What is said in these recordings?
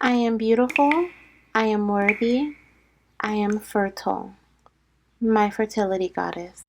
I am beautiful, I am worthy, I am fertile. My fertility goddess.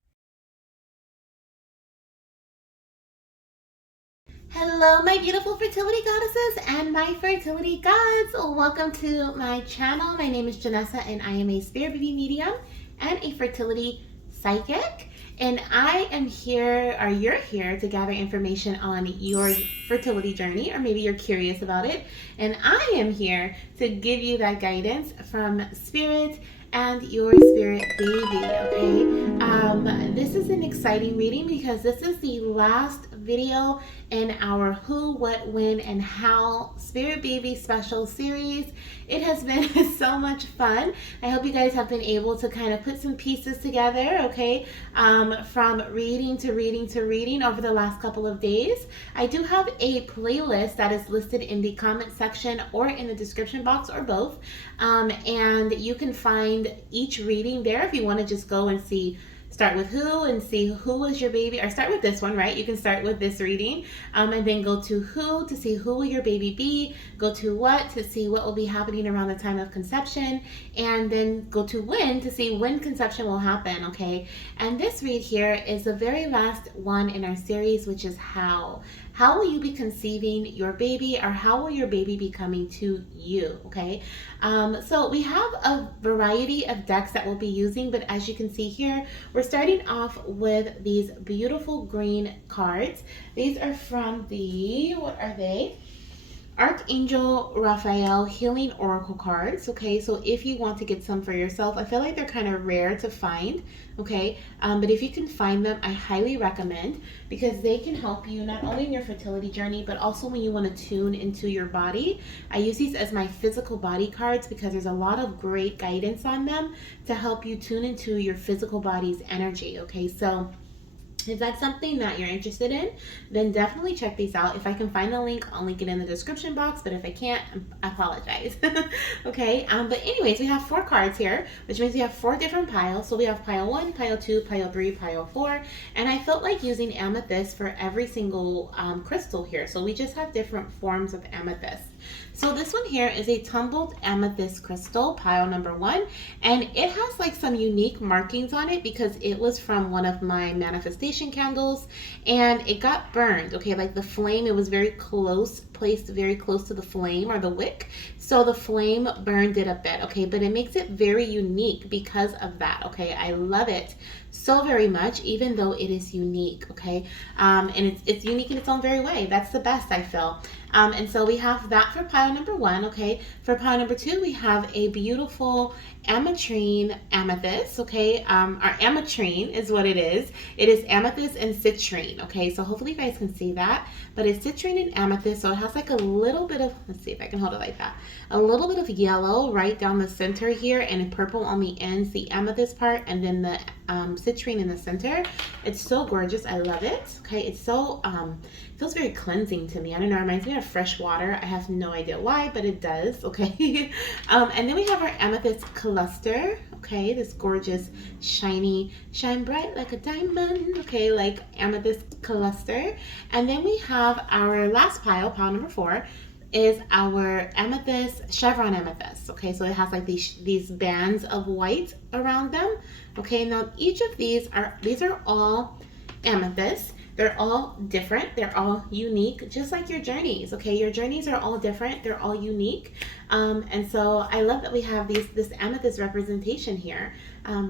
Hello, my beautiful fertility goddesses and my fertility gods. Welcome to my channel. My name is Janessa and I am a spirit baby medium and a fertility psychic. And I am here, or you're here, to gather information on your fertility journey, or maybe you're curious about it. And I am here to give you that guidance from spirit and your spirit baby, okay? This is an exciting reading because this is the last video in our Who, What, When, and How Spirit Baby special series. It has been so much fun. I hope you guys have been able to kind of put some pieces together, okay, from reading to reading to reading over the last couple of days. I do have a playlist that is listed in the comment section or in the description box, or both, and you can find each reading there if you want to just go and see. Start with who and see who was your baby, or start with this one, right? You can start with this reading, and then go to who to see who will your baby be, go to what to see what will be happening around the time of conception, and then go to when to see when conception will happen, okay? And this read here is the very last one in our series, which is how. How will you be conceiving your baby, or how will your baby be coming to you, okay? So we have a variety of decks that we'll be using, but as you can see here, we're starting off with these beautiful green cards. These are from the, what are they? Archangel Raphael Healing Oracle cards, okay? So if you want to get some for yourself, I feel like they're kind of rare to find, okay? But if you can find them, I highly recommend, because they can help you not only in your fertility journey, but also when you want to tune into your body. I use these as my physical body cards because there's a lot of great guidance on them to help you tune into your physical body's energy, okay? So if that's something that you're interested in, then definitely check these out. If I can find the link, I'll link it in the description box, but if I can't, I apologize. Okay, but anyways, we have 4 cards here, which means we have 4 different piles. So we have pile 1, pile 2, pile 3, pile 4, and I felt like using amethyst for every single crystal here. So we just have different forms of amethyst. So this one here is a tumbled amethyst crystal, pile number 1, and it has like some unique markings on it because it was from one of my manifestation candles and it got burned, okay? Like the flame, it was very close, placed very close to the flame or the wick, so the flame burned it a bit, okay? But it makes it very unique because of that, okay? I love it so very much, even though it is unique, okay? And it's unique in its own very way. That's the best, I feel. And so we have that for pile number 1, okay? For pile number 2, we have a beautiful Ametrine amethyst, okay? Our Ametrine is what it is. It is amethyst and citrine, okay? So hopefully you guys can see that. But it's citrine and amethyst, so it has like a little bit of, let's see if I can hold it like that. A little bit of yellow right down the center here, and purple on the ends, the amethyst part, and then the citrine in the center. It's so gorgeous. I love it, okay? It's so, feels very cleansing to me. I don't know, it reminds me of fresh water. I have no idea why, but it does, okay? And then we have our amethyst cluster, okay? This gorgeous, shiny, shine bright like a diamond, okay? Like amethyst cluster. And then we have our last pile, pile number 4, is our amethyst, chevron amethyst, okay? So it has like these bands of white around them, okay? Now each of these are all amethyst. They're all different. They're all unique, just like your journeys, okay? Your journeys are all different. They're all unique. And so I love that we have this amethyst representation here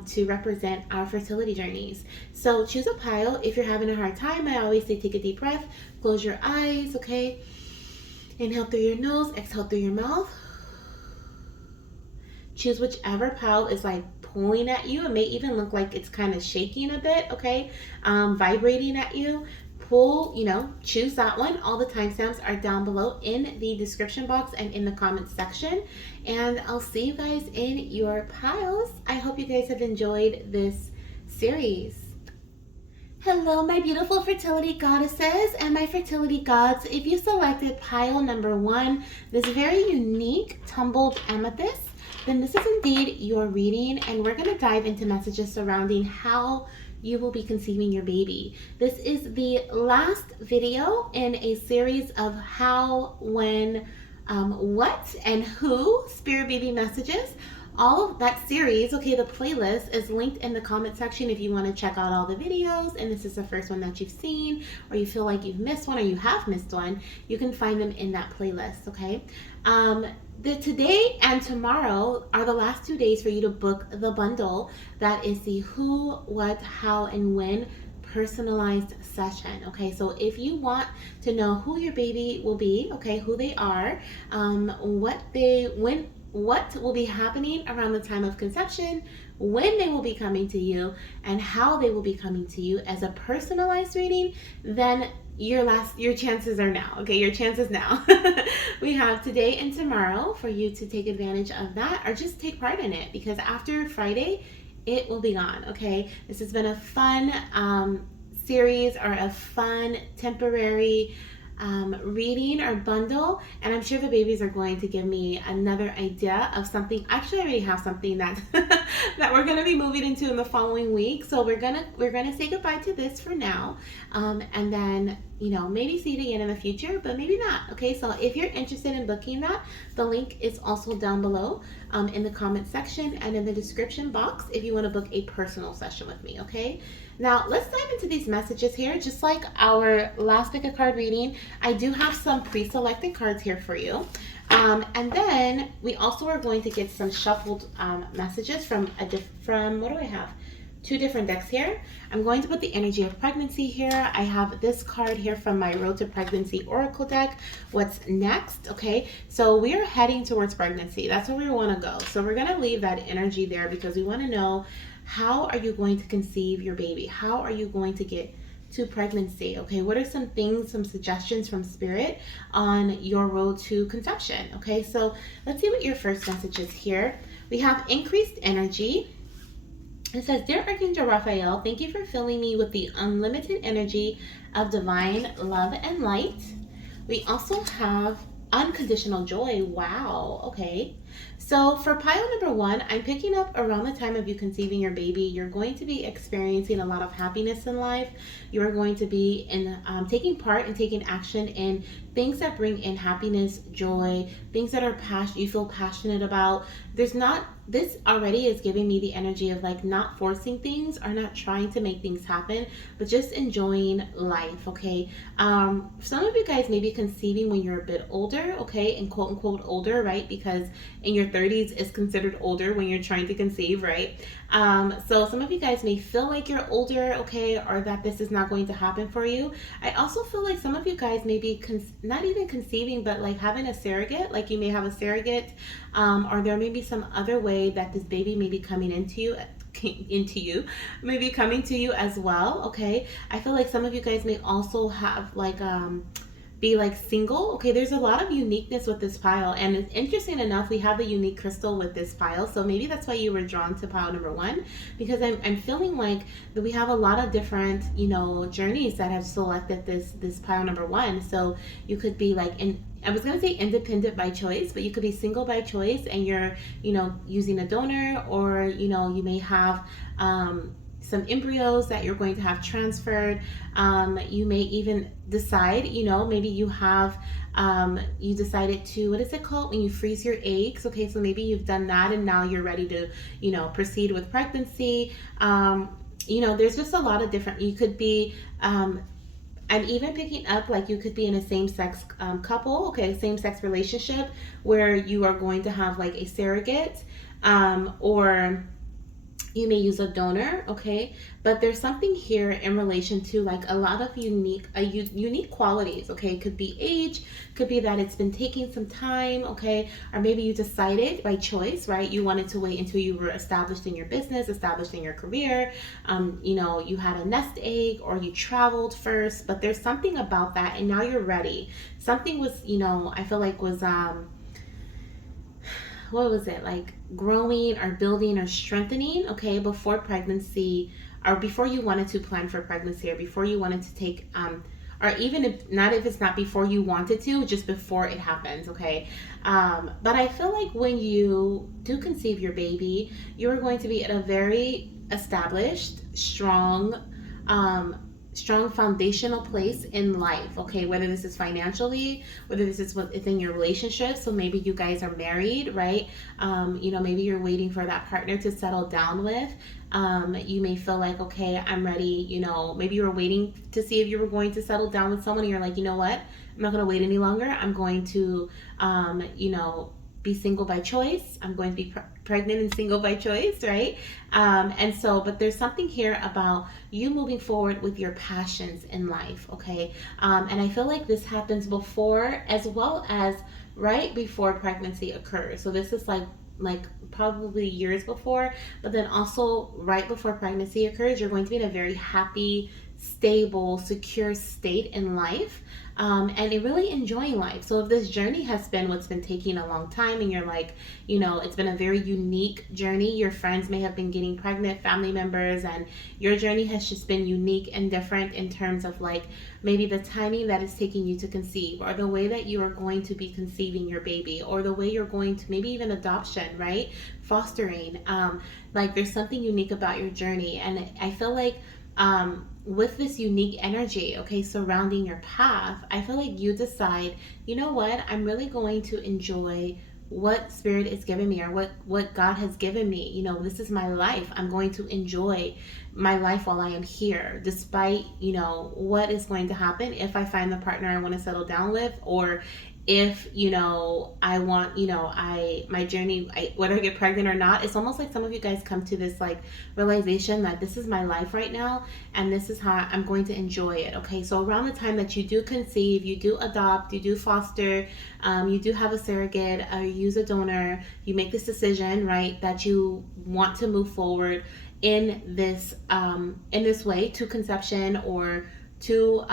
to represent our fertility journeys. So choose a pile. If you're having a hard time, I always say take a deep breath, close your eyes, okay? Inhale through your nose, exhale through your mouth. Choose whichever pile is like pulling at you. It may even look like it's kind of shaking a bit, okay? Vibrating at you. Pull, choose that one. All the timestamps are down below in the description box and in the comments section. And I'll see you guys in your piles. I hope you guys have enjoyed this series. Hello, my beautiful fertility goddesses and my fertility gods. If you selected pile number 1, this very unique tumbled amethyst, then this is indeed your reading, and we're going to dive into messages surrounding how you will be conceiving your baby. This is the last video in a series of how, when, what and who spirit baby messages. All of that series, okay, the playlist is linked in the comment section if you want to check out all the videos and this is the first one that you've seen, or you feel like you've missed one or you have missed one, you can find them in that playlist, okay? Today and tomorrow are the last 2 days for you to book the bundle. That is the who, what, how, and when personalized session. Okay, so if you want to know who your baby will be, okay, who they are, what will be happening around the time of conception, when they will be coming to you, and how they will be coming to you as a personalized reading, then your chances are now. Okay, your chances now. We have today and tomorrow for you to take advantage of that, or just take part in it, because after Friday it will be gone. Okay, this has been a fun series, or a fun temporary reading or bundle, and I'm sure the babies are going to give me another idea of something. Actually, I already have something that that we're going to be moving into in the following week, so we're gonna say goodbye to this for now, and then maybe see it again in the future, but maybe not. Okay, so if you're interested in booking that, the link is also down below in the comment section and in the description box if you want to book a personal session with me. Okay, now let's dive into these messages here. Just like our last pick a card reading, I do have some pre-selected cards here for you. And then we also are going to get some shuffled messages from what do I have? 2 different decks here. I'm going to put the energy of pregnancy here. I have this card here from my Road to Pregnancy Oracle deck. What's next? Okay, so we are heading towards pregnancy. That's where we want to go. So we're going to leave that energy there because we want to know, how are you going to conceive your baby? How are you going to get to pregnancy? Okay, what are some things, some suggestions from spirit on your road to conception? Okay, so let's see what your first message is here. We have increased energy. It says, Dear Archangel Raphael, thank you for filling me with the unlimited energy of divine love and light. We also have unconditional joy. Wow, okay. So for pile number 1, I'm picking up around the time of you conceiving your baby, you're going to be experiencing a lot of happiness in life. You're going to be taking part and taking action in things that bring in happiness, joy, things that are you feel passionate about. This already is giving me the energy of like not forcing things or not trying to make things happen, but just enjoying life, okay? Some of you guys may be conceiving when you're a bit older, okay? And quote unquote older, right? Because in your 30s is considered older when you're trying to conceive, right? So some of you guys may feel like you're older, okay? Or that this is not going to happen for you. I also feel like some of you guys may be not even conceiving, but like having a surrogate, like you may have a surrogate, or there may be some other way that this baby may be coming into you, maybe coming to you as well, okay? I feel like some of you guys may also have like be like single. Okay, there's a lot of uniqueness with this pile, and it's interesting enough, we have the unique crystal with this pile, so maybe that's why you were drawn to pile number 1, because I'm feeling like that we have a lot of different journeys that have selected this pile number 1. So you could be like I was gonna say independent by choice, but you could be single by choice and you're using a donor, or you may have some embryos that you're going to have transferred. You may even decide, maybe you have, you decided to, what is it called when you freeze your eggs? Okay, so maybe you've done that and now you're ready to, proceed with pregnancy. There's just a lot of different, you could be, I'm even picking up like you could be in a same-sex couple, okay, same-sex relationship where you are going to have like a surrogate, or you may use a donor, okay? But there's something here in relation to like a lot of unique qualities, okay? It could be age, could be that it's been taking some time, okay? Or maybe you decided by choice, right? You wanted to wait until you were established in your business, established in your career, you had a nest egg, or you traveled first, but there's something about that and now you're ready. Something was, I feel like was, what was it, like growing or building or strengthening, okay, before pregnancy, or before you wanted to plan for pregnancy, or before you wanted to take or even if it's not before you wanted to, just before it happens, okay? But I feel like when you do conceive your baby, you're going to be at a very established, strong, strong foundational place in life, okay? Whether this is financially, whether this is within your relationship. So maybe you guys are married, right? Maybe you're waiting for that partner to settle down with. You may feel like, okay, I'm ready. Maybe you were waiting to see if you were going to settle down with someone, and you're like, you know what? I'm not going to wait any longer. I'm going to, be single by choice. I'm going to be pregnant and single by choice, right? But there's something here about you moving forward with your passions in life, okay? And I feel like this happens before as well as right before pregnancy occurs. So this is like probably years before, but then also right before pregnancy occurs, you're going to be in a very happy, stable, secure state in life, and really enjoying life. So if this journey has been what's been taking a long time, and you're like, it's been a very unique journey. Your friends may have been getting pregnant, family members, and your journey has just been unique and different in terms of like maybe the timing that is taking you to conceive, or the way that you are going to be conceiving your baby, or the way you're going to maybe even adoption, right? Fostering. Like there's something unique about your journey. And I feel like with this unique energy, okay, surrounding your path, I feel like you decide, you know what, I'm really going to enjoy what spirit is giving me, or what God has given me. This is my life. I'm going to enjoy my life while I am here, despite what is going to happen if I find the partner I want to settle down with, or if I want my journey, whether I get pregnant or not. It's almost like some of you guys come to this like realization that this is my life right now, and this is how I'm going to enjoy it. Okay, so around the time that you do conceive, you do adopt, you do foster, you do have a surrogate, or use a donor, you make this decision, right, that you want to move forward in this way to conception, or to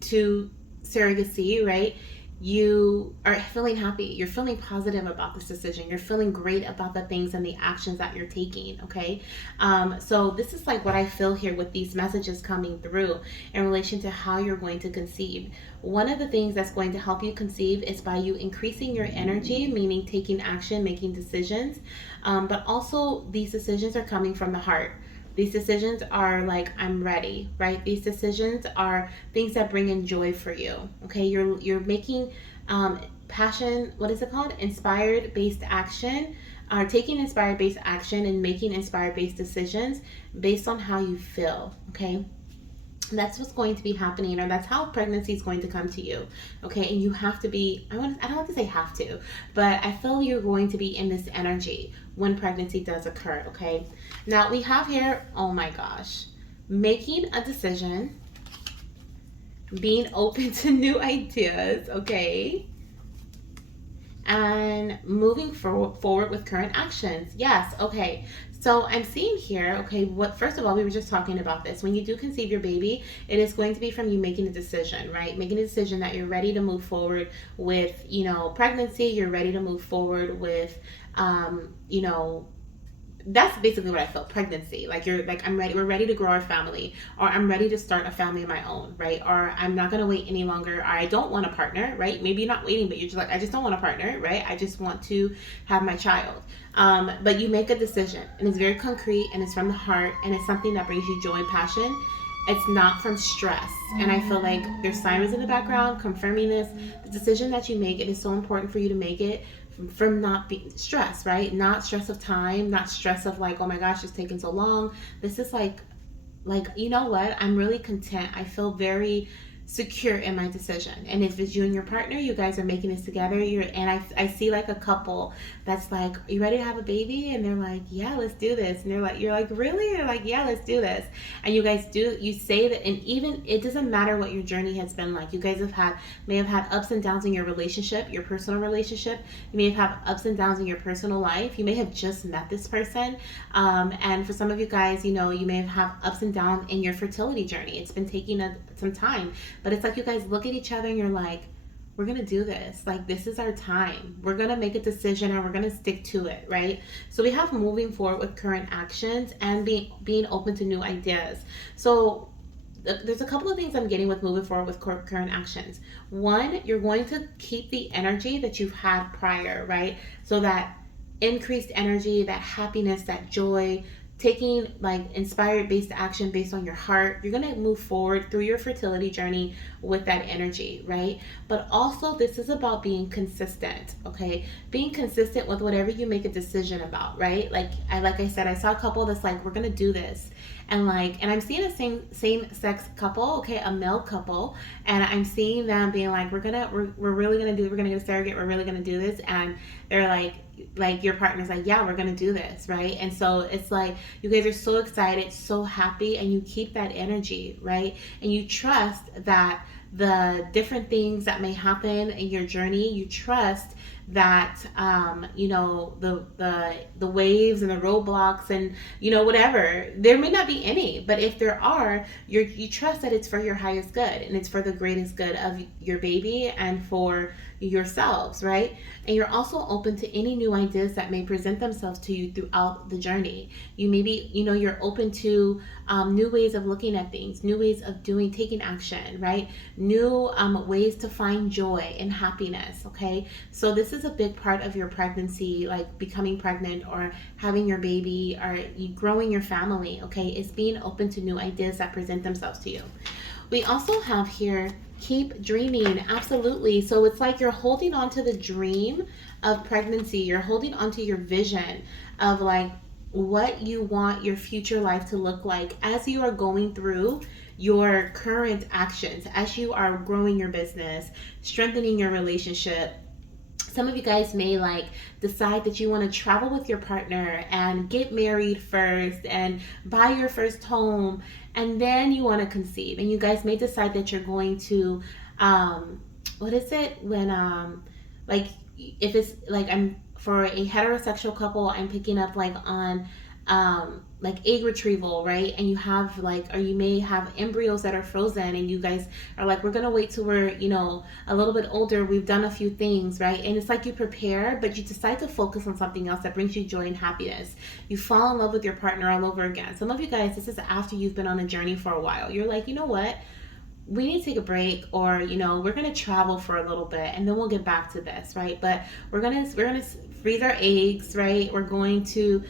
surrogacy, right? You are feeling happy, you're feeling positive about this decision, you're feeling great about the things and the actions that you're taking, okay? So this is like what I feel here with these messages coming through in relation to how you're going to conceive. One of the things that's going to help you conceive is by you increasing your energy, meaning taking action, making decisions, but also these decisions are coming from the heart. These decisions are like, I'm ready, right? These decisions are things that bring in joy for you, okay? You're making passion, what is it called? Inspired based action, taking inspired based action and making inspired based decisions based on how you feel, okay? That's what's going to be happening, or that's how pregnancy is going to come to you, okay? And you have to be, I don't have to say have to, but I feel you're going to be in this energy when pregnancy does occur, okay? Now we have here, oh my gosh, making a decision, being open to new ideas, okay? And moving forward with current actions. Yes, okay. So I'm seeing here, okay, first of all, we were just talking about this. When you do conceive your baby, it is going to be from you making a decision, right? Making a decision that you're ready to move forward with, pregnancy. You're ready to move forward with, that's basically what I felt, pregnancy. Like you're like, I'm ready, we're ready to grow our family, or I'm ready to start a family of my own, right? Or I'm not going to wait any longer, or I don't want a partner, right? Maybe you're not waiting, but you're just like, I just don't want a partner, right? I just want to have my child. But you make a decision, and it's very concrete, and it's from the heart, and it's something that brings you joy and passion. It's not from stress. And I feel like there's sirens in the background confirming this. The decision that you make, it is so important for you to make it from not being stressed, right? Not stress of time, not stress of like, oh my gosh, it's taking so long. This is like, you know what? I'm really content. I feel very secure in my decision. And if it's you and your partner, you guys are making this together, I see like a couple that's like, are you ready to have a baby? And they're like, yeah, let's do this. And you're like, really? They're like, yeah, let's do this. And you guys you say that, and even it doesn't matter what your journey has been like. You guys may have had ups and downs in your relationship, your personal relationship. You may have had ups and downs in your personal life. You may have just met this person. And for some of you guys, you may have had ups and downs in your fertility journey. It's been taking some time. But it's like you guys look at each other and you're like, we're going to do this. Like, this is our time. We're going to make a decision and we're going to stick to it, right? So we have moving forward with current actions and being open to new ideas. So there's a couple of things I'm getting with moving forward with current actions. One, you're going to keep the energy that you've had prior, right? So that increased energy, that happiness, that joy, taking like inspired based action based on your heart. You're going to move forward through your fertility journey with that energy, right? But also this is about being consistent, okay? Being consistent with whatever you make a decision about, right? Like I said, I saw a couple that's like, we're going to do this. And I'm seeing a same sex couple, okay, a male couple, and I'm seeing them being like, we're really gonna do, we're gonna get a surrogate, we're really gonna do this. And they're like your partner's like, yeah, we're gonna do this, right? And so it's like you guys are so excited, so happy, and you keep that energy, right? And you trust that the different things that may happen in your journey, you trust that you know, the waves and the roadblocks and, you know, whatever, there may not be any, but if there are, you trust that it's for your highest good and it's for the greatest good of your baby and for yourselves, right? And you're also open to any new ideas that may present themselves to you throughout the journey. You maybe, you know, you're open to new ways of looking at things, new ways of taking action, right? New ways to find joy and happiness, okay? So this is a big part of your pregnancy, like becoming pregnant or having your baby or growing your family, okay? It's being open to new ideas that present themselves to you. We also have here, keep dreaming. Absolutely. So it's like you're holding on to the dream of pregnancy. You're holding on to your vision of like what you want your future life to look like as you are going through your current actions, as you are growing your business, strengthening your relationship. Some of you guys may like decide that you want to travel with your partner and get married first and buy your first home, and then you want to conceive. And you guys may decide that you're going to what is it when like if it's like, I'm for a heterosexual couple, I'm picking up like on like egg retrieval, right? And you have like, or you may have embryos that are frozen, and you guys are like, we're gonna wait till we're, you know, a little bit older, we've done a few things, right? And it's like you prepare, but you decide to focus on something else that brings you joy and happiness. You fall in love with your partner all over again. Some of you guys, this is after you've been on a journey for a while. You're like, you know what, we need to take a break, or, you know, we're going to travel for a little bit and then we'll get back to this, right? But we're going to freeze our eggs, right? We're going to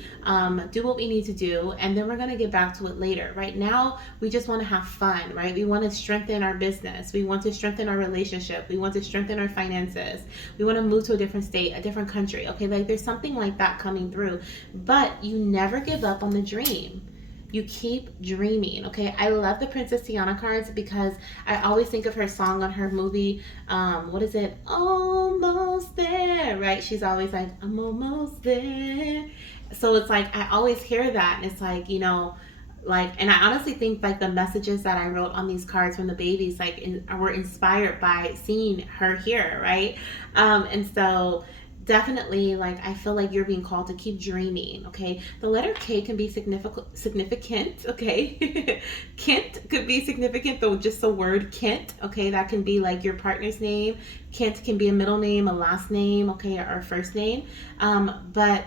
do what we need to do, and then we're going to get back to it later. Right now, we just want to have fun, right? We want to strengthen our business. We want to strengthen our relationship. We want to strengthen our finances. We want to move to a different state, a different country, okay? Like there's something like that coming through, but you never give up on the dream. You keep dreaming, okay? I love the Princess Tiana cards because I always think of her song on her movie. What is it? Almost there, right? She's always like, I'm almost there. So it's like, I always hear that. And it's like, you know, like, and I honestly think like the messages that I wrote on these cards from the babies, like, were inspired by seeing her here, right? And so definitely, like, I feel like you're being called to keep dreaming, okay? The letter K can be significant, okay? Kent could be significant, though, just the word Kent, okay? That can be like your partner's name. Kent can be a middle name, a last name, okay, or a first name. But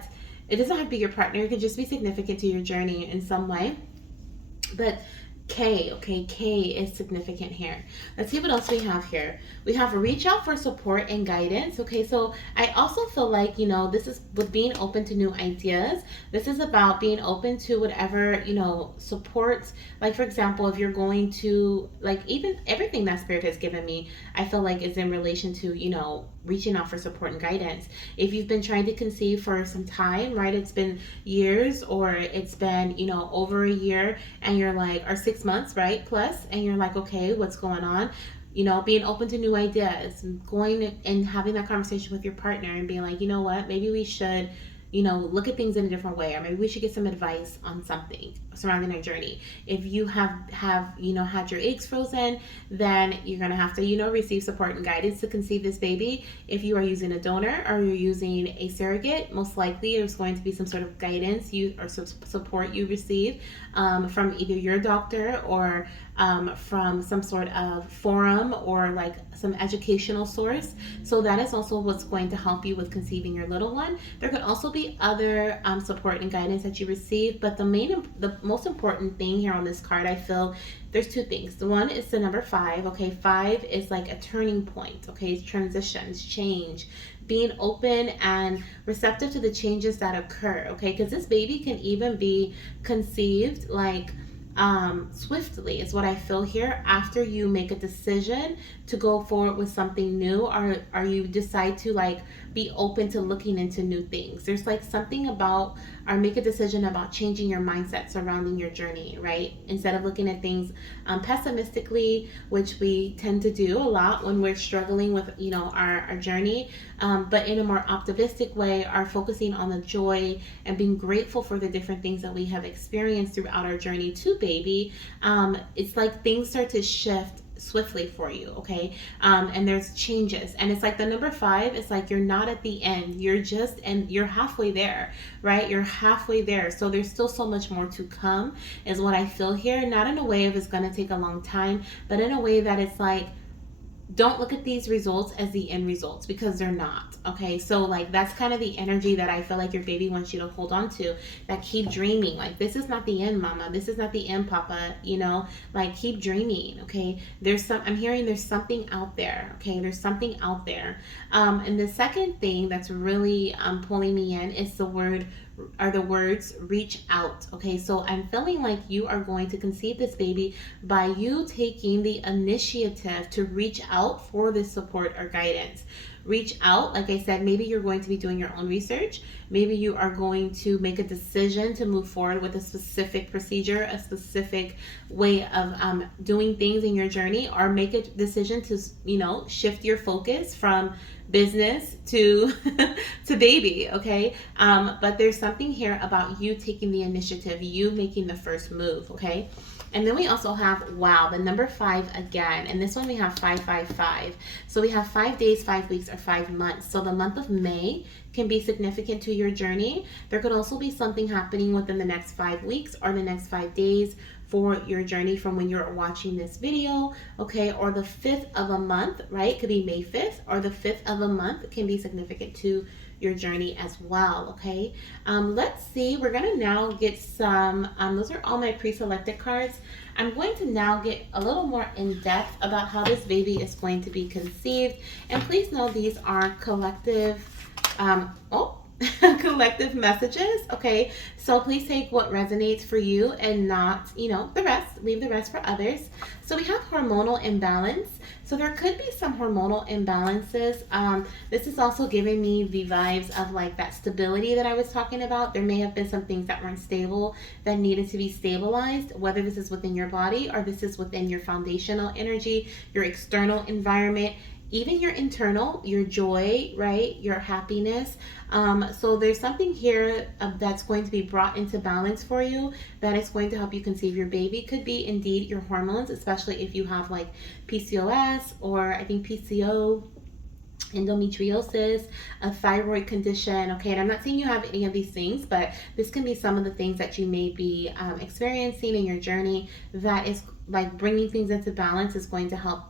it doesn't have to be your partner. It could just be significant to your journey in some way. But K, okay, K is significant here. Let's see what else we have here. We have reach out for support and guidance. Okay, so I also feel like, you know, this is with being open to new ideas. This is about being open to whatever, you know, supports. Like, for example, if you're going to, like, even everything that Spirit has given me, I feel like is in relation to, you know, reaching out for support and guidance. If you've been trying to conceive for some time, right, it's been years, or it's been, you know, over a year, and you're like, or 6 months, right, plus, and you're like, okay, what's going on? You know, being open to new ideas, going and having that conversation with your partner and being like, you know what, maybe we should, you know, look at things in a different way, or maybe we should get some advice on something surrounding our journey. If you have you know, had your eggs frozen, then you're gonna have to, you know, receive support and guidance to conceive this baby. If you are using a donor or you're using a surrogate, most likely there's going to be some sort of guidance or support you receive from either your doctor or from some sort of forum or like some educational source. So that is also what's going to help you with conceiving your little one. There could also be other support and guidance that you receive, but the most important thing here on this card, I feel there's two things. The one is the number 5. Okay, 5 is like a turning point. Okay, it's transitions, change, being open and receptive to the changes that occur. Okay, because this baby can even be conceived like swiftly is what I feel here, after you make a decision to go forward with something new, or you decide to like be open to looking into new things. There's like something about, or make a decision about changing your mindset surrounding your journey, right? Instead of looking at things pessimistically, which we tend to do a lot when we're struggling with, you know, our journey, but in a more optimistic way, are focusing on the joy and being grateful for the different things that we have experienced throughout our journey to baby. It's like things start to shift swiftly for you, okay? And there's changes, and it's like the number 5, it's like you're not at the end, you're just, and you're halfway there, right? You're halfway there, so there's still so much more to come is what I feel here. Not in a way of it's going to take a long time, but in a way that it's like, don't look at these results as the end results, because they're not. Okay, so like that's kind of the energy that I feel like your baby wants you to hold on to, that keep dreaming. Like, this is not the end, mama, this is not the end, papa, you know, like keep dreaming. Okay, I'm hearing there's something out there. Okay, there's something out there. And the second thing that's really pulling me in is the words reach out. Okay, so I'm feeling like you are going to conceive this baby by you taking the initiative to reach out for this support or guidance. Reach out, like I said, maybe you're going to be doing your own research. Maybe you are going to make a decision to move forward with a specific procedure, a specific way of doing things in your journey, or make a decision to, you know, shift your focus from business to to baby. Okay, but there's something here about you taking the initiative, you making the first move. Okay, and then we also have, wow, the number 5 again, and this one we have 555. So we have 5 days, 5 weeks, or 5 months. So the month of May can be significant to your journey. There could also be something happening within the next 5 weeks or the next 5 days for your journey from when you're watching this video. Okay, or the 5th of a month, right? It could be May 5th, or the 5th of a month can be significant to your journey as well. Okay, let's see, we're gonna now get some those are all my pre-selected cards. I'm going to now get a little more in depth about how this baby is going to be conceived, and please know these are collective collective messages. Okay, so please take what resonates for you and not, you know, the rest. Leave the rest for others. So we have hormonal imbalance. So there could be some hormonal imbalances. This is also giving me the vibes of like that stability that I was talking about. There may have been some things that weren't stable that needed to be stabilized, whether this is within your body or this is within your foundational energy, your external environment, even your internal, your joy, right? Your happiness. So there's something here that's going to be brought into balance for you that is going to help you conceive your baby. Could be indeed your hormones, especially if you have like PCOS, or I think PCO, endometriosis, a thyroid condition. Okay, and I'm not saying you have any of these things, but this can be some of the things that you may be experiencing in your journey that is like bringing things into balance is going to help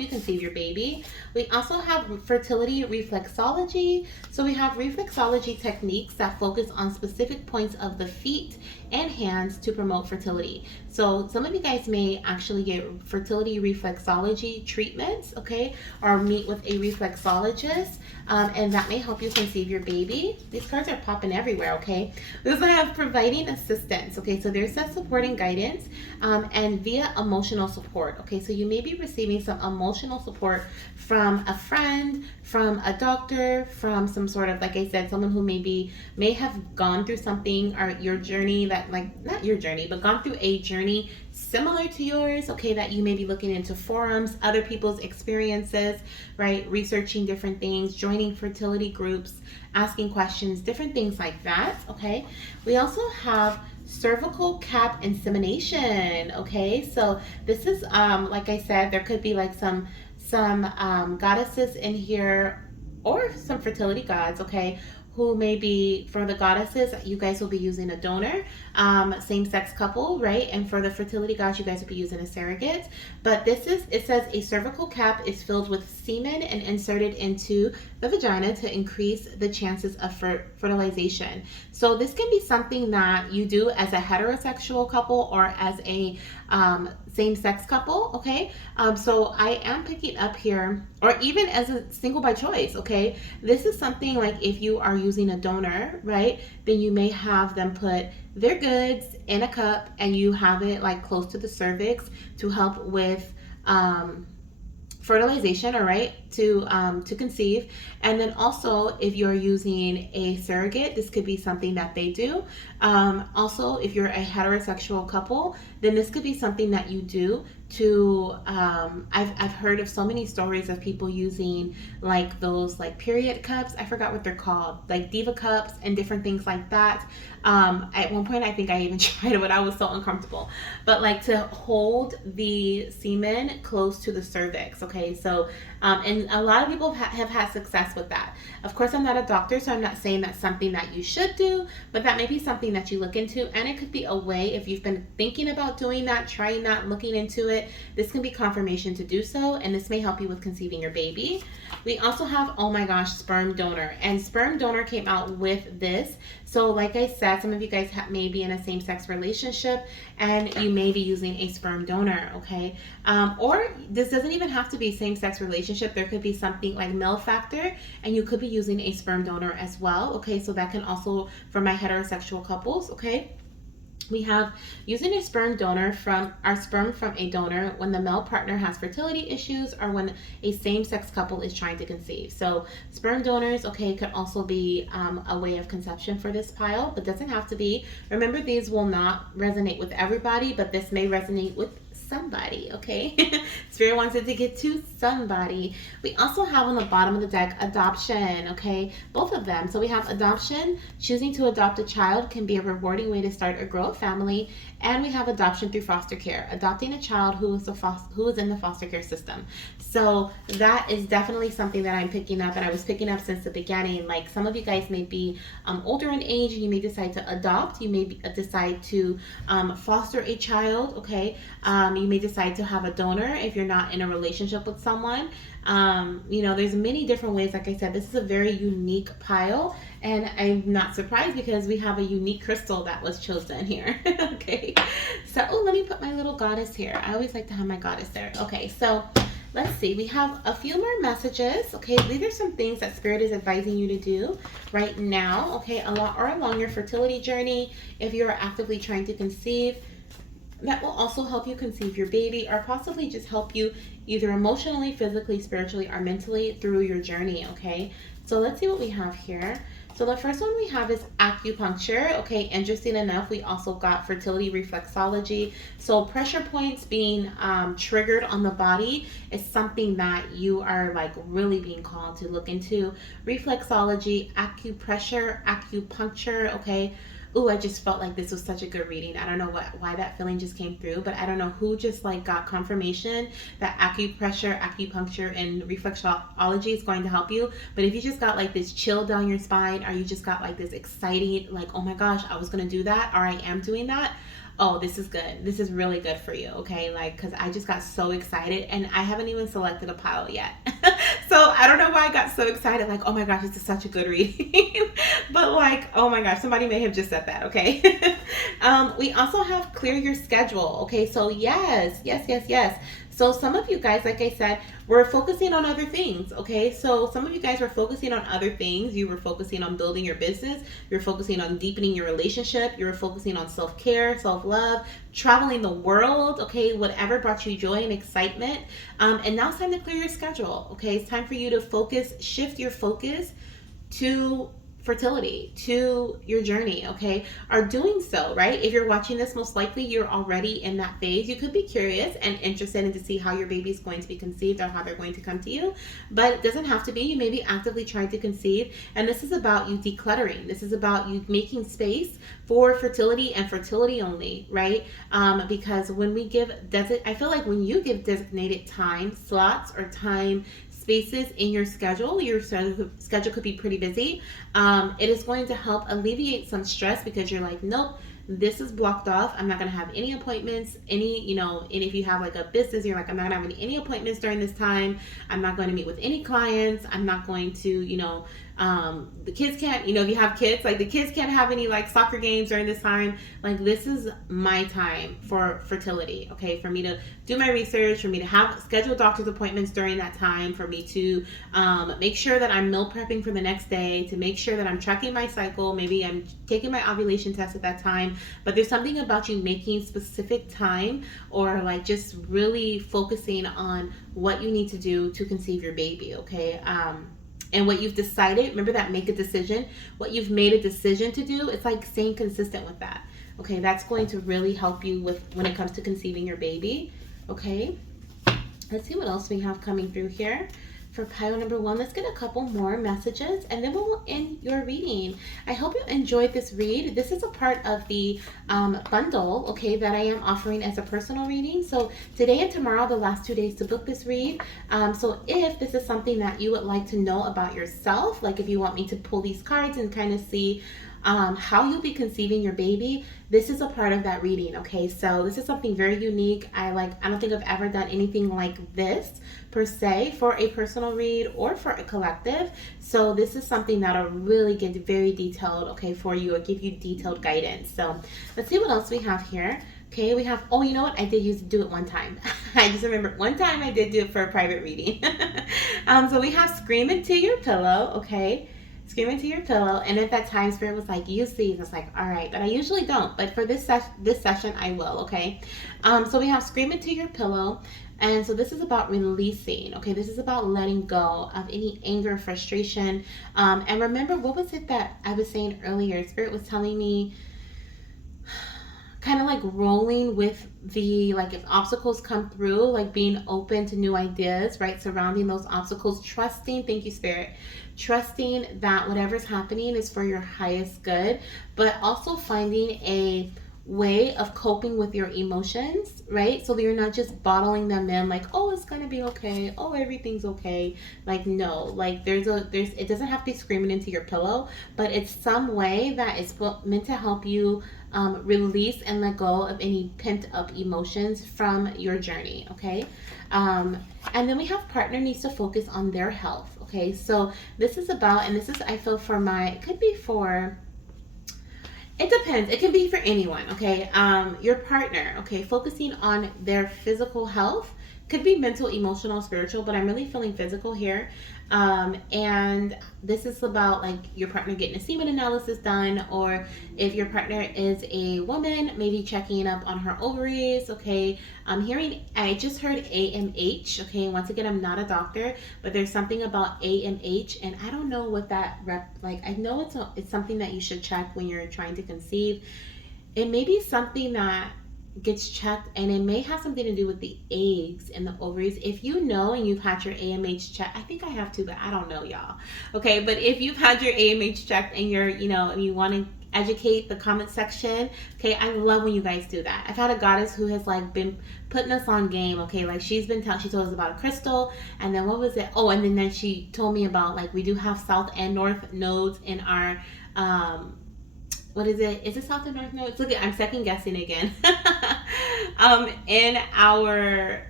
you conceive your baby. We also have fertility reflexology. So we have reflexology techniques that focus on specific points of the feet and hands to promote fertility. So some of you guys may actually get fertility reflexology treatments, okay, or meet with a reflexologist, and that may help you conceive your baby. These cards are popping everywhere. Okay, we also have providing assistance. Okay, so there's that support and guidance, and via emotional support. Okay, so you may be receiving some emotional support from a friend, from a doctor, from some sort of, like I said, someone who may have gone through something, or your journey that, like, not your journey, but gone through a journey similar to yours. Okay, that you may be looking into forums, other people's experiences, right? Researching different things, joining fertility groups, asking questions, different things like that. Okay, we also have cervical cap insemination. Okay, so this is like I said, there could be like some goddesses in here, or some fertility gods, okay, who may be, for the goddesses, you guys will be using a donor, same-sex couple, right? And for the fertility gods, you guys will be using a surrogate. But it says a cervical cap is filled with semen and inserted into the vagina to increase the chances of fertilization. So this can be something that you do as a heterosexual couple or as a same-sex couple, okay? So I am picking up here, or even as a single by choice, okay? This is something like if you are using a donor, right? Then you may have them put their goods in a cup and you have it like close to the cervix to help with fertilization, all right, to conceive. And then also if you're using a surrogate, this could be something that they do. Also, if you're a heterosexual couple, then this could be something that you do to I've heard of so many stories of people using like those like period cups. I forgot what they're called, like diva cups and different things like that. At one point I think I even tried it, but I was so uncomfortable. But like to hold the semen close to the cervix, okay? So and a lot of people have had success with that. Of course, I'm not a doctor, so I'm not saying that's something that you should do, but that may be something that you look into, and it could be a way, if you've been thinking about doing that, trying that, looking into it, this can be confirmation to do so, and this may help you with conceiving your baby. We also have, oh my gosh, sperm donor, and sperm donor came out with this. So like I said, some of you guys may be in a same-sex relationship and you may be using a sperm donor, okay? Or this doesn't even have to be same-sex relationship. There could be something like male factor and you could be using a sperm donor as well, okay? So that can also, for my heterosexual couples, okay? We have using a sperm donor from our sperm from a donor when the male partner has fertility issues or when a same-sex couple is trying to conceive. So sperm donors, okay, could also be a way of conception for this pile, but doesn't have to be. Remember, these will not resonate with everybody, but this may resonate with somebody, okay? Spirit wants it to get to somebody. We also have on the bottom of the deck adoption, okay? Both of them. So we have adoption. Choosing to adopt a child can be a rewarding way to start or grow a family. And we have adoption through foster care, adopting a child who is in the foster care system. So that is definitely something that I'm picking up, and I was picking up since the beginning. Like some of you guys may be older in age, and you may decide to adopt. You may decide to foster a child, okay? You may decide to have a donor if you're not in a relationship with someone. You know, there's many different ways. Like I said, this is a very unique pile, and I'm not surprised because we have a unique crystal that was chosen here. Okay, so let me put my little goddess here. I always like to have my goddess there. Okay, so let's see, we have a few more messages. Okay, these are some things that Spirit is advising you to do right now, okay, along your fertility journey. If you're actively trying to conceive, that will also help you conceive your baby, or possibly just help you either emotionally, physically, spiritually, or mentally through your journey, okay? So let's see what we have here. So the first one we have is acupuncture. Okay, interesting enough, we also got fertility reflexology. So pressure points being triggered on the body is something that you are like really being called to look into. Reflexology, acupressure, acupuncture, okay? Ooh, I just felt like this was such a good reading. I don't know why that feeling just came through, but I don't know who just like got confirmation that acupressure, acupuncture, and reflexology is going to help you. But if you just got like this chill down your spine, or you just got like this exciting, like, oh my gosh, I was going to do that, or I am doing that. Oh, this is good. This is really good for you, okay? Like, because I just got so excited, and I haven't even selected a pile yet. So I don't know why I got so excited, like, oh my gosh, this is such a good reading. But like, oh my gosh, somebody may have just said that, okay? We also have clear your schedule, okay? So yes. So some of you guys, like I said, we're focusing on other things, okay? So some of you guys were focusing on other things. You were focusing on building your business. You're focusing on deepening your relationship. You were focusing on self-care, self-love, traveling the world, okay? Whatever brought you joy and excitement. And now it's time to clear your schedule, okay? It's time for you to shift your focus to fertility, to your journey, okay? Are doing so, right? If you're watching this, most likely you're already in that phase. You could be curious and interested in to see how your baby is going to be conceived or how they're going to come to you, but it doesn't have to be. You may be actively trying to conceive, and this is about you decluttering. This is about you making space for fertility and fertility only, right? Because when we give I feel like when you give designated time slots or time spaces in your schedule. Your schedule could be pretty busy. It is going to help alleviate some stress because you're like, nope, this is blocked off. I'm not going to have any appointments, and if you have like a business, you're like, I'm not going to have any appointments during this time. I'm not going to meet with any clients. I'm not going to, the kids can't, if you have kids, like the kids can't have any like soccer games during this time. Like this is my time for fertility, okay? For me to do my research, for me to have scheduled doctor's appointments during that time, for me to make sure that I'm meal prepping for the next day, to make sure that I'm tracking my cycle. Maybe I'm taking my ovulation test at that time. But there's something about you making specific time, or like just really focusing on what you need to do to conceive your baby, okay? And what you've decided, remember that make a decision, what you've made a decision to do, it's like staying consistent with that, okay? That's going to really help you with when it comes to conceiving your baby, okay? Let's see what else we have coming through here. For pile number 1, let's get a couple more messages and then we'll end your reading. I hope you enjoyed this read. This is a part of the bundle, okay, that I am offering as a personal reading. So today and tomorrow, the last 2 days to book this read. So if this is something that you would like to know about yourself, like if you want me to pull these cards and kind of see how you'll be conceiving your baby, this is a part of that reading, okay? So this is something very unique. I don't think I've ever done anything like this per se for a personal read or for a collective. So this is something that'll really get very detailed, okay, for you, or give you detailed guidance. So let's see what else we have here. Okay, we have, oh, you know what? I did do it one time. I just remembered one time I did do it for a private reading. So we have Scream Into Your Pillow, okay? Scream Into Your Pillow. And at that time, Spirit was like, use these. I was like, all right, but I usually don't. But for this session, I will, okay? So we have Scream Into Your Pillow. And so this is about releasing, okay? This is about letting go of any anger, frustration. And remember, what was it that I was saying earlier? Spirit was telling me, kind of like rolling with the, like if obstacles come through, like being open to new ideas, right? Surrounding those obstacles, trusting, thank you, Spirit, trusting that whatever's happening is for your highest good, but also finding a way of coping with your emotions, right? So that you're not just bottling them in like, oh, it's gonna be okay, oh, everything's okay. Like, no, like there's it doesn't have to be screaming into your pillow, but it's some way that is meant to help you release and let go of any pent up emotions from your journey, okay? And then we have partner needs to focus on their health, okay? So this is about, and this is, I feel for it could be for, it depends. It can be for anyone, okay? Your partner, okay? Focusing on their physical health. Could be mental, emotional, spiritual, but I'm really feeling physical here. And this is about like your partner getting a semen analysis done, or if your partner is a woman, maybe checking up on her ovaries, okay? I just heard AMH, okay? Once again, I'm not a doctor, but there's something about AMH, and I don't know what that I know it's something that you should check when you're trying to conceive. It may be something that gets checked, and it may have something to do with the eggs and the ovaries. If you know and you've had your AMH checked, I think I have too, but I don't know, y'all. Okay, but if you've had your AMH checked and you're, and you want to educate the comment section, okay, I love when you guys do that. I've had a goddess who has like been putting us on game, okay, like she told us about a crystal, and then what was it? Oh, and then she told me about like we do have south and north nodes in our what is it? Is it south and north nodes? Look, I'm second guessing again. In our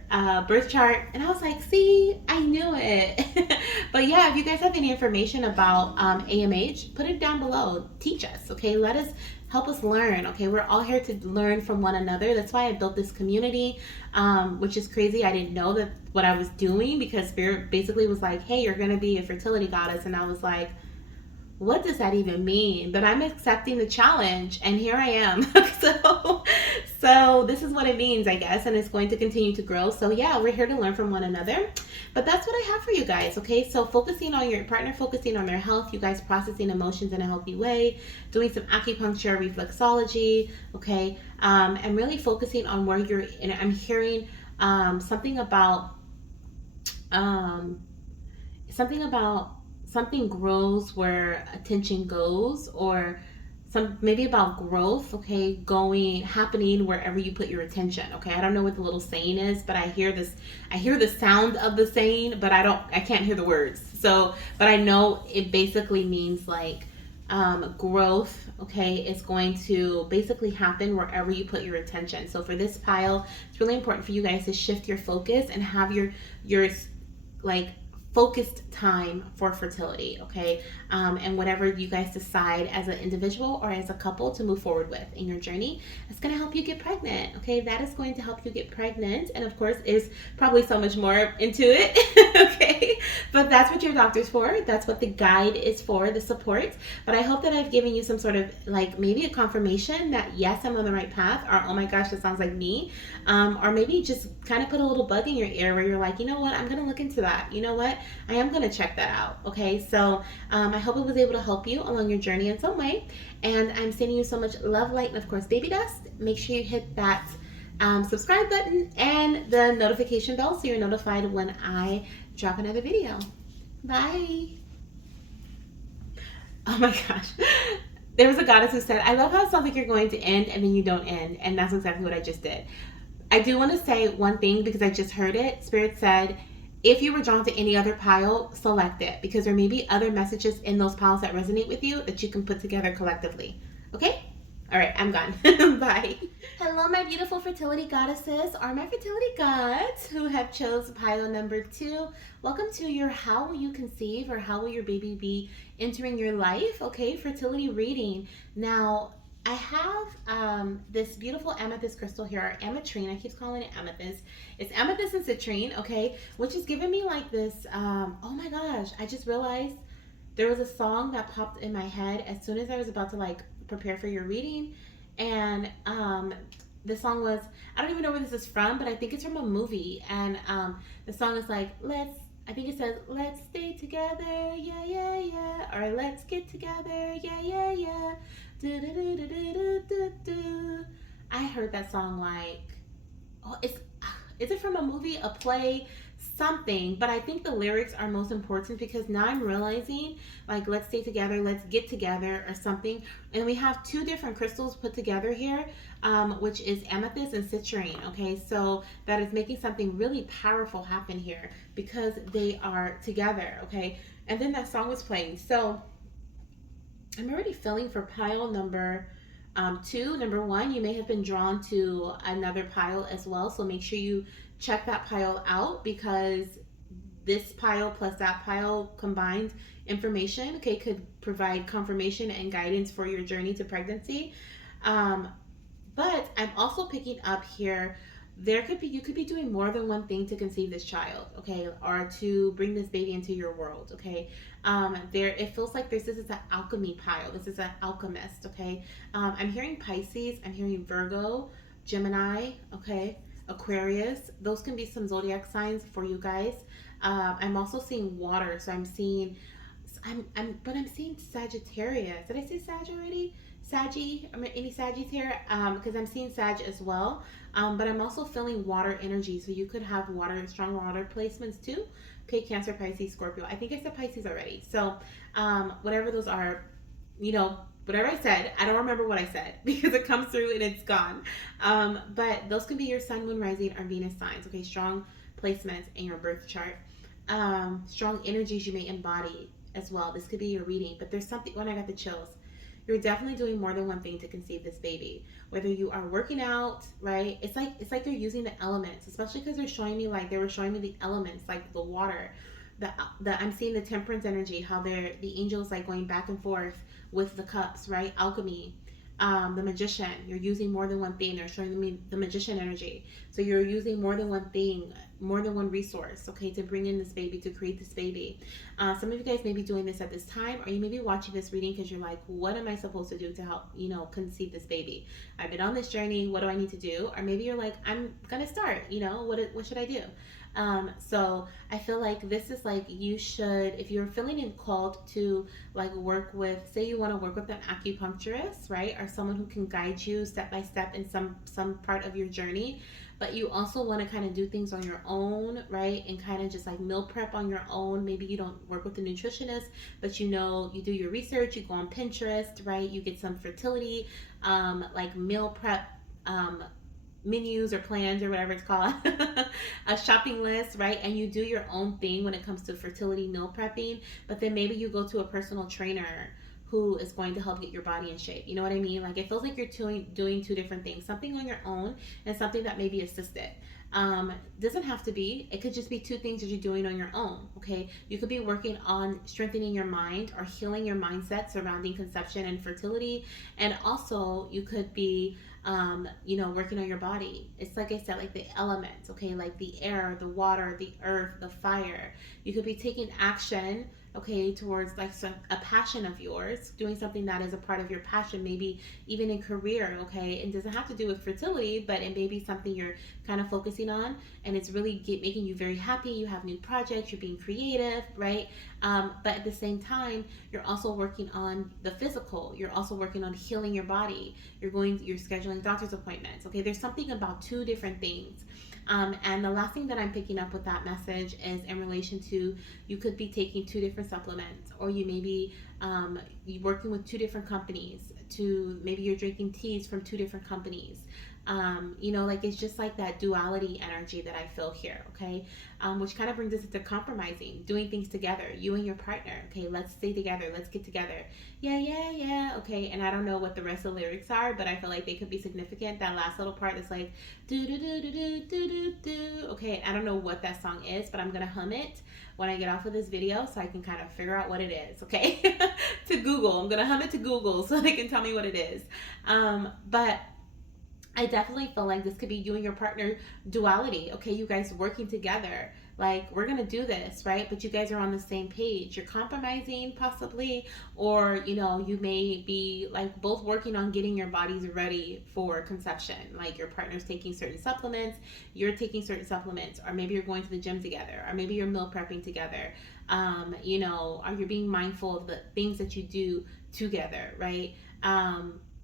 birth chart, and I was like, see, I knew it. But yeah, if you guys have any information about AMH, put it down below. Teach us, okay? Help us learn, okay? We're all here to learn from one another. That's why I built this community, which is crazy. I didn't know that what I was doing, because Spirit basically was like, hey, you're gonna be a fertility goddess, and I was like, what does that even mean? But I'm accepting the challenge, and here I am. So this is what it means, I guess, and it's going to continue to grow. So yeah, we're here to learn from one another. But that's what I have for you guys, okay? So focusing on your partner, focusing on their health, you guys processing emotions in a healthy way, doing some acupuncture, reflexology, okay? And really focusing on where you're, and I'm hearing something about something grows where attention goes, or maybe about growth, okay, happening wherever you put your attention. Okay, I don't know what the little saying is, but I hear the sound of the saying, but I can't hear the words. So, but I know it basically means like growth, okay, is going to basically happen wherever you put your attention. So for this pile, it's really important for you guys to shift your focus and have your like focused time for fertility, okay? And whatever you guys decide as an individual or as a couple to move forward with in your journey, it's going to help you get pregnant, okay? That is going to help you get pregnant. And of course, there's probably so much more into it, okay? But that's what your doctor's for. That's what the guide is for, the support. But I hope that I've given you some sort of like maybe a confirmation that yes, I'm on the right path, or oh my gosh, that sounds like me. Or maybe just kind of put a little bug in your ear where you're like, you know what, I'm going to look into that. You know what? I am going to check that out. Okay, so I hope it was able to help you along your journey in some way. And I'm sending you so much love, light, and of course, baby dust. Make sure you hit that subscribe button and the notification bell so you're notified when I drop another video. Bye. Oh my gosh. There was a goddess who said, I love how it sounds like you're going to end and then you don't end. And that's exactly what I just did. I do want to say one thing because I just heard it. Spirit said, if you were drawn to any other pile, select it because there may be other messages in those piles that resonate with you that you can put together collectively. Okay? All right, I'm gone. Bye. Hello, my beautiful fertility goddesses, or my fertility gods who have chose pile number 2. Welcome to your how will you conceive or how will your baby be entering your life? Okay, fertility reading. Now, I have this beautiful amethyst crystal here, or Ametrine. I keep calling it amethyst. It's amethyst and citrine, okay, which is giving me like this, oh my gosh, I just realized there was a song that popped in my head as soon as I was about to like prepare for your reading. And the song was, I don't even know where this is from, but I think it's from a movie. And the song is like, I think it says, let's stay together, yeah, yeah, yeah. Or let's get together, yeah, yeah, yeah. Do, do, do, do, do, do, do. I heard that song like, oh, is it from a movie, a play, something? But I think the lyrics are most important because now I'm realizing like, let's stay together, let's get together or something. And we have 2 different crystals put together here, which is amethyst and citrine. Okay, so that is making something really powerful happen here because they are together. Okay, and then that song was playing. So I'm already feeling for pile number 2. Number 1, you may have been drawn to another pile as well. So make sure you check that pile out because this pile plus that pile combined information, okay, could provide confirmation and guidance for your journey to pregnancy. But I'm also picking up here, you could be doing more than one thing to conceive this child, okay, or to bring this baby into your world, okay. It feels like this is an alchemy pile. This is an alchemist, okay. I'm hearing Pisces, I'm hearing Virgo, Gemini, okay, Aquarius. Those can be some zodiac signs for you guys. I'm also seeing water, so I'm seeing Sagittarius. Did I say Sag already? Saggy, any Saggies here? Because I'm seeing Sag as well. But I'm also feeling water energy. So you could have strong water placements too. Okay, Cancer, Pisces, Scorpio. I think I said Pisces already. So whatever those are, whatever I said, I don't remember what I said because it comes through and it's gone. But those could be your sun, moon, rising, or Venus signs. Okay, strong placements in your birth chart. Strong energies you may embody as well. This could be your reading. But there's something, when I got the chills, you're definitely doing more than one thing to conceive this baby. Whether you are working out, right? It's like they're using the elements, especially because they were showing me the elements, like the water. I'm seeing the temperance energy, how the angels like going back and forth with the cups, right? Alchemy. The magician, you're using more than one thing. They're showing me the magician energy. So you're using more than one thing, more than one resource, okay, to bring in this baby, to create this baby. Some of you guys may be doing this at this time, or you may be watching this reading because you're like, what am I supposed to do to help, conceive this baby? I've been on this journey. What do I need to do? Or maybe you're like, I'm going to start, what should I do? So I feel like this is like you should, if you're feeling called to like work with, say you want to work with an acupuncturist, right, or someone who can guide you step by step in some part of your journey, but you also want to kind of do things on your own, right, and kind of just like meal prep on your own. Maybe you don't work with a nutritionist, but you know you do your research, you go on Pinterest, right, you get some fertility like meal prep menus or plans or whatever it's called, a shopping list, right? And you do your own thing when it comes to fertility meal prepping, but then maybe you go to a personal trainer who is going to help get your body in shape. You know what I mean? Like it feels like you're doing two different things, something on your own and something that may be assisted. Doesn't have to be. It could just be two things that you're doing on your own. Okay, you could be working on strengthening your mind or healing your mindset surrounding conception and fertility, and also you could be, working on your body. It's like I said, like the elements. Okay, like the air, the water, the earth, the fire. You could be taking action, okay, towards like a passion of yours, doing something that is a part of your passion, maybe even in career, okay. It doesn't have to do with fertility, but it may be something you're kind of focusing on, and it's really making you very happy. You have new projects, you're being creative, right? But at the same time, you're also working on the physical. You're also working on healing your body. You're scheduling doctor's appointments. Okay, there's something about two different things. And the last thing that I'm picking up with that message is in relation to you could be taking two different supplements, or you may be working with two different companies. Maybe you're drinking teas from two different companies. Like it's just like that duality energy that I feel here, okay? Which kind of brings us into compromising, doing things together, you and your partner, okay? Let's stay together, let's get together. Yeah, yeah, yeah, okay. And I don't know what the rest of the lyrics are, but I feel like they could be significant. That last little part is like, do, do, do, do, do, do, do, do. Okay, I don't know what that song is, but I'm gonna hum it when I get off of this video so I can kind of figure out what it is, okay? To Google, I'm gonna hum it to Google so they can tell me what it is. But I definitely feel like this could be you and your partner duality. Okay, you guys working together. Like, we're gonna do this, right? But you guys are on the same page. You're compromising, possibly, or you may be like both working on getting your bodies ready for conception. Like, your partner's taking certain supplements, you're taking certain supplements, or maybe you're going to the gym together, or maybe you're meal prepping together. Or you're being mindful of the things that you do together, right?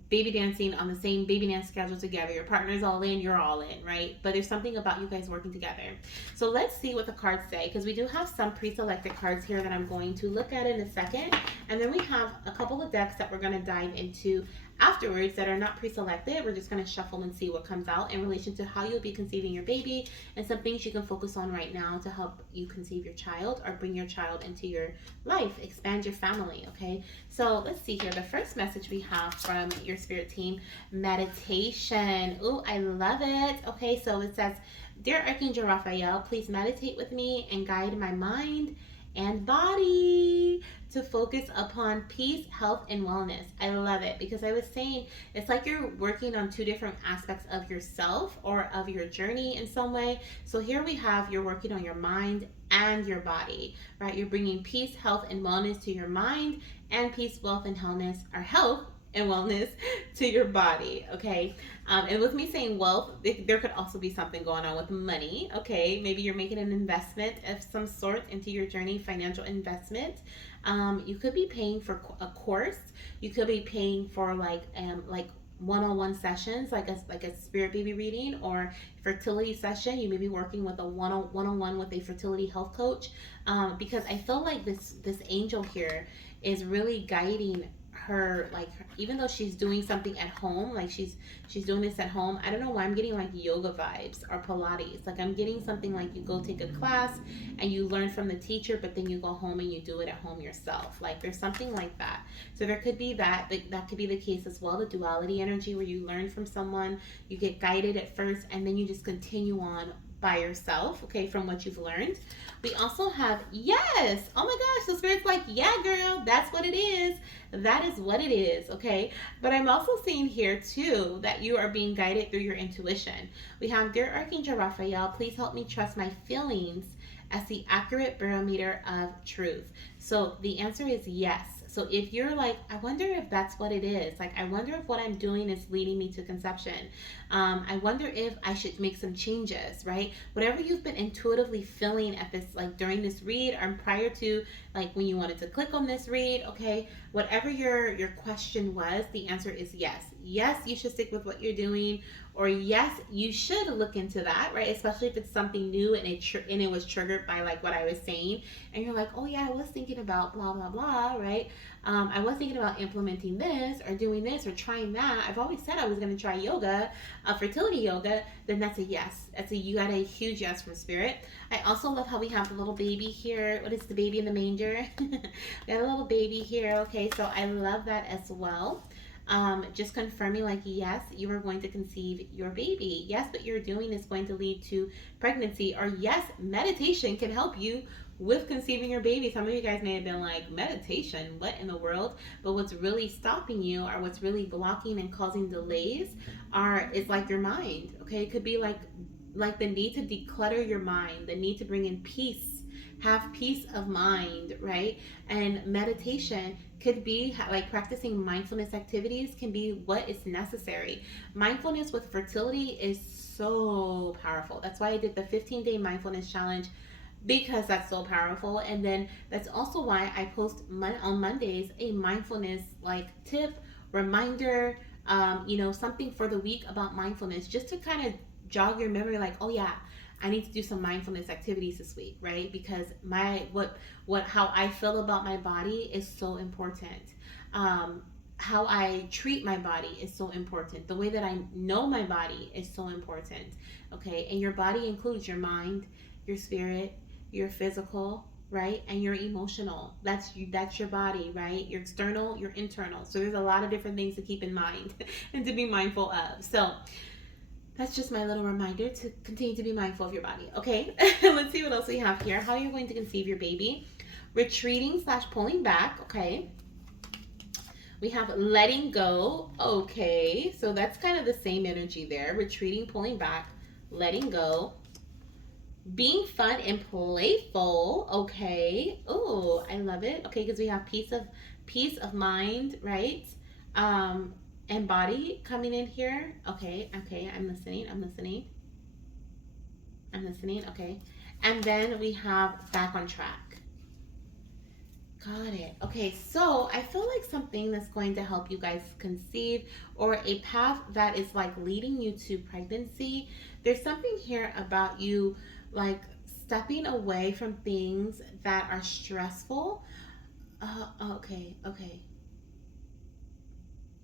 Baby dancing on the same baby dance schedule together. Your partner's all in, you're all in, right? But there's something about you guys working together. So let's see what the cards say, because we do have some pre-selected cards here that I'm going to look at in a second. And then we have a couple of decks that we're going to dive into afterwards that are not pre-selected. We're just going to shuffle and see what comes out in relation to how you'll be conceiving your baby and some things you can focus on right now to help you conceive your child or bring your child into your life, expand your family, okay? So let's see here. The first message we have from your spirit team, meditation. Ooh, I love it. Okay, so it says, Dear Archangel Raphael, please meditate with me and guide my mind and body to focus upon peace, health, and wellness. I love it, because I was saying it's like you're working on two different aspects of yourself or of your journey in some way. So here we have you're working on your mind and your body, right? You're bringing peace, health, and wellness to your mind, and peace, wealth, and health and wellness to your body, okay? And with me saying wealth, there could also be something going on with money, okay? Maybe you're making an investment of some sort into your journey, financial investment. You could be paying for a course. You could be paying for like one-on-one sessions, like a spirit baby reading or fertility session. You may be working with a one-on-one with a fertility health coach, because I feel like this angel here is really guiding her, like, even though she's doing something at home, like she's doing this at home. I don't know why I'm getting like yoga vibes or Pilates. Like, I'm getting something like you go take a class and you learn from the teacher, but then you go home and you do it at home yourself. Like, there's something like that. So there could be that could be the case as well, the duality energy, where you learn from someone, you get guided at first, and then you just continue on by yourself, okay, from what you've learned. We also have, yes, oh my gosh, the spirit's like, yeah, girl, that's what it is. That is what it is, okay? But I'm also seeing here, too, that you are being guided through your intuition. We have, Dear Archangel Raphael, please help me trust my feelings as the accurate barometer of truth. So the answer is yes. So if you're like, I wonder if that's what it is. Like, I wonder if what I'm doing is leading me to conception. I wonder if I should make some changes, right? Whatever you've been intuitively feeling at this, like during this read or prior to, like when you wanted to click on this read, okay? Whatever your question was, the answer is yes. Yes, you should stick with what you're doing, or yes, you should look into that, right? Especially if it's something new and it was triggered by like what I was saying, and you're like, oh yeah, I was thinking about blah blah blah, right? I was thinking about implementing this or doing this or trying that. I've always said I was going to try yoga, fertility yoga. Then that's a yes. You got a huge yes from spirit. I also love how we have the little baby here. What is the baby in the manger? We got a little baby here. Okay, so I love that as well. Just confirming, like, yes, you are going to conceive your baby. Yes, what you're doing is going to lead to pregnancy. Or yes, meditation can help you with conceiving your baby. Some of you guys may have been like, meditation, what in the world? But what's really stopping you, or what's really blocking and causing delays, is like your mind. Okay, it could be like the need to declutter your mind, the need to bring in peace, have peace of mind, right? And meditation could be like practicing mindfulness activities can be what is necessary. Mindfulness with fertility is so powerful. That's why I did the 15-day mindfulness challenge, because that's so powerful. And then that's also why I post on Mondays a mindfulness like tip, reminder, something for the week about mindfulness, just to kind of jog your memory, like, oh yeah, I need to do some mindfulness activities this week, right? Because how I feel about my body is so important. How I treat my body is so important. The way that I know my body is so important. Okay, and your body includes your mind, your spirit, your physical, right, and your emotional. That's your body, right? Your external, your internal. So there's a lot of different things to keep in mind and to be mindful of. So that's just my little reminder to continue to be mindful of your body. Okay, let's see what else we have here. How you're going to conceive your baby. Retreating / pulling back. Okay. We have letting go. Okay, so that's kind of the same energy there. Retreating, pulling back, letting go. Being fun and playful. Okay. Oh, I love it. Okay, because we have peace of mind, right? And body coming in here. Okay, I'm listening. Okay. And then we have back on track. Got it. Okay, so I feel like something that's going to help you guys conceive, or a path that is like leading you to pregnancy. There's something here about you like stepping away from things that are stressful. Okay.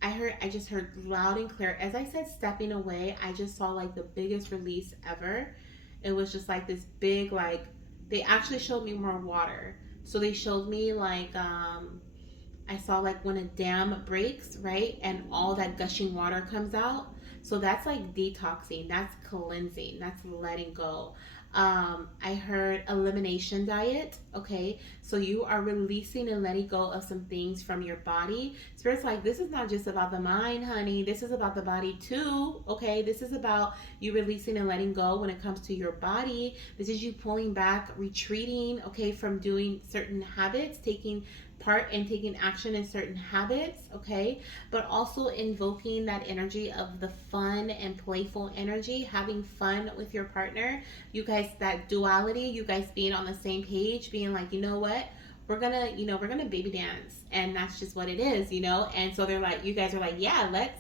I just heard loud and clear. As I said stepping away, I just saw like the biggest release ever. It was just like this big, like, they actually showed me more water. So they showed me like I saw like when a dam breaks, right? And all that gushing water comes out. So that's like detoxing, that's cleansing, that's letting go. I heard elimination diet. Okay, so you are releasing and letting go of some things from your body. Spirit's like, this is not just about the mind, honey. This is about the body too. Okay, this is about you releasing and letting go when it comes to your body. This is you pulling back, retreating, okay, from doing certain habits, taking part and taking action in certain habits, okay, but also invoking that energy of the fun and playful energy, having fun with your partner. You guys, that duality, you guys being on the same page, being like, you know what, we're gonna baby dance, and that's just what it is, and so they're like, you guys are like, yeah, let's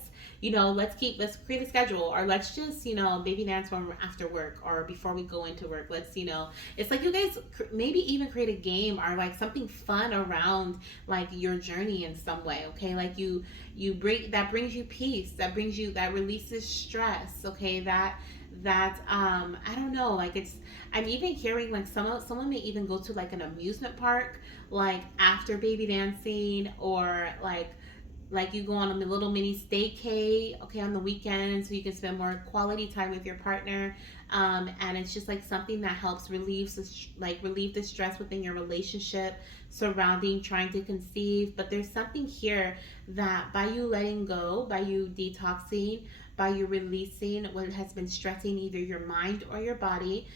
create a schedule, or let's just, baby dance when we're after work or before we go into work. Let's, it's like you guys maybe even create a game or like something fun around like your journey in some way. Okay, like you bring that, brings you peace, that releases stress. Okay, that I don't know, like I'm even hearing like someone may even go to like an amusement park like after baby dancing, or like you go on a little mini staycay, okay, on the weekend, so you can spend more quality time with your partner. And it's just like something that helps relieve the stress within your relationship surrounding trying to conceive. But there's something here that by you letting go, by you detoxing, by you releasing what has been stressing either your mind or your body,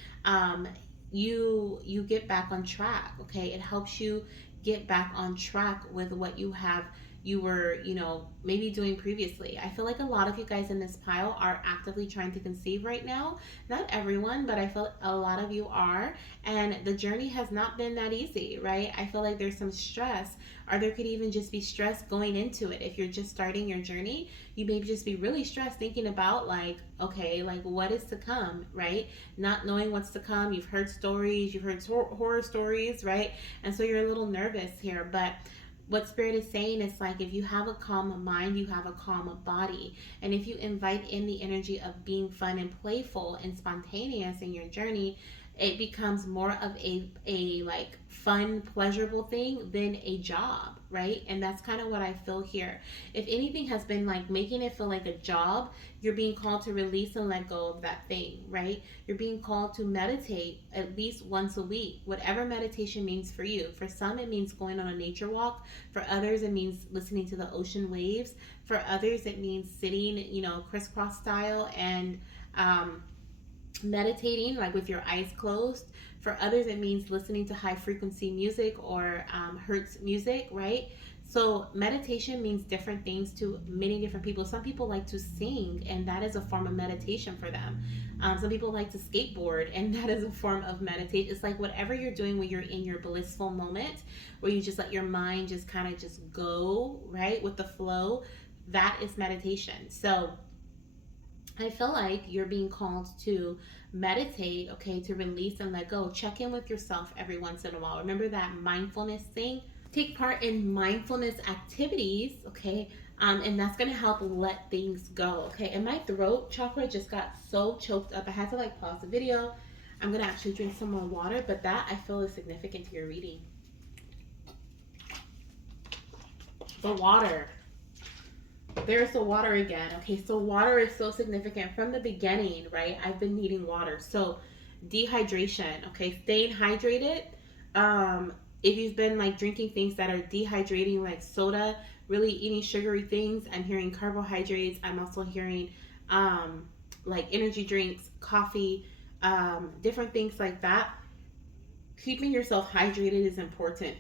you get back on track. Okay, it helps you get back on track with what you were, you know, maybe doing previously. I feel like a lot of you guys in this pile are actively trying to conceive right now. Not everyone, but I feel a lot of you are. And the journey has not been that easy, right? I feel like there's some stress, or there could even just be stress going into it. If you're just starting your journey, you may just be really stressed thinking about, like, okay, like what is to come, right? Not knowing what's to come. You've heard stories, you've heard horror stories, right? And so you're a little nervous here, but what spirit is saying is, like, if you have a calm mind, you have a calm body. And if you invite in the energy of being fun and playful and spontaneous in your journey, it becomes more of a like fun, pleasurable thing than a job, right? And that's kind of what I feel here. If anything has been like making it feel like a job, you're being called to release and let go of that thing, right? You're being called to meditate at least once a week, whatever meditation means for you. For some, it means going on a nature walk. For others, it means listening to the ocean waves. For others, it means sitting, you know, crisscross style and meditating, like with your eyes closed. For others, it means listening to high frequency music or hertz music, right? So meditation means different things to many different people. Some people like to sing, and that is a form of meditation for them. Some people like to skateboard, and that is a form of meditation. It's like whatever you're doing when you're in your blissful moment, where you just let your mind just kind of just go, right, with the flow, that is meditation. So I feel like you're being called to meditate, okay, to release and let go. Check in with yourself every once in a while. Remember that mindfulness thing? Take part in mindfulness activities, okay? And that's gonna help let things go, okay? And my throat chakra just got so choked up. I had to like pause the video. I'm gonna actually drink some more water, but that I feel is significant to your reading. The water. There's the water again. Okay, so water is so significant from the beginning, right? I've been needing water. So dehydration, okay, staying hydrated. If you've been like drinking things that are dehydrating, like soda, really eating sugary things, I'm hearing carbohydrates. I'm also hearing like energy drinks, coffee, different things like that. Keeping yourself hydrated is important.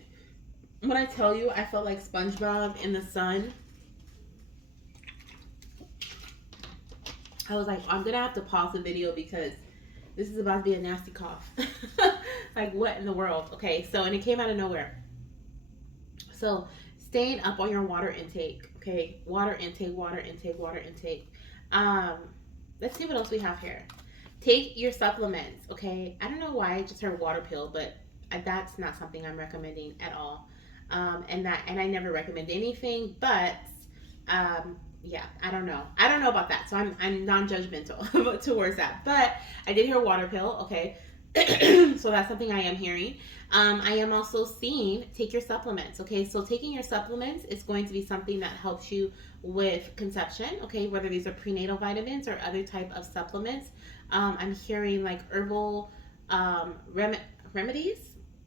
When I tell you, I felt like SpongeBob in the sun. I was like, I'm gonna have to pause the video because this is about to be a nasty cough. Like, what in the world? Okay, so, and it came out of nowhere. So, staying up on your water intake, okay? Water intake, water intake, water intake. Let's see what else we have here. Take your supplements, okay? I don't know why I just heard water pill, but that's not something I'm recommending at all. And I never recommend anything, but yeah, I don't know about that, so I'm non-judgmental towards that, but I did hear water pill, okay. So that's something I am hearing. I am also seeing take your supplements, okay. So taking your supplements is going to be something that helps you with conception, okay, whether these are prenatal vitamins or other type of supplements. I'm hearing like herbal remedies.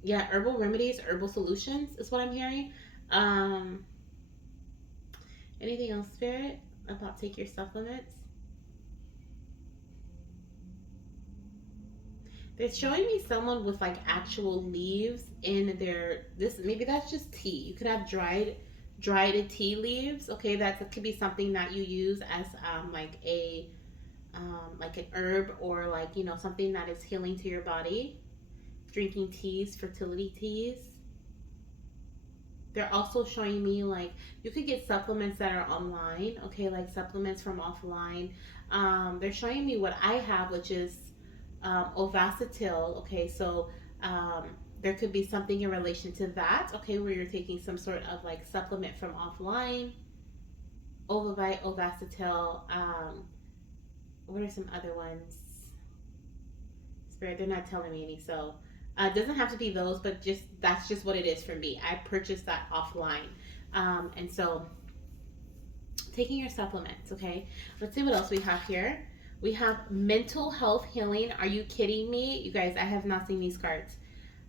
Yeah, herbal remedies, herbal solutions is what I'm hearing. Anything else, Spirit, about take your supplements? They're showing me someone with like actual leaves in their, this, maybe that's just tea. You could have dried tea leaves. Okay, that could be something that you use as like an herb, or like, you know, something that is healing to your body. Drinking teas, fertility teas. They're also showing me like you could get supplements that are online, okay, like supplements from offline. They're showing me what I have, which is Ovacetil, okay, so there could be something in relation to that, okay, where you're taking some sort of like supplement from offline. Ovavite, Ovacetil, what are some other ones? Spirit, they're not telling me any, so it doesn't have to be those, but just that's just what it is for me. I purchased that offline. And so taking your supplements, okay? Let's see what else we have here. We have mental health healing. Are you kidding me? You guys, I have not seen these cards.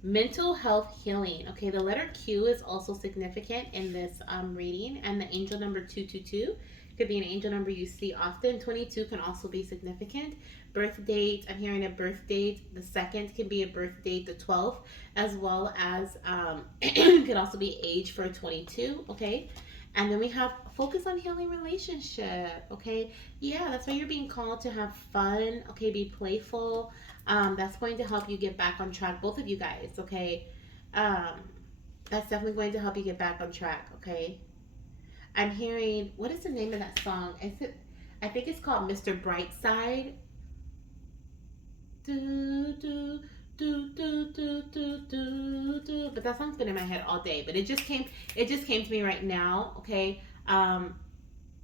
Mental health healing. Okay, the letter Q is also significant in this reading, and the angel number 222. Could be an angel number you see often. 22 can also be significant. Birth date, I'm hearing a birth date. The second can be a birth date, the 12th, as well as could also be age for 22, okay? And then we have focus on healing relationship, okay? Yeah, that's why you're being called to have fun, okay? Be playful. That's going to help you get back on track, both of you guys, okay? Um, that's definitely going to help you get back on track, okay? I'm hearing, what is the name of that song? Is it, I think it's called Mr. Brightside. Do, do, do, do, do, do, do, do. But that song's been in my head all day. But it just came to me right now, okay? And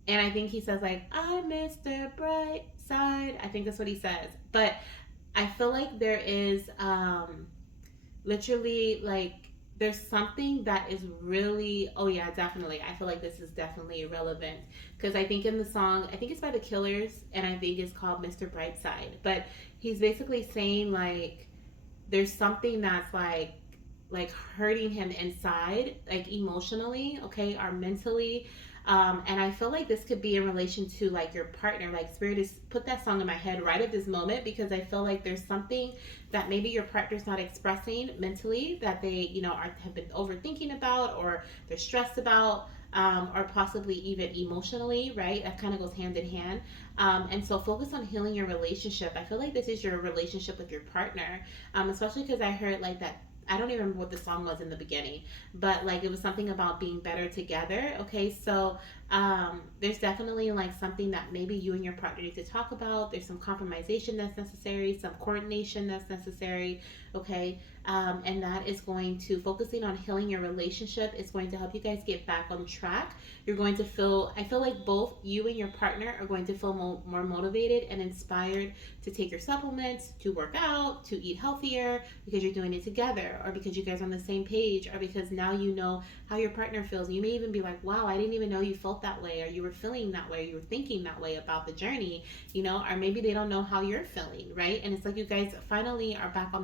I think he says like, I'm Mr. Brightside. I think that's what he says. But I feel like there is literally like there's something that is really, oh yeah, definitely, I feel like this is definitely relevant because I think in the song, I think it's by the Killers, and I think it's called Mr. Brightside, but he's basically saying like there's something that's like hurting him inside, like emotionally, okay, or mentally. And I feel like this could be in relation to like your partner. Like Spirit has put that song in my head right at this moment because I feel like there's something that maybe your partner's not expressing mentally that they, have been overthinking about, or they're stressed about, or possibly even emotionally, right? That kind of goes hand in hand. And so focus on healing your relationship. I feel like this is your relationship with your partner, especially because I heard like that. I don't even remember what the song was in the beginning, but like it was something about being better together. Okay, so there's definitely like something that maybe you and your partner need to talk about. There's some compromisation that's necessary, some coordination that's necessary. Okay, and that is going to focusing on healing your relationship is going to help you guys get back on track. You're going to feel, I feel like both you and your partner are going to feel more motivated and inspired to take your supplements, to work out, to eat healthier because you're doing it together, or because you guys are on the same page, or because now you know how your partner feels. You may even be like, wow, I didn't even know you felt that way, or you were feeling that way, you were thinking that way about the journey, or maybe they don't know how you're feeling, right? And it's like you guys finally are back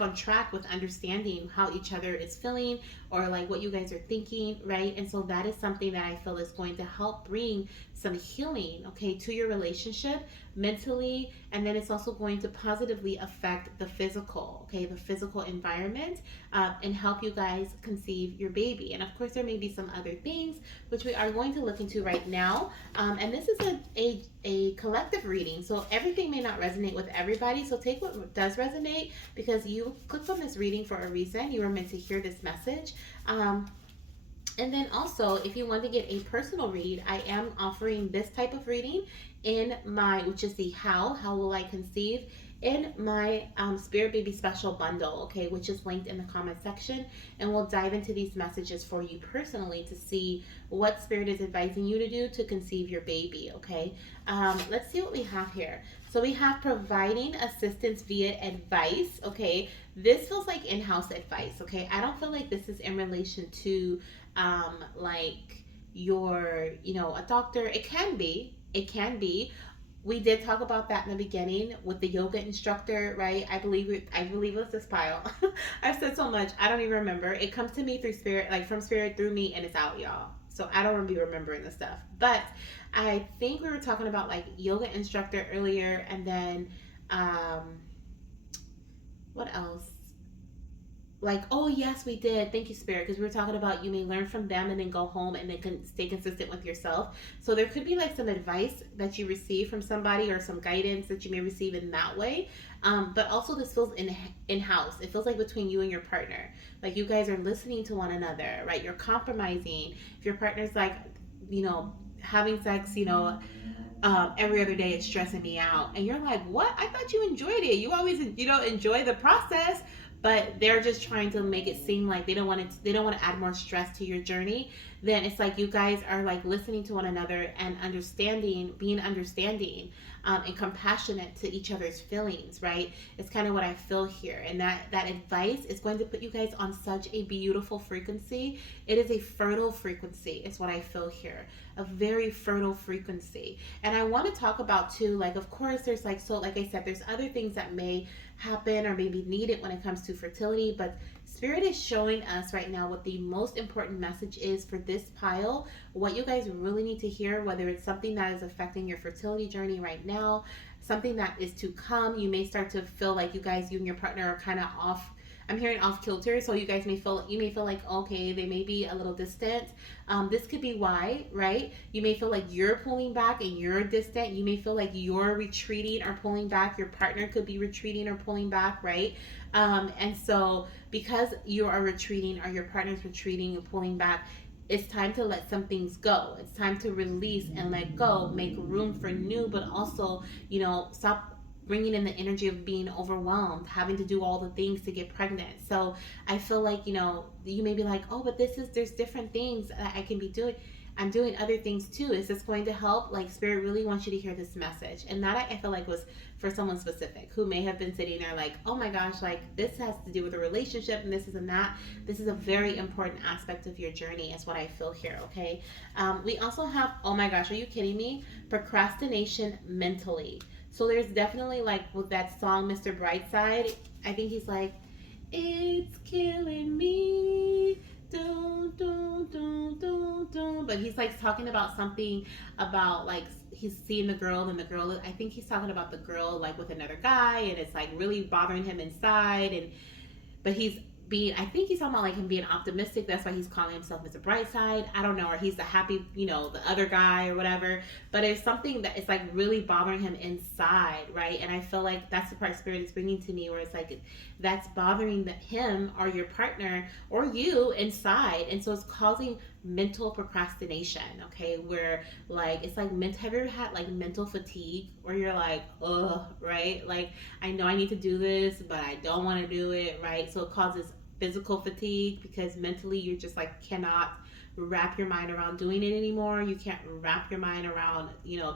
on track with understanding how each other is feeling, or like what you guys are thinking, right? And so that is something that I feel is going to help bring some healing, okay, to your relationship mentally, and then it's also going to positively affect the physical, okay, the physical environment, and help you guys conceive your baby. And of course, there may be some other things which we are going to look into right now. And this is a collective reading, so everything may not resonate with everybody. So take what does resonate, because you clicked on this reading for a reason. You were meant to hear this message. And then also, if you want to get a personal read, I am offering this type of reading in my, which is the How Will I Conceive, in my Spirit Baby Special bundle, okay, which is linked in the comment section. And we'll dive into these messages for you personally to see what Spirit is advising you to do to conceive your baby, okay? Let's see what we have here. So we have providing assistance via advice, okay? This feels like in-house advice, okay? I don't feel like this is in relation to like you're, a doctor. It can be. We did talk about that in the beginning with the yoga instructor, right? I believe it was this pile. I've said so much, I don't even remember. It comes to me through Spirit, like from Spirit through me, and it's out, y'all. So I don't be remembering the stuff. But I think we were talking about like yoga instructor earlier, and then what else? Like, oh yes, we did, thank you, Spirit, because we were talking about you may learn from them and then go home and then stay consistent with yourself. So there could be like some advice that you receive from somebody, or some guidance that you may receive in that way. But also this feels in-house. It feels like between you and your partner, like you guys are listening to one another, right? You're compromising. If your partner's like, having sex, every other day, it's stressing me out, and you're like, what? I thought you enjoyed it. You always, enjoy the process. But they're just trying to make it seem like they don't want to add more stress to your journey. Then it's like you guys are like listening to one another and being understanding, and compassionate to each other's feelings, right? It's kind of what I feel here. And that advice is going to put you guys on such a beautiful frequency. It is a fertile frequency. It's what I feel here. A very fertile frequency. And I want to talk about too, like, of course, there's like, so like I said, there's other things that may happen or maybe needed when it comes to fertility, but Spirit is showing us right now what the most important message is for this pile, what you guys really need to hear, whether it's something that is affecting your fertility journey right now, something that is to come. You may start to feel like you and your partner are kind of off. I'm hearing off kilter, so you may feel like, okay, they may be a little distant. This could be why, right? You may feel like you're pulling back and you're distant. You may feel like you're retreating or pulling back. Your partner could be retreating or pulling back, right? And so because you are retreating or your partner's retreating and pulling back, it's time to let some things go. It's time to release and let go, make room for new, but also, stop bringing in the energy of being overwhelmed, having to do all the things to get pregnant. So I feel like, you may be like, oh, but there's different things that I can be doing. I'm doing other things too. Is this going to help? Like, Spirit really wants you to hear this message. And that I feel like was for someone specific who may have been sitting there like, oh my gosh, like this has to do with a relationship and this and that. This is a very important aspect of your journey is what I feel here, okay? We also have, oh my gosh, are you kidding me? Procrastination mentally. So there's definitely like with that song, Mr. Brightside, I think he's like, it's killing me. But he's like talking about something about like he's seeing the girl and the girl, I think he's talking about the girl like with another guy and it's like really bothering him inside, but I think he's talking about like him being optimistic. That's why he's calling himself Mr. Brightside. I don't know, or he's the happy, the other guy or whatever. But it's something that is like really bothering him inside, right? And I feel like that's the part Spirit is bringing to me, where it's like that's bothering him or your partner or you inside, and so it's causing mental procrastination. Okay, where like it's like have you ever had like mental fatigue, where you're like, ugh, right? Like I know I need to do this, but I don't want to do it, right? So it causes physical fatigue because mentally you're just like cannot wrap your mind around doing it anymore. You can't wrap your mind around,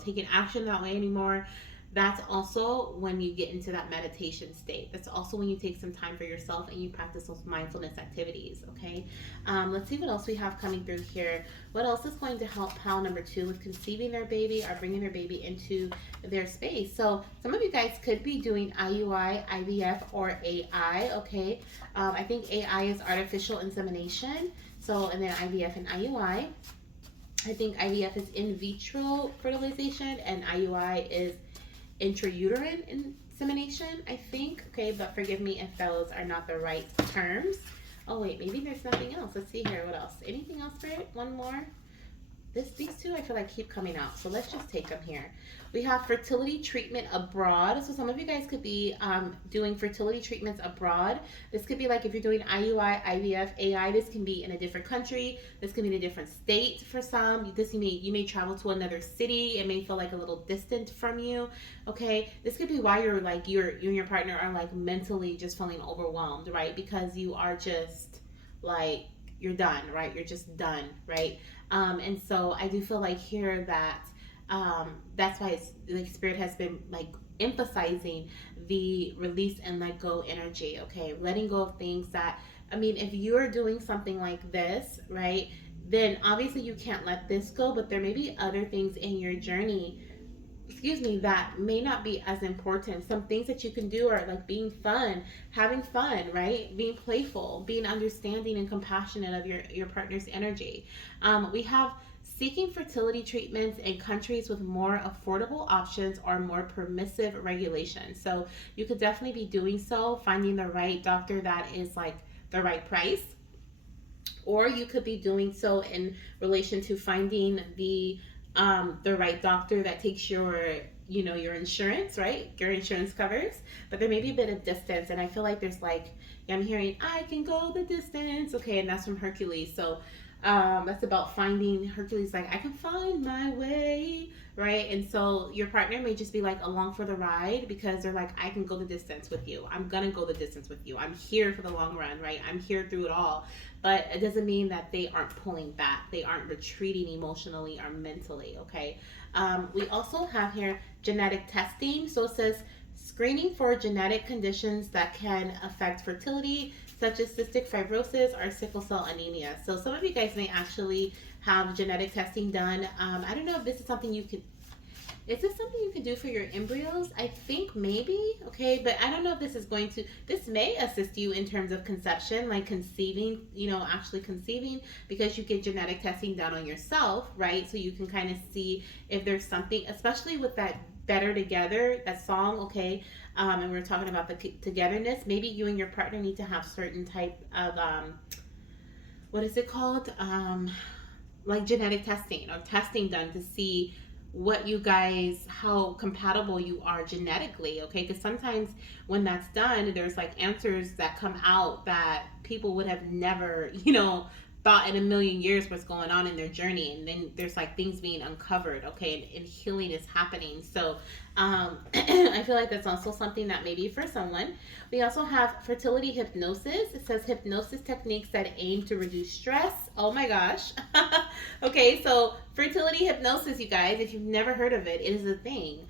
taking action that way anymore. That's also when you get into that meditation state. That's also when you take some time for yourself and you practice those mindfulness activities, okay? Let's see what else we have coming through here. What else is going to help pile number 2 with conceiving their baby or bringing their baby into their space? So some of you guys could be doing IUI, IVF, or AI, okay? I think AI is artificial insemination. So, and then IVF and IUI. I think IVF is in vitro fertilization and IUI is intrauterine insemination, I think. Okay, but forgive me if those are not the right terms. Oh wait, maybe there's nothing else. Let's see here. What else? Anything else, Spirit? One more. These two I feel like keep coming out, so let's just take them here. We have fertility treatment abroad. So some of you guys could be doing fertility treatments abroad. This could be like if you're doing IUI, IVF, AI. This can be in a different country. This can be in a different state for some. You may travel to another city. It may feel like a little distant from you. Okay, this could be why you're like you and your partner are like mentally just feeling overwhelmed, right? Because you are just like you're done, right? You're just done, right? And so I do feel like here that that's why it's like Spirit has been like emphasizing the release and let go energy. Okay, letting go of things that, I mean, if you're doing something like this, right, then obviously you can't let this go, but there may be other things in your journey, that may not be as important. Some things that you can do are like being fun, having fun, right? Being playful, being understanding and compassionate of your partner's energy. We have seeking fertility treatments in countries with more affordable options or more permissive regulations. So you could definitely be doing so, finding the right doctor that is like the right price. Or you could be doing so in relation to finding the right doctor that takes your insurance, right? Your insurance covers, but there may be a bit of distance, and I feel like there's like, I'm hearing I can go the distance, okay, and that's from Hercules. So that's about finding, Hercules like I can find my way, right? And so your partner may just be like along for the ride because they're like, I can go the distance with you. I'm gonna go the distance with you. I'm here for the long run, right? I'm here through it all. But it doesn't mean that they aren't pulling back. They aren't retreating emotionally or mentally, okay? We also have here genetic testing. So it says screening for genetic conditions that can affect fertility, such as cystic fibrosis or sickle cell anemia. So some of you guys may actually have genetic testing done. I don't know if this is something Is this something you can do for your embryos? I think maybe, okay, but I don't know if this is going to, this may assist you in terms of conception, like conceiving, actually conceiving, because you get genetic testing done on yourself, right? So you can kind of see if there's something, especially with that Better Together, that song, okay, and we're talking about the togetherness. Maybe you and your partner need to have certain type of, what is it called? Like genetic testing or testing done to see what you guys, how compatible you are genetically, okay? Because sometimes when that's done, there's like answers that come out that people would have never, thought in a million years what's going on in their journey. And then there's like things being uncovered, okay? And healing is happening. So I feel like that's also something that maybe for someone. We also have fertility hypnosis. It says hypnosis techniques that aim to reduce stress. Oh my gosh. Okay, so fertility hypnosis, you guys, if you've never heard of it, it is a thing.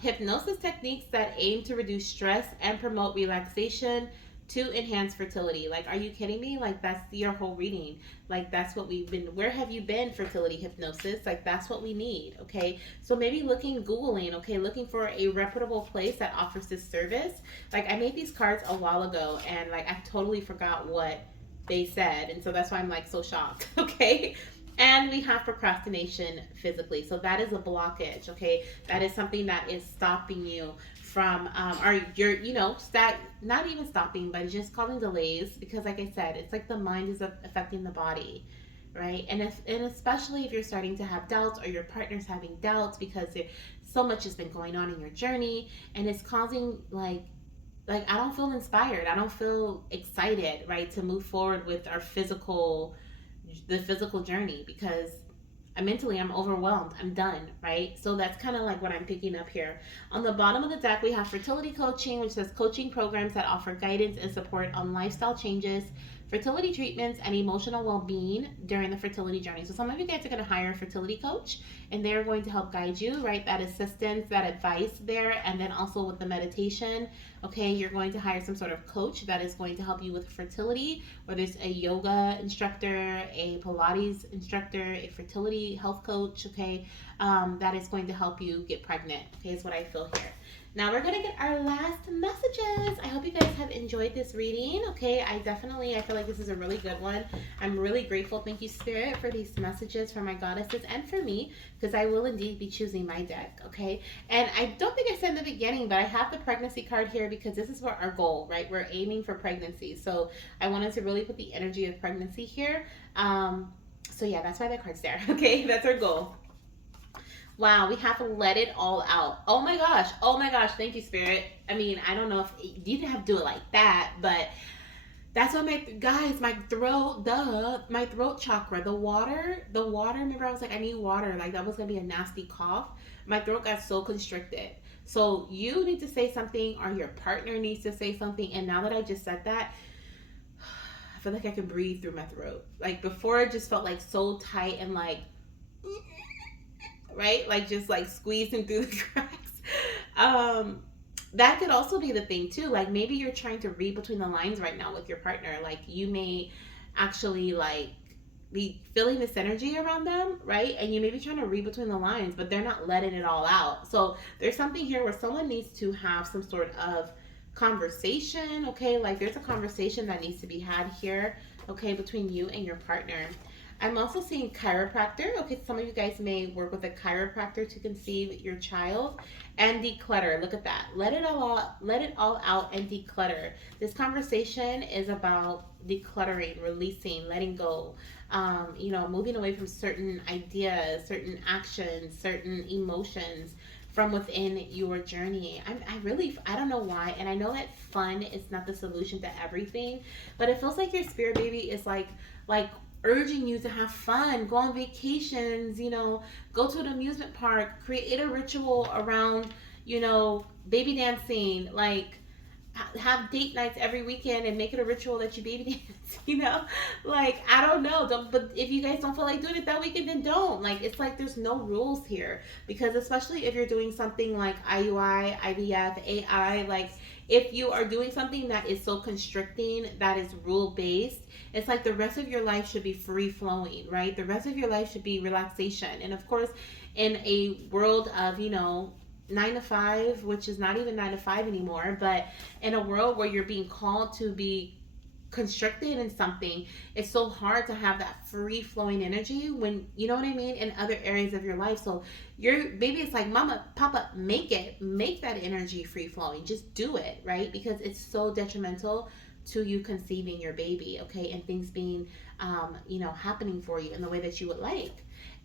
Hypnosis techniques that aim to reduce stress and promote relaxation to enhance fertility. Like, are you kidding me? Like, that's your whole reading. Like, that's what we've been, where have you been, fertility hypnosis? Like, that's what we need, okay? So maybe Googling, okay, looking for a reputable place that offers this service. Like, I made these cards a while ago, and like, I totally forgot what they said. And so that's why I'm like so shocked, okay? And we have procrastination physically. So that is a blockage, okay? That is something that is stopping you from, or you're, not even stopping, but just causing delays. Because like I said, it's like the mind is affecting the body, right? And especially if you're starting to have doubts, or your partner's having doubts because so much has been going on in your journey, and it's causing like I don't feel inspired. I don't feel excited, right, to move forward with the physical journey, because I'm overwhelmed. I'm done, right? So that's kind of like what I'm picking up here. On the bottom of the deck, we have fertility coaching, which says coaching programs that offer guidance and support on lifestyle changes, fertility treatments, and emotional well-being during the fertility journey. So some of you guys are going to hire a fertility coach, and they're going to help guide you, right? That assistance, that advice there, and then also with the meditation, okay, you're going to hire some sort of coach that is going to help you with fertility, whether it's a yoga instructor, a Pilates instructor, a fertility health coach, okay, that is going to help you get pregnant, okay, is what I feel here. Now we're going to get our last messages. I hope you guys have enjoyed this reading, okay? I feel like this is a really good one. I'm really grateful. Thank you, Spirit, for these messages for my goddesses and for me, because I will indeed be choosing my deck, okay? And I don't think I said in the beginning, but I have the pregnancy card here because this is what our goal, right? We're aiming for pregnancy. So I wanted to really put the energy of pregnancy here. So yeah, that's why that card's there, okay? That's our goal. Wow, we have to let it all out. Oh my gosh. Oh my gosh. Thank you, Spirit. I mean, I don't know if you didn't have to do it like that, but that's what my throat chakra, the water, remember I was like, I need water. Like that was going to be a nasty cough. My throat got so constricted. So you need to say something, or your partner needs to say something. And now that I just said that, I feel like I can breathe through my throat. Like before, it just felt like so tight and like, right? Like just like squeezing through the cracks. That could also be the thing too. Like maybe you're trying to read between the lines right now with your partner. Like you may actually like be feeling this energy around them, right? And you may be trying to read between the lines, but they're not letting it all out. So there's something here where someone needs to have some sort of conversation, okay? Like there's a conversation that needs to be had here, okay, between you and your partner. I'm also seeing chiropractor. Okay, some of you guys may work with a chiropractor to conceive your child. And declutter. Look at that. Let it all out and declutter. This conversation is about decluttering, releasing, letting go. Moving away from certain ideas, certain actions, certain emotions from within your journey. I don't know why, and I know that fun is not the solution to everything, but it feels like your spirit baby is like urging you to have fun, go on vacations, go to an amusement park, create a ritual around, baby dancing, like have date nights every weekend and make it a ritual that you baby dance, you know? Like, I don't know. But if you guys don't feel like doing it that weekend, then don't. Like, it's like there's no rules here. Because especially if you're doing something like IUI, IVF, AI, like, if you are doing something that is so constricting, that is rule based, it's like the rest of your life should be free flowing, right? The rest of your life should be relaxation. And of course, in a world of, 9 to 5, which is not even 9 to 5 anymore, but in a world where you're being called to be constricted in something, it's so hard to have that free flowing energy when, you know what I mean, in other areas of your life. So your baby is like, mama, papa, make that energy free flowing. Just do it, right? Because it's so detrimental to you conceiving your baby, okay, and things being happening for you in the way that you would like.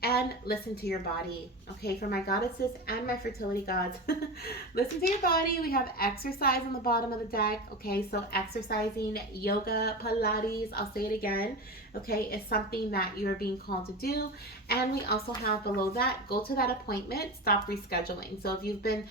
And listen to your body, okay? For my goddesses and my fertility gods, listen to your body. We have exercise on the bottom of the deck, okay? So exercising, yoga, Pilates, I'll say it again, okay, is something that you are being called to do. And we also have below that, go to that appointment, stop rescheduling. So if you've been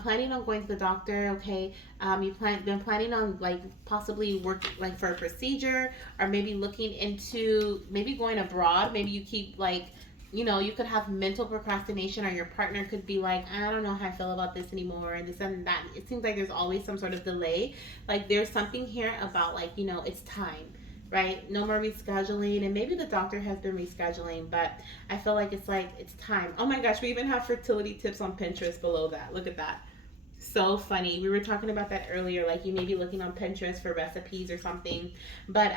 planning on going to the doctor, okay, been planning on like possibly working like for a procedure, or maybe looking into maybe going abroad. Maybe you keep like, you could have mental procrastination, or your partner could be like, I don't know how I feel about this anymore, and this and that. It seems like there's always some sort of delay. Like there's something here about like, it's time, right? No more rescheduling. And maybe the doctor has been rescheduling, but I feel like it's time. Oh my gosh, we even have fertility tips on Pinterest below that. Look at that. So funny. We were talking about that earlier. Like you may be looking on Pinterest for recipes or something. But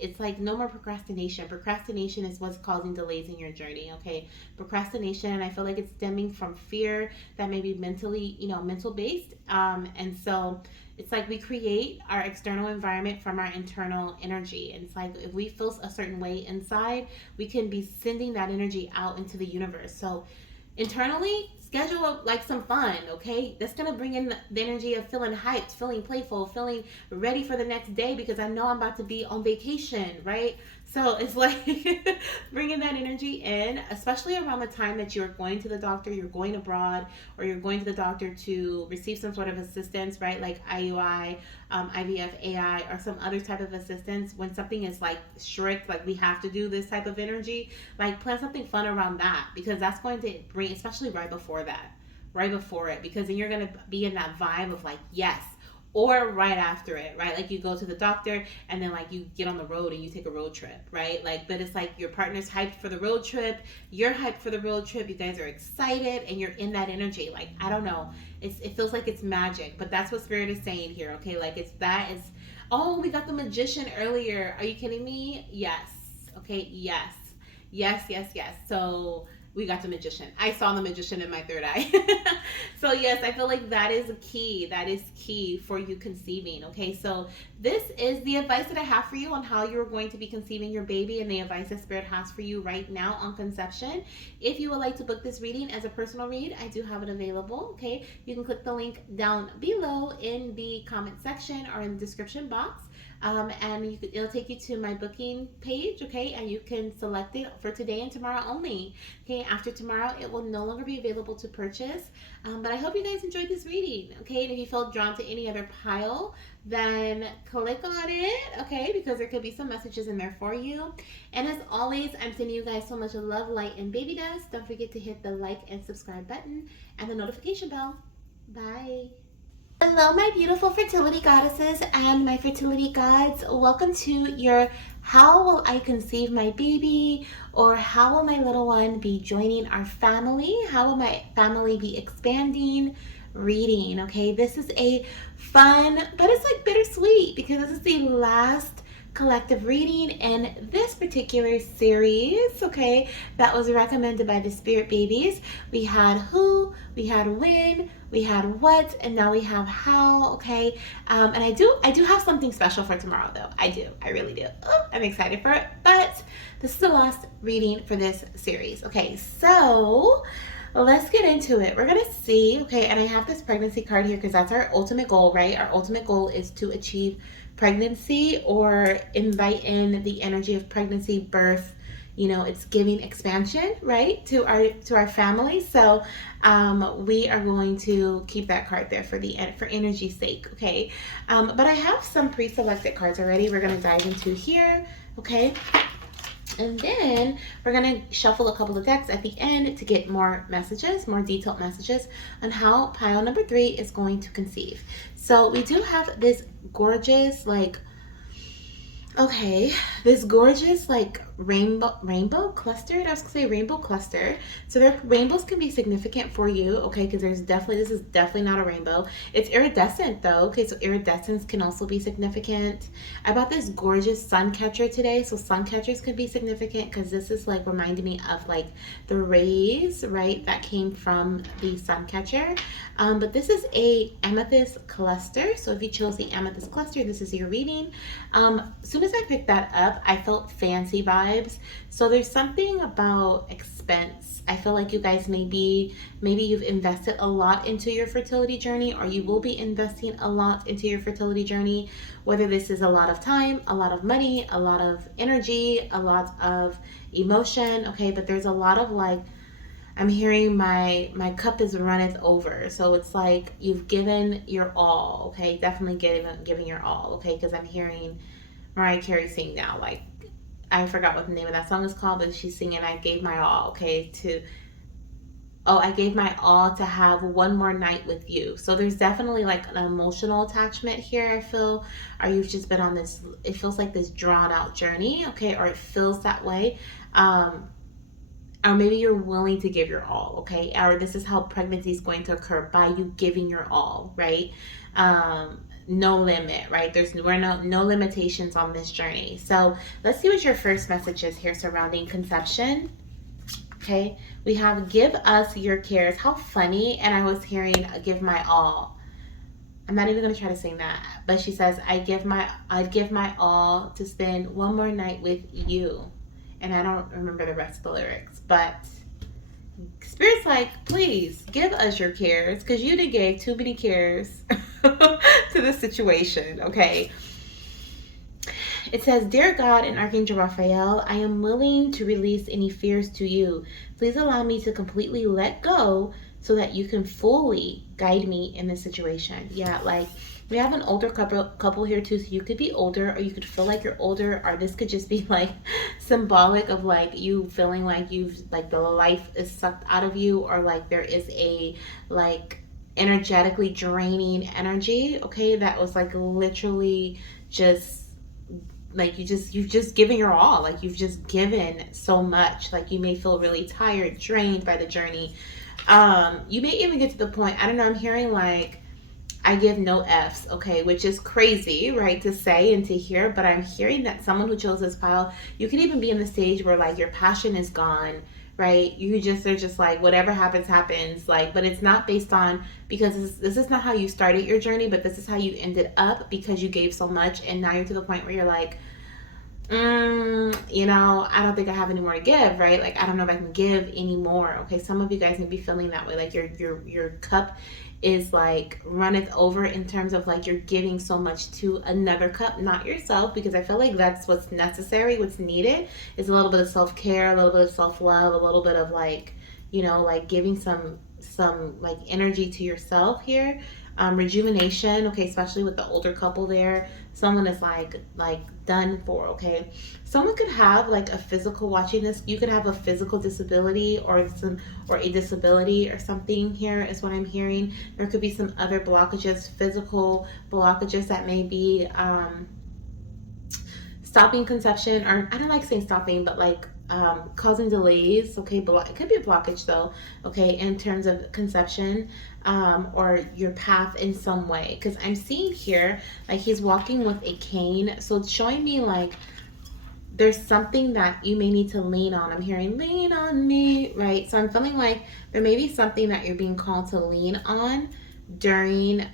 it's like no more procrastination. Procrastination is what's causing delays in your journey. Okay, procrastination, and I feel like it's stemming from fear that may be mentally, mental based. And so it's like we create our external environment from our internal energy. And it's like if we feel a certain way inside, we can be sending that energy out into the universe. So internally, schedule like some fun, okay? That's gonna bring in the energy of feeling hyped, feeling playful, feeling ready for the next day, because I know I'm about to be on vacation, right? So it's like bringing that energy in, especially around the time that you're going to the doctor, you're going abroad, or you're going to the doctor to receive some sort of assistance, right? Like IUI, IVF, AI, or some other type of assistance. When something is like strict, like we have to do this type of energy, like plan something fun around that, because that's going to bring, especially right before it, because then you're going to be in that vibe of like, yes, or right after it, right? Like you go to the doctor and then like you get on the road and you take a road trip, right? Like, but it's like your partner's hyped for the road trip, you're hyped for the road trip, you guys are excited, and you're in that energy. Like, I don't know, it feels like it's magic, but that's what Spirit is saying here, okay? Like oh, we got the Magician earlier. Are you kidding me? Yes. Okay, yes. So we got the Magician. I saw the Magician in my third eye. So yes, I feel like that is a key. That is key for you conceiving. Okay, so this is the advice that I have for you on how you're going to be conceiving your baby, and the advice that Spirit has for you right now on conception. If you would like to book this reading as a personal read, I do have it available. Okay, you can click the link down below in the comment section or in the description box. And it'll take you to my booking page, okay, and you can select it for today and tomorrow only. Okay, after tomorrow it will no longer be available to purchase, but I hope you guys enjoyed this reading, okay? And if you feel drawn to any other pile, then click on it, okay, because there could be some messages in there for you. And as always, I'm sending you guys so much love, light, and baby dust. Don't forget to hit the like and subscribe button and the notification bell. Bye. Hello, my beautiful fertility goddesses and my fertility gods. Welcome to your How Will I Conceive My Baby, or How Will My Little One Be Joining Our Family? How will my family be expanding reading? Okay, this is a fun, but it's like bittersweet, because this is the last collective reading in this particular series, okay, that was recommended by the Spirit Babies. We had who, we had when, we had what, and now we have how, okay? And I do have something special for tomorrow, though. I really do. Oh, I'm excited for it, but this is the last reading for this series. Okay, so let's get into it. We're gonna see, okay, and I have this pregnancy card here because that's our ultimate goal, right? Our ultimate goal is to achieve pregnancy, or invite in the energy of pregnancy, birth, you know, it's giving expansion, right, to our family. So we are going to keep that card there for energy's sake, okay? But I have some pre-selected cards already. We're going to dive into here, okay? And then we're going to shuffle a couple of decks at the end to get more messages, more detailed messages on how pile number 3 is going to conceive. So we do have this gorgeous, like, okay, this gorgeous like rainbow clustered. I was gonna say rainbow cluster. So their rainbows can be significant for you, okay? Because this is definitely not a rainbow. It's iridescent though, okay? So iridescence can also be significant. I bought this gorgeous sun catcher today, so sun catchers could be significant because this is like reminding me of like the rays, right? That came from the sun catcher. But this is a amethyst cluster. So if you chose the amethyst cluster, this is your reading. Soon as I picked that up, I felt fancy vibes. So there's something about expense. I feel like you guys maybe you've invested a lot into your fertility journey, or you will be investing a lot into your fertility journey, whether this is a lot of time, a lot of money, a lot of energy, a lot of emotion, okay? But there's a lot of like, I'm hearing my cup is runneth over. So it's like you've given your all, okay? Definitely giving your all, okay? Because I'm hearing Mariah Carey sing now. Like, I forgot what the name of that song is called, but she's singing, I gave my all, okay? I gave my all to have one more night with you. So there's definitely like an emotional attachment here, I feel, or you've just been on this, it feels like this drawn out journey, okay? Or it feels that way. Or maybe you're willing to give your all, okay? Or this is how pregnancy is going to occur, by you giving your all, right? No limit, right? We're no limitations on this journey. So let's see what your first message is here surrounding conception. Okay, we have give us your cares. How funny. And I was hearing give my all. I'm not even gonna try to sing that, but she says I'd give my all to spend one more night with you. And I don't remember the rest of the lyrics, but Spirit's like, please give us your cares, because you done gave too many cares to the situation, okay? It says, Dear God and Archangel Raphael, I am willing to release any fears to you. Please allow me to completely let go so that you can fully guide me in this situation. Yeah, like we have an older couple here too, so you could be older, or you could feel like you're older, or this could just be like symbolic of like you feeling like the life is sucked out of you, or like there is a like energetically draining energy, okay, that was like literally just like you've just given your all, like you've just given so much, like you may feel really tired, drained by the journey. You may even get to the point, I don't know, I'm hearing like I give no F's, okay, which is crazy, right, to say and to hear, but I'm hearing that someone who chose this pile, you can even be in the stage where like your passion is gone, right? They're just like, whatever happens, like, but it's not based on, because this is not how you started your journey, but this is how you ended up, because you gave so much, and now you're to the point where you're like, you know, I don't think I have any more to give, right? Like, I don't know if I can give anymore, okay? Some of you guys may be feeling that way, like your cup is like runneth over, in terms of like you're giving so much to another cup, not yourself, because I feel like that's what's necessary. What's needed is a little bit of self-care, a little bit of self-love, a little bit of like, you know, like giving some like energy to yourself here. Rejuvenation, okay, especially with the older couple there. Someone is like done for, okay? Someone could have like a physical, watching this, you could have a physical disability or a disability or something here is what I'm hearing. There could be some other blockages, physical blockages that may be stopping conception, or I don't like saying stopping, but like causing delays, okay? It could be a blockage though, okay, in terms of conception, or your path in some way, because I'm seeing here like he's walking with a cane, so it's showing me like there's something that you may need to lean on. I'm hearing lean on me, right? So I'm feeling like there may be something that you're being called to lean on during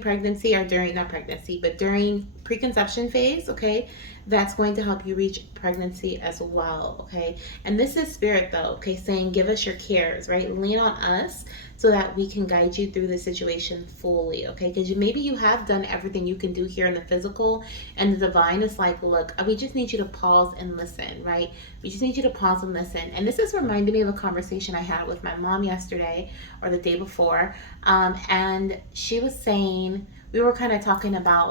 pregnancy, or during, not pregnancy, but during preconception phase, okay, that's going to help you reach pregnancy as well, okay? And this is spirit though, okay, saying give us your cares, right? Lean on us so that we can guide you through the situation fully, okay? Because maybe you have done everything you can do here in the physical, and the divine is like, look, we just need you to pause and listen, right? We just need you to pause and listen. And this is reminding me of a conversation I had with my mom yesterday or the day before, and she was saying, we were kind of talking about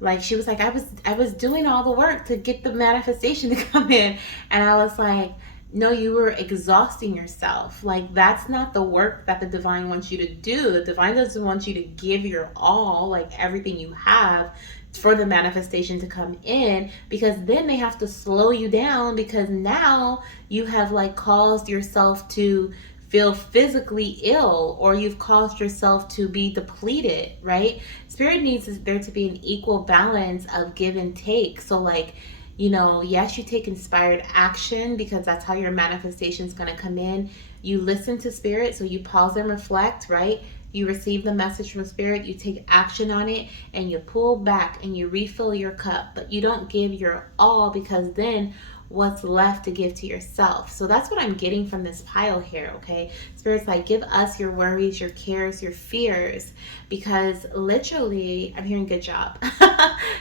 like she was like, I was doing all the work to get the manifestation to come in, and I was like, no, you were exhausting yourself. Like, that's not the work that the divine wants you to do. The divine doesn't want you to give your all, like everything you have, for the manifestation to come in, because then they have to slow you down, because now you have like caused yourself to feel physically ill, or you've caused yourself to be depleted, right? Spirit needs there to be an equal balance of give and take. So like, you know, yes, you take inspired action, because that's how your manifestation is going to come in. You listen to spirit, so you pause and reflect, right? You receive the message from spirit, you take action on it, and you pull back and you refill your cup, but you don't give your all, because then what's left to give to yourself? So that's what I'm getting from this pile here, okay? Spirit's like, give us your worries, your cares, your fears, because literally, I'm hearing good job.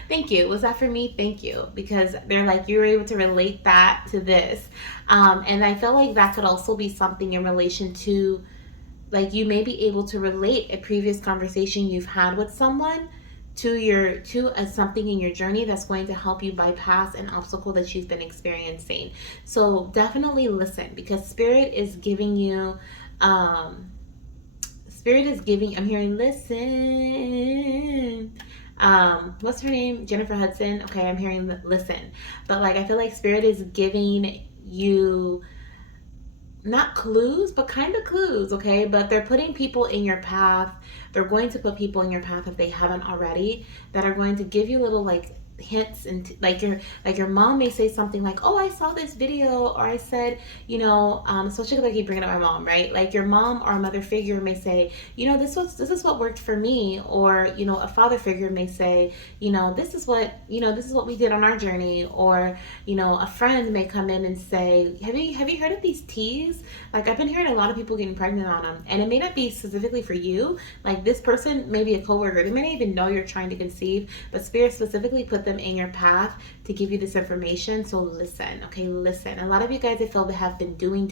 Thank you. Was that for me? Thank you. Because they're like, you were able to relate that to this. And I feel like that could also be something in relation to, like, you may be able to relate a previous conversation you've had with someone to something in your journey that's going to help you bypass an obstacle that you've been experiencing. So definitely listen, because spirit is giving you I'm hearing listen. What's her name? Jennifer Hudson. Okay, I'm hearing listen. But like, I feel like spirit is giving you not clues, but kind of clues, okay? But they're putting people in your path. They're going to put people in your path, if they haven't already, that are going to give you little like hints, and like your mom may say something like, oh, I saw this video, or I said, you know, especially like you bringing up my mom, right? Like your mom or a mother figure may say, you know, this is what worked for me, or you know, a father figure may say, you know, this is what we did on our journey, or you know, a friend may come in and say, have you heard of these teas? Like, I've been hearing a lot of people getting pregnant on them, and it may not be specifically for you. Like, this person may be a coworker, they may not even know you're trying to conceive, but spirit specifically put them in your path to give you this information. So listen, okay, listen. A lot of you guys, I feel, that have been doing,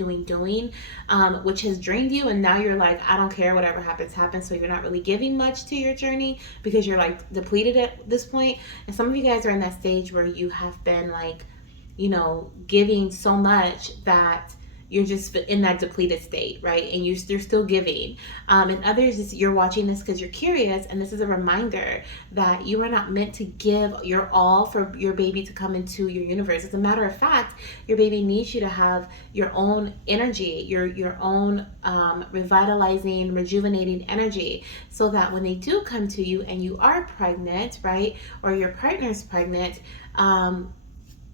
which has drained you, and now you're like, I don't care, whatever happens. So you're not really giving much to your journey, because you're like depleted at this point. And some of you guys are in that stage where you have been like, you know, giving so much that you're just in that depleted state, right? And you're still giving. And others, you're watching this because you're curious, and this is a reminder that you are not meant to give your all for your baby to come into your universe. As a matter of fact, your baby needs you to have your own energy, your own revitalizing, rejuvenating energy, so that when they do come to you and you are pregnant, right, or your partner's pregnant,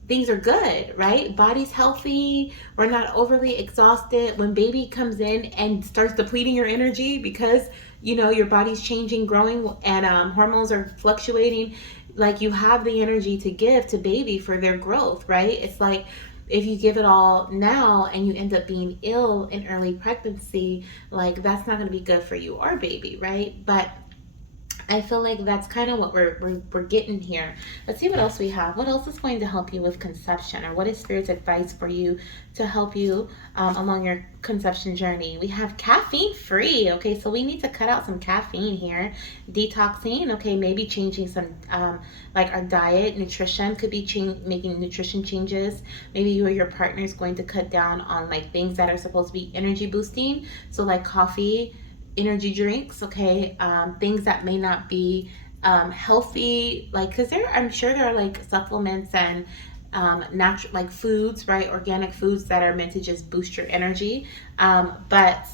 things are good, right? Body's healthy. We're not overly exhausted. When baby comes in and starts depleting your energy because, you know, your body's changing, growing, and hormones are fluctuating, like, you have the energy to give to baby for their growth, right? It's like, if you give it all now and you end up being ill in early pregnancy, like, that's not going to be good for you or baby, right? But I feel like that's kind of what we're getting here. Let's see what else we have. What else is going to help you with conception, or what is Spirit's advice for you to help you along your conception journey? We have caffeine free. Okay, so we need to cut out some caffeine here. Detoxing. Okay, maybe changing some like our diet, nutrition. Could be making nutrition changes. Maybe you or your partner is going to cut down on like things that are supposed to be energy boosting. So like coffee, energy drinks, okay, things that may not be healthy, like, because I'm sure there are like supplements and natural, like, foods, right, organic foods that are meant to just boost your energy, but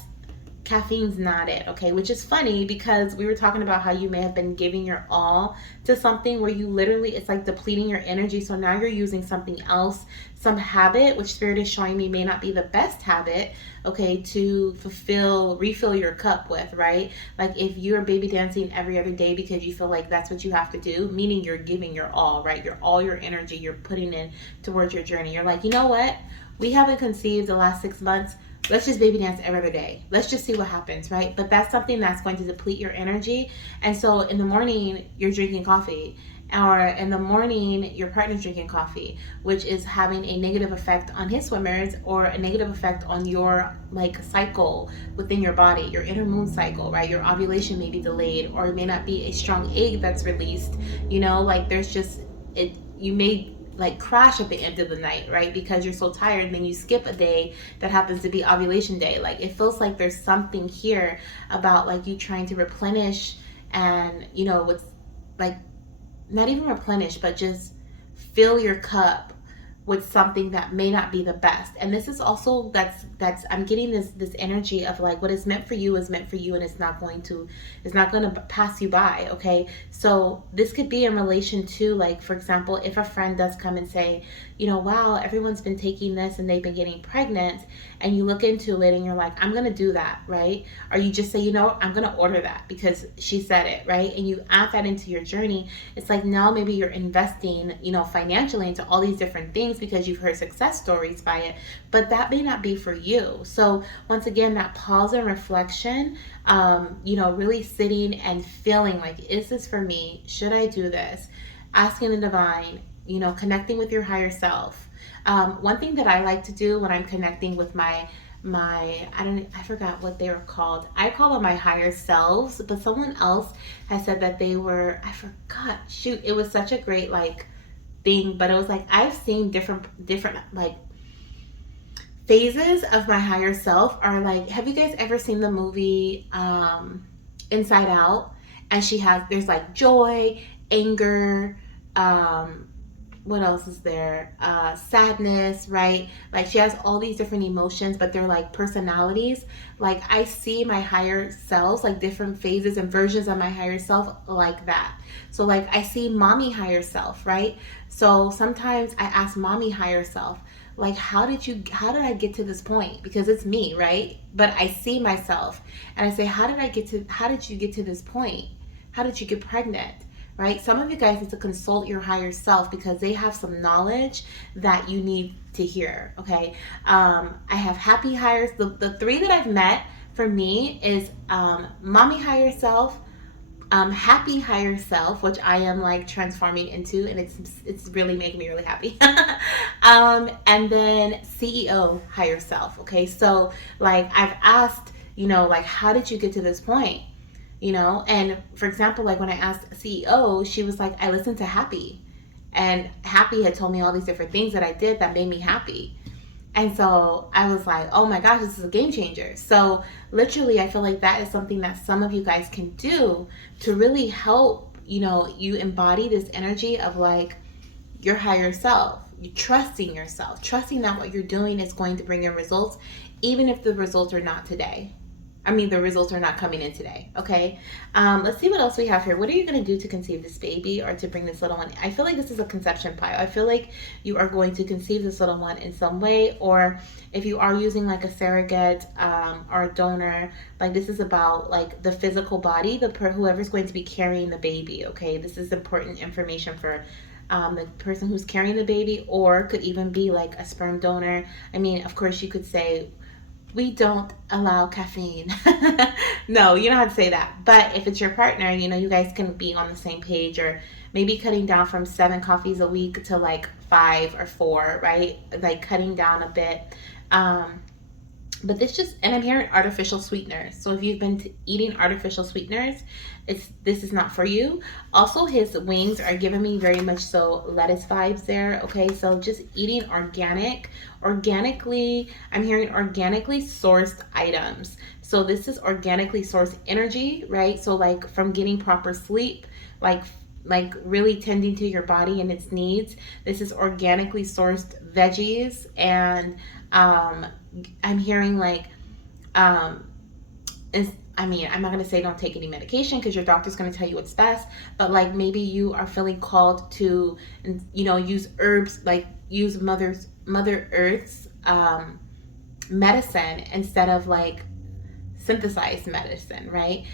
caffeine's not it, okay? Which is funny because we were talking about how you may have been giving your all to something where you literally, it's like depleting your energy. So now you're using something else, some habit, which Spirit is showing me may not be the best habit, okay, to refill your cup with, right? Like if you're baby dancing every other day because you feel like that's what you have to do, meaning you're giving your all, right? All your energy you're putting in towards your journey. You're like, you know what? We haven't conceived the last 6 months. Let's just baby dance every other day. Let's just see what happens, right? But that's something that's going to deplete your energy. And so in the morning, you're drinking coffee. Or in the morning, your partner's drinking coffee, which is having a negative effect on his swimmers or a negative effect on your like cycle within your body, your inner moon cycle, right? Your ovulation may be delayed, or it may not be a strong egg that's released. You know, like there's just, you may like crash at the end of the night, right? Because you're so tired, and then you skip a day that happens to be ovulation day. Like it feels like there's something here about like you trying to replenish, and you know, with like not even replenish, but just fill your cup with something that may not be the best. And this is also that's I'm getting this energy of like what is meant for you is meant for you, and it's not going to pass you by, okay? So this could be in relation to, like, for example, if a friend does come and say, you know, wow, everyone's been taking this and they've been getting pregnant, and you look into it and you're like, I'm gonna do that, right? Or you just say, you know what, I'm gonna order that because she said it, right? And you add that into your journey. It's like now maybe you're investing, you know, financially into all these different things because you've heard success stories by it, but that may not be for you. So once again, that pause and reflection, you know, really sitting and feeling like, is this for me? Should I do this? Asking the divine, you know, connecting with your higher self. One thing that I like to do when I'm connecting with my I forgot what they were called. I call them my higher selves, but someone else has said that they were, I forgot, shoot, it was such a great like thing, but it was like I've seen different like phases of my higher self are like, have you guys ever seen the movie Inside Out? And there's like joy, anger, what else is there? Sadness, right? Like she has all these different emotions, but they're like personalities. Like I see my higher selves, like different phases and versions of my higher self like that. So like I see mommy higher self, right? So sometimes I ask mommy higher self, like, how did I get to this point? Because it's me, right? But I see myself and I say, how did you get to this point? How did you get pregnant? Right? Some of you guys need to consult your higher self because they have some knowledge that you need to hear. Okay. I have happy higher. The three that I've met for me is mommy higher self, happy higher self, which I am like transforming into, and it's really making me really happy. And then CEO higher self. Okay. So like I've asked, you know, like, how did you get to this point? You know, and for example, like when I asked CEO, she was like, I listened to Happy, and Happy had told me all these different things that I did that made me happy. And so I was like, oh my gosh, this is a game changer. So literally, I feel like that is something that some of you guys can do to really help, you know, you embody this energy of like your higher self, you trusting yourself, trusting that what you're doing is going to bring in results, even if the results are not today. The results are not coming in today, okay? Let's see what else we have here. What are you going to do to conceive this baby or to bring this little one? I feel like this is a conception pile. I feel like you are going to conceive this little one in some way, or if you are using like a surrogate or a donor, like this is about like the physical body, whoever's going to be carrying the baby, okay? This is important information for the person who's carrying the baby, or could even be like a sperm donor. Of course you could say, we don't allow caffeine. No, you don't have to say that. But if it's your partner, you know, you guys can be on the same page, or maybe cutting down from 7 coffees a week to like 5 or 4, right? Like cutting down a bit. But and I'm hearing artificial sweeteners. So if you've been eating artificial sweeteners, this is not for you. Also, his wings are giving me very much so lettuce vibes there. Okay, so just eating organically, I'm hearing organically sourced items. So this is organically sourced energy, right? So like from getting proper sleep, like really tending to your body and its needs. This is organically sourced veggies, and I'm hearing like I mean, I'm not going to say don't take any medication because your doctor's going to tell you what's best, but like maybe you are feeling called to, you know, use herbs, like use Mother Earth's medicine instead of like synthesized medicine, right?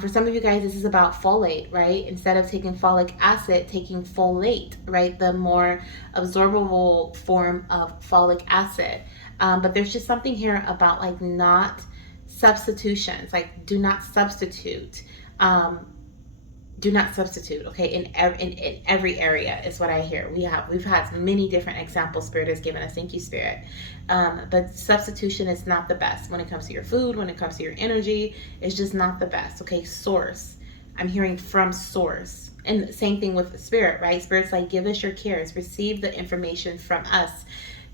For some of you guys, this is about folate, right? Instead of taking folic acid, taking folate, right? The more absorbable form of folic acid. But there's just something here about like not substitutions, like do not substitute. Do not substitute, okay? In every area is what I hear. We've had many different examples Spirit has given us. Thank you, Spirit. But substitution is not the best when it comes to your food, when it comes to your energy. It's just not the best, okay? Source. I'm hearing from source. And same thing with the Spirit, right? Spirit's like, give us your cares. Receive the information from us.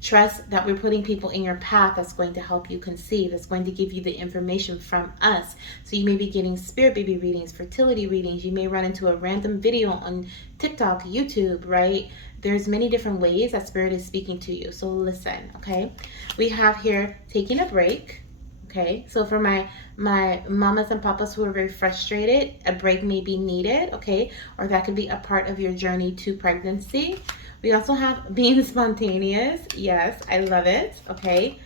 Trust that we're putting people in your path that's going to help you conceive, that's going to give you the information from us. So you may be getting spirit baby readings, fertility readings. You may run into a random video on TikTok, YouTube, right? There's many different ways that Spirit is speaking to you. So listen, okay? We have here taking a break, okay? So for my mamas and papas who are very frustrated, a break may be needed, okay? Or that could be a part of your journey to pregnancy. We also have being spontaneous. Yes, I love it. Okay.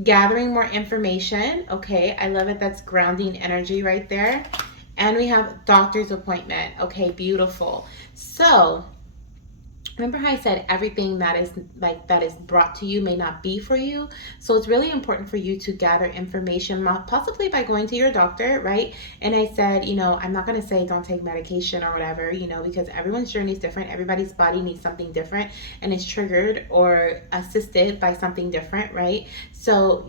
Gathering more information. Okay, I love it. That's grounding energy right there. And we have doctor's appointment. Okay, beautiful. So remember how I said everything that is brought to you may not be for you. So it's really important for you to gather information, possibly by going to your doctor, right? And I said, you know, I'm not going to say don't take medication or whatever, you know, because everyone's journey is different. Everybody's body needs something different and it's triggered or assisted by something different, right? So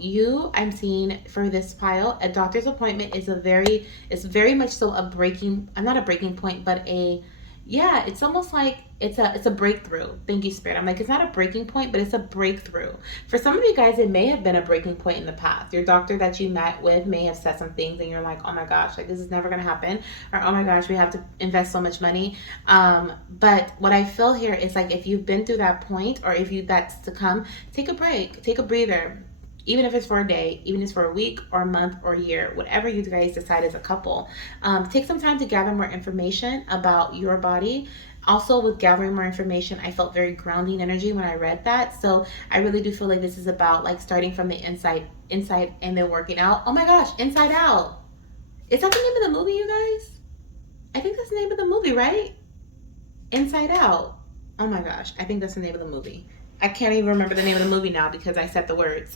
I'm seeing for this pile, a doctor's appointment is it's very much so not a breaking point, but it's almost like it's a breakthrough. Thank you, Spirit. I'm like, it's not a breaking point, but it's a breakthrough. For some of you guys, it may have been a breaking point in the past. Your doctor that you met with may have said some things and you're like, oh my gosh, like this is never going to happen. Or, oh my gosh, we have to invest so much money. But what I feel here is like, if you've been through that point or that's to come, take a break, take a breather. Even if it's for a day, even if it's for a week or a month or a year, whatever you guys decide as a couple, take some time to gather more information about your body. Also with gathering more information, I felt very grounding energy when I read that. So I really do feel like this is about like starting from the inside and then working out. Oh my gosh, Inside Out. Is that the name of the movie, you guys? I think that's the name of the movie, right? Inside Out. Oh my gosh, I think that's the name of the movie. I can't even remember the name of the movie now because I said the words.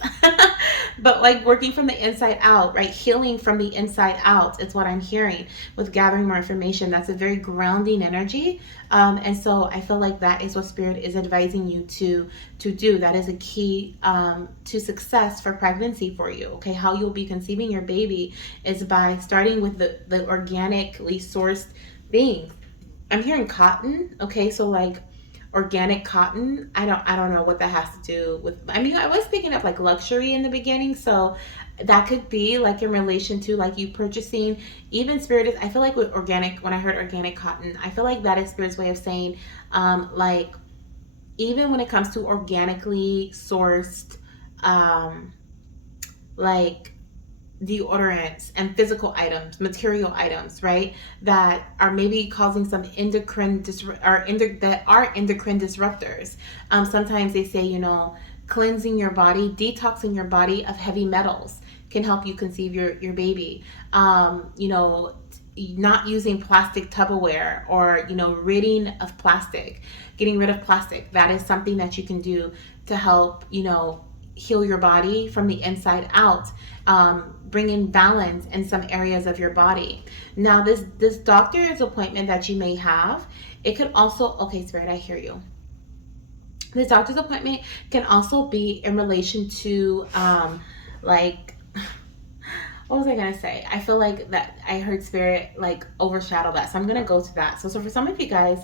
But like working from the inside out, right? Healing from the inside out is what I'm hearing with gathering more information. That's a very grounding energy. And so I feel like that is what Spirit is advising you to do. That is a key to success for pregnancy for you. Okay, how you'll be conceiving your baby is by starting with the organically sourced things. I'm hearing cotton. Okay, so like organic cotton. I don't know what that has to do with, I mean, I was picking up like luxury in the beginning, so that could be like in relation to like you purchasing. Even Spirit, I feel like with organic, when I heard organic cotton, I feel like that is Spirit's way of saying like even when it comes to organically sourced like deodorants and physical items, material items, right, that are maybe causing some endocrine disruptors. Sometimes they say, you know, cleansing your body, detoxing your body of heavy metals can help you conceive your baby. You know, not using plastic Tupperware or, you know, getting rid of plastic. That is something that you can do to help, you know, heal your body from the inside out. Bring in balance in some areas of your body. Now this doctor's appointment that you may have, it could also, okay, Spirit, I hear you. This doctor's appointment can also be in relation to like, what was I gonna say? I feel like that I heard Spirit like overshadow that, so I'm gonna go to that. So for some of you guys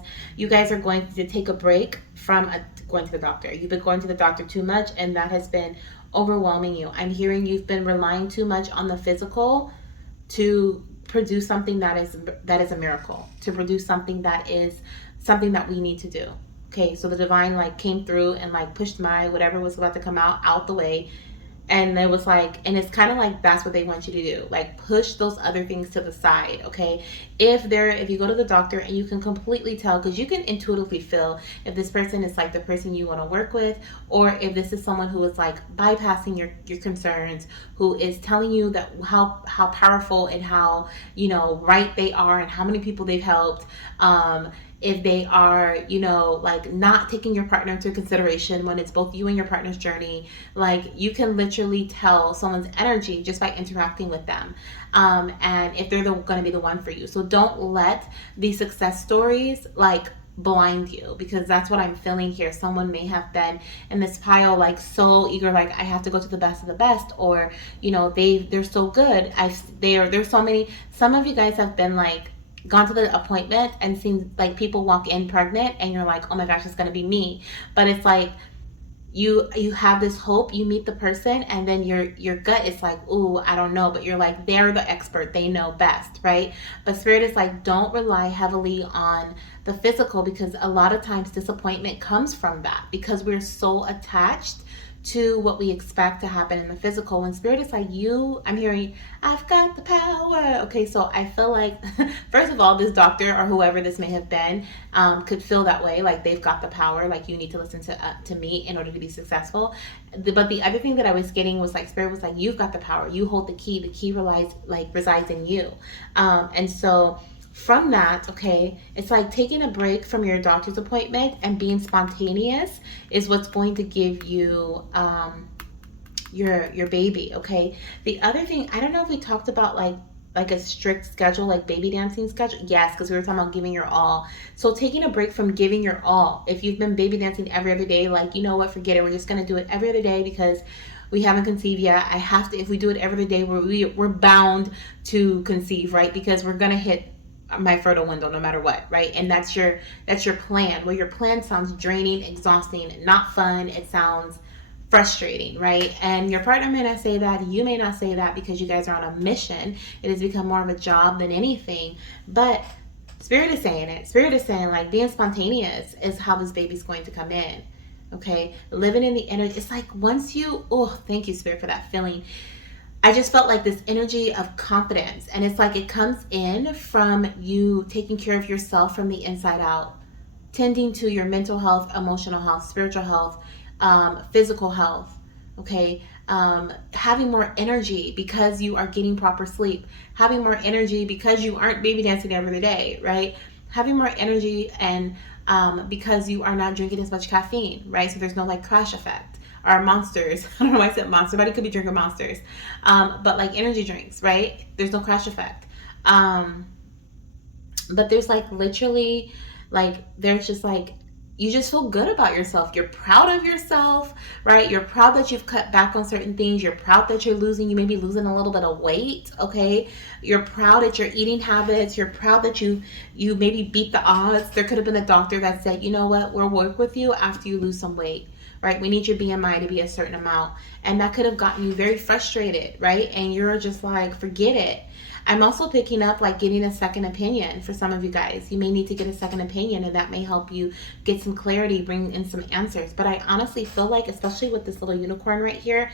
are going to take a break from going to the doctor. You've been going to the doctor too much, and that has been overwhelming you. I'm hearing you've been relying too much on the physical to produce something that is a miracle, to produce something that is something that we need to do. Okay, so the divine like came through and like pushed my whatever was about to come out the way, And it was like, and it's kind of like that's what they want you to do, like push those other things to the side. Okay, if you go to the doctor and you can completely tell, because you can intuitively feel if this person is like the person you want to work with, or if this is someone who is like bypassing your concerns, who is telling you that how powerful and how, you know, right they are and how many people they've helped. If they are, you know, like not taking your partner into consideration when it's both you and your partner's journey, like you can literally tell someone's energy just by interacting with them. And if they're going to be the one for you. So don't let these success stories like blind you, because that's what I'm feeling here. Someone may have been in this pile, like so eager, like I have to go to the best of the best, or you know, they're so good. There's so many. Some of you guys have been like gone to the appointment and seen like people walk in pregnant and you're like, oh my gosh, it's gonna be me. But it's like you have this hope, you meet the person, and then your gut is like, ooh, I don't know, but you're like, they're the expert, they know best, right? But spirit is like, don't rely heavily on the physical, because a lot of times disappointment comes from that, because we're so attached to what we expect to happen in the physical. When spirit is like, I'm hearing, I've got the power. Okay, so I feel like, first of all, this doctor or whoever this may have been could feel that way, like they've got the power, like you need to listen to me in order to be successful. But the other thing that I was getting was like, spirit was like, you've got the power, you hold the key resides in you. And so from that, okay, it's like taking a break from your doctor's appointment and being spontaneous is what's going to give you your baby. Okay, the other thing, I don't know if we talked about like a strict schedule, like baby dancing schedule. Yes, because we were talking about giving your all. So taking a break from giving your all. If you've been baby dancing every other day, like, you know what, forget it, we're just gonna do it every other day because we haven't conceived yet. I have to. If we do it every other day, we're bound to conceive, right? Because we're gonna hit my fertile window no matter what, right? And that's your plan. Well, your plan sounds draining, exhausting, not fun. It sounds frustrating, right? And your partner may not say that, you may not say that, because you guys are on a mission. It has become more of a job than anything. But spirit is saying it. Spirit is saying like being spontaneous is how this baby's going to come in. Okay, living in the energy. It's like once you, oh, thank you, spirit, for that feeling. I just felt like this energy of confidence, and it's like it comes in from you taking care of yourself from the inside out, tending to your mental health, emotional health, spiritual health, physical health. Okay, having more energy because you are getting proper sleep, having more energy because you aren't baby dancing every day, right? Having more energy and because you are not drinking as much caffeine, right? So there's no like crash effect. Or monsters. I don't know why I said monster, but it could be drinking monsters. But like energy drinks, right? There's no crash effect. But there's like literally, like, there's just like, you just feel good about yourself. You're proud of yourself, right? You're proud that you've cut back on certain things. You're proud that you're losing. You may be losing a little bit of weight, okay? You're proud at your eating habits. You're proud that you maybe beat the odds. There could have been a doctor that said, you know what, we'll work with you after you lose some weight. Right? We need your BMI to be a certain amount. And that could have gotten you very frustrated, right? And you're just like, forget it. I'm also picking up like getting a second opinion for some of you guys. You may need to get a second opinion, and that may help you get some clarity, bring in some answers. But I honestly feel like, especially with this little unicorn right here,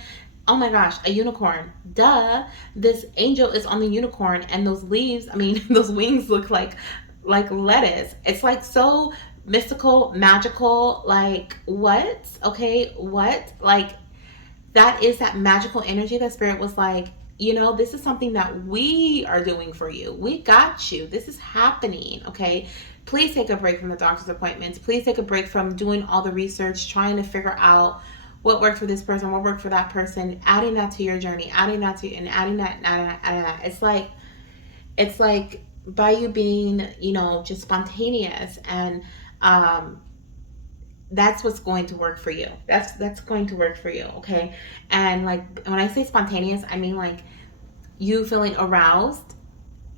oh my gosh, a unicorn. Duh. This angel is on the unicorn, and those leaves, I mean, those wings look like lettuce. It's like so mystical, magical, like what? Okay, what? Like that is that magical energy that spirit was like, you know, this is something that we are doing for you. We got you. This is happening, okay? Please take a break from the doctor's appointments. Please take a break from doing all the research, trying to figure out what worked for this person, what worked for that person, adding that to your journey, adding that to, and adding that, and adding that. It's like by you being, you know, just spontaneous, and that's what's going to work for you. That's going to work for you, okay? And like when I say spontaneous, I mean like you feeling aroused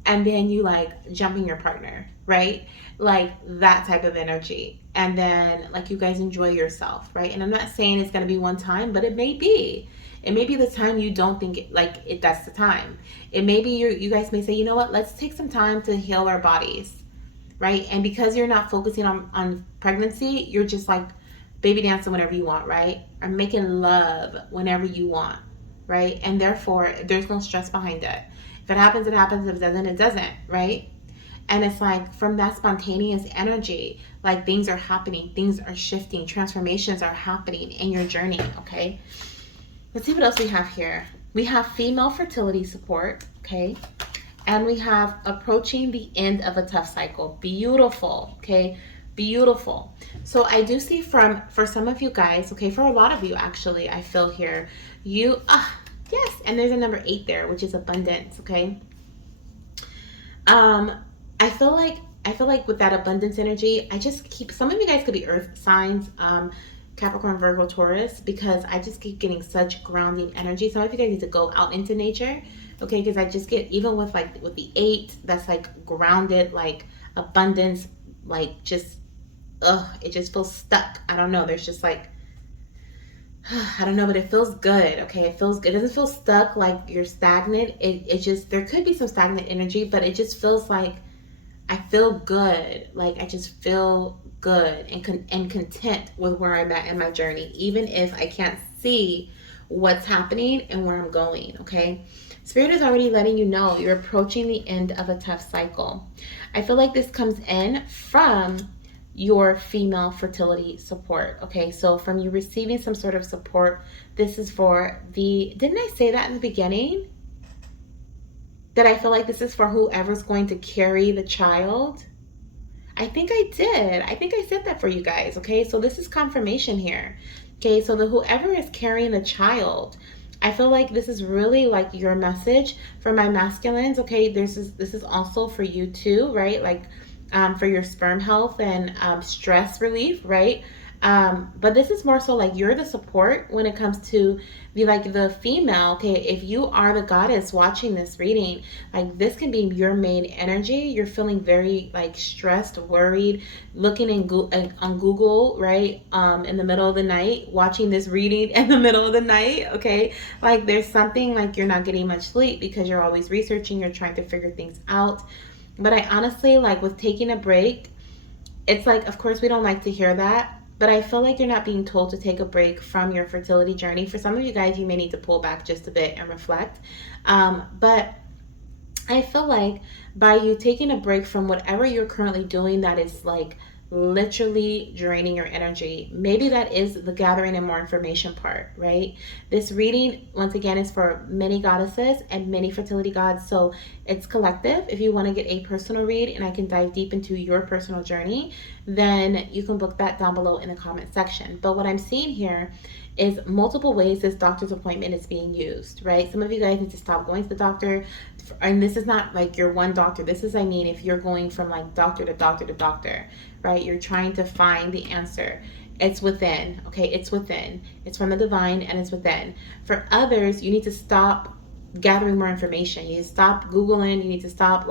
and then you like jumping your partner, right? Like that type of energy. And then like you guys enjoy yourself, right? And I'm not saying it's going to be one time, but it may be. It may be the time you don't think that's the time. It may be you guys may say, you know what, let's take some time to heal our bodies, right? And because you're not focusing on pregnancy, you're just like baby dancing whenever you want, right? Or making love whenever you want. right? And therefore, there's no stress behind it. If it happens, it happens. If it doesn't, it doesn't, right? And it's like from that spontaneous energy, like things are happening, things are shifting, transformations are happening in your journey, okay? Let's see what else we have here. We have female fertility support, okay? And we have approaching the end of a tough cycle. Beautiful, okay? Beautiful. So I do see for some of you guys, okay, for a lot of you actually, I feel here, yes, and there's a number 8 there, which is abundance, okay? I feel like with that abundance energy, I just keep, some of you guys could be earth signs, Capricorn, Virgo, Taurus, because I just keep getting such grounding energy. Some of you guys need to go out into nature, okay? Because I just get, even with the 8, that's like grounded, like abundance, like just, it just feels stuck. I don't know. There's just like, I don't know, but it feels good, okay? It feels good. It doesn't feel stuck like you're stagnant. It just, there could be some stagnant energy, but it just feels like I feel good. Like I just feel good and content with where I'm at in my journey, even if I can't see what's happening and where I'm going, okay? Spirit is already letting you know you're approaching the end of a tough cycle. I feel like this comes in from your female fertility support, okay? So from you receiving some sort of support, this is for the, didn't I say that in the beginning? That I feel like this is for whoever's going to carry the child? I think I did. I think I said that for you guys, okay? So this is confirmation here, okay? So the whoever is carrying the child, I feel like this is really like your message for my masculines, okay? This is also for you too, right? Like for your sperm health and stress relief, right? But this is more so like you're the support when it comes to the female, okay? If you are the goddess watching this reading, like this can be your main energy. You're feeling very like stressed, worried, looking on Google, right? In the middle of the night, watching this reading in the middle of the night, okay? Like there's something like you're not getting much sleep because you're always researching, you're trying to figure things out. But I honestly, like with taking a break, it's like, of course we don't like to hear that, but I feel like you're not being told to take a break from your fertility journey. For some of you guys, you may need to pull back just a bit and reflect. But I feel like by you taking a break from whatever you're currently doing that is like literally draining your energy, maybe that is the gathering and more information part, right? This reading, once again, is for many goddesses and many fertility gods, so it's collective. If you want to get a personal read and I can dive deep into your personal journey, then you can book that down below in the comment section. But what I'm seeing here is multiple ways this doctor's appointment is being used, right? Some of you guys need to stop going to the doctor, and this is not like your one doctor. This is, I mean, if you're going from like doctor to doctor to doctor, right? You're trying to find the answer. It's within, okay? It's within. It's from the divine and it's within. For others, you need to stop gathering more information. You need to stop Googling. You need to stop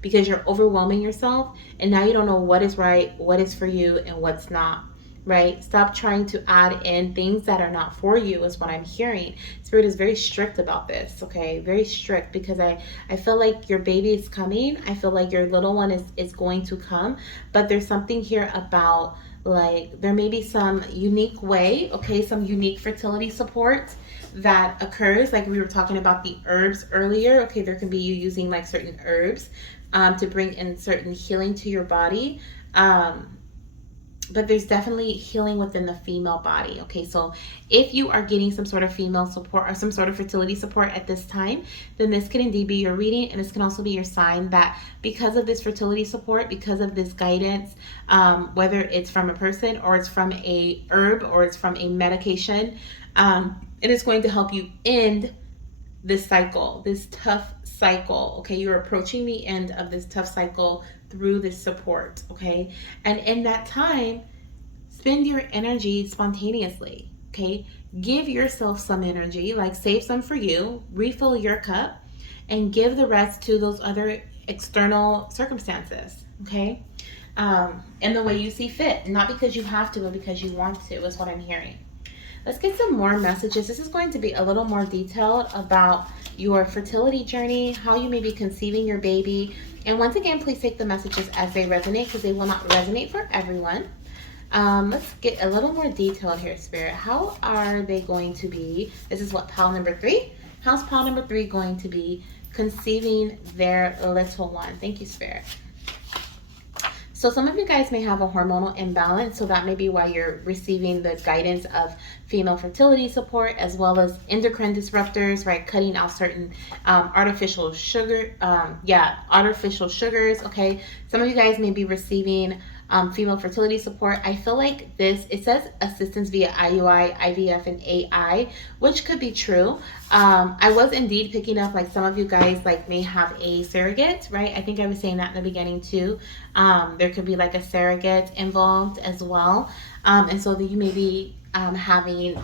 because you're overwhelming yourself and now you don't know what is right, what is for you, and what's not. Right? Stop trying to add in things that are not for you is what I'm hearing. Spirit is very strict about this, okay? Very strict, because I feel like your baby is coming. I feel like your little one is going to come, but there's something here about like there may be some unique way, okay? Some unique fertility support that occurs. Like we were talking about the herbs earlier, okay? There can be you using like certain herbs to bring in certain healing to your body. But there's definitely healing within the female body, okay? So if you are getting some sort of female support or some sort of fertility support at this time, then this can indeed be your reading, and this can also be your sign that because of this fertility support, because of this guidance, whether it's from a person or it's from a herb or it's from a medication, it is going to help you end this cycle, this tough cycle, okay? You're approaching the end of this tough cycle through this support, okay? And in that time, spend your energy spontaneously, okay? Give yourself some energy, like save some for you, refill your cup, and give the rest to those other external circumstances, okay? In the way you see fit, not because you have to, but because you want to, is what I'm hearing. Let's get some more messages. This is going to be a little more detailed about your fertility journey, how you may be conceiving your baby. And once again, please take the messages as they resonate, because they will not resonate for everyone. Let's get a little more detailed here, Spirit. How are they going to be? This is what, pile number 3? How's pile number 3 going to be conceiving their little one? Thank you, Spirit. So some of you guys may have a hormonal imbalance, so that may be why you're receiving the guidance of female fertility support, as well as endocrine disruptors, right? Cutting out certain artificial sugars, okay? Some of you guys may be receiving female fertility support. I feel like it says assistance via IUI, IVF, and AI, which could be true. I was indeed picking up like some of you guys like may have a surrogate, right? I think I was saying that in the beginning too. There could be like a surrogate involved as well. And so that you may be having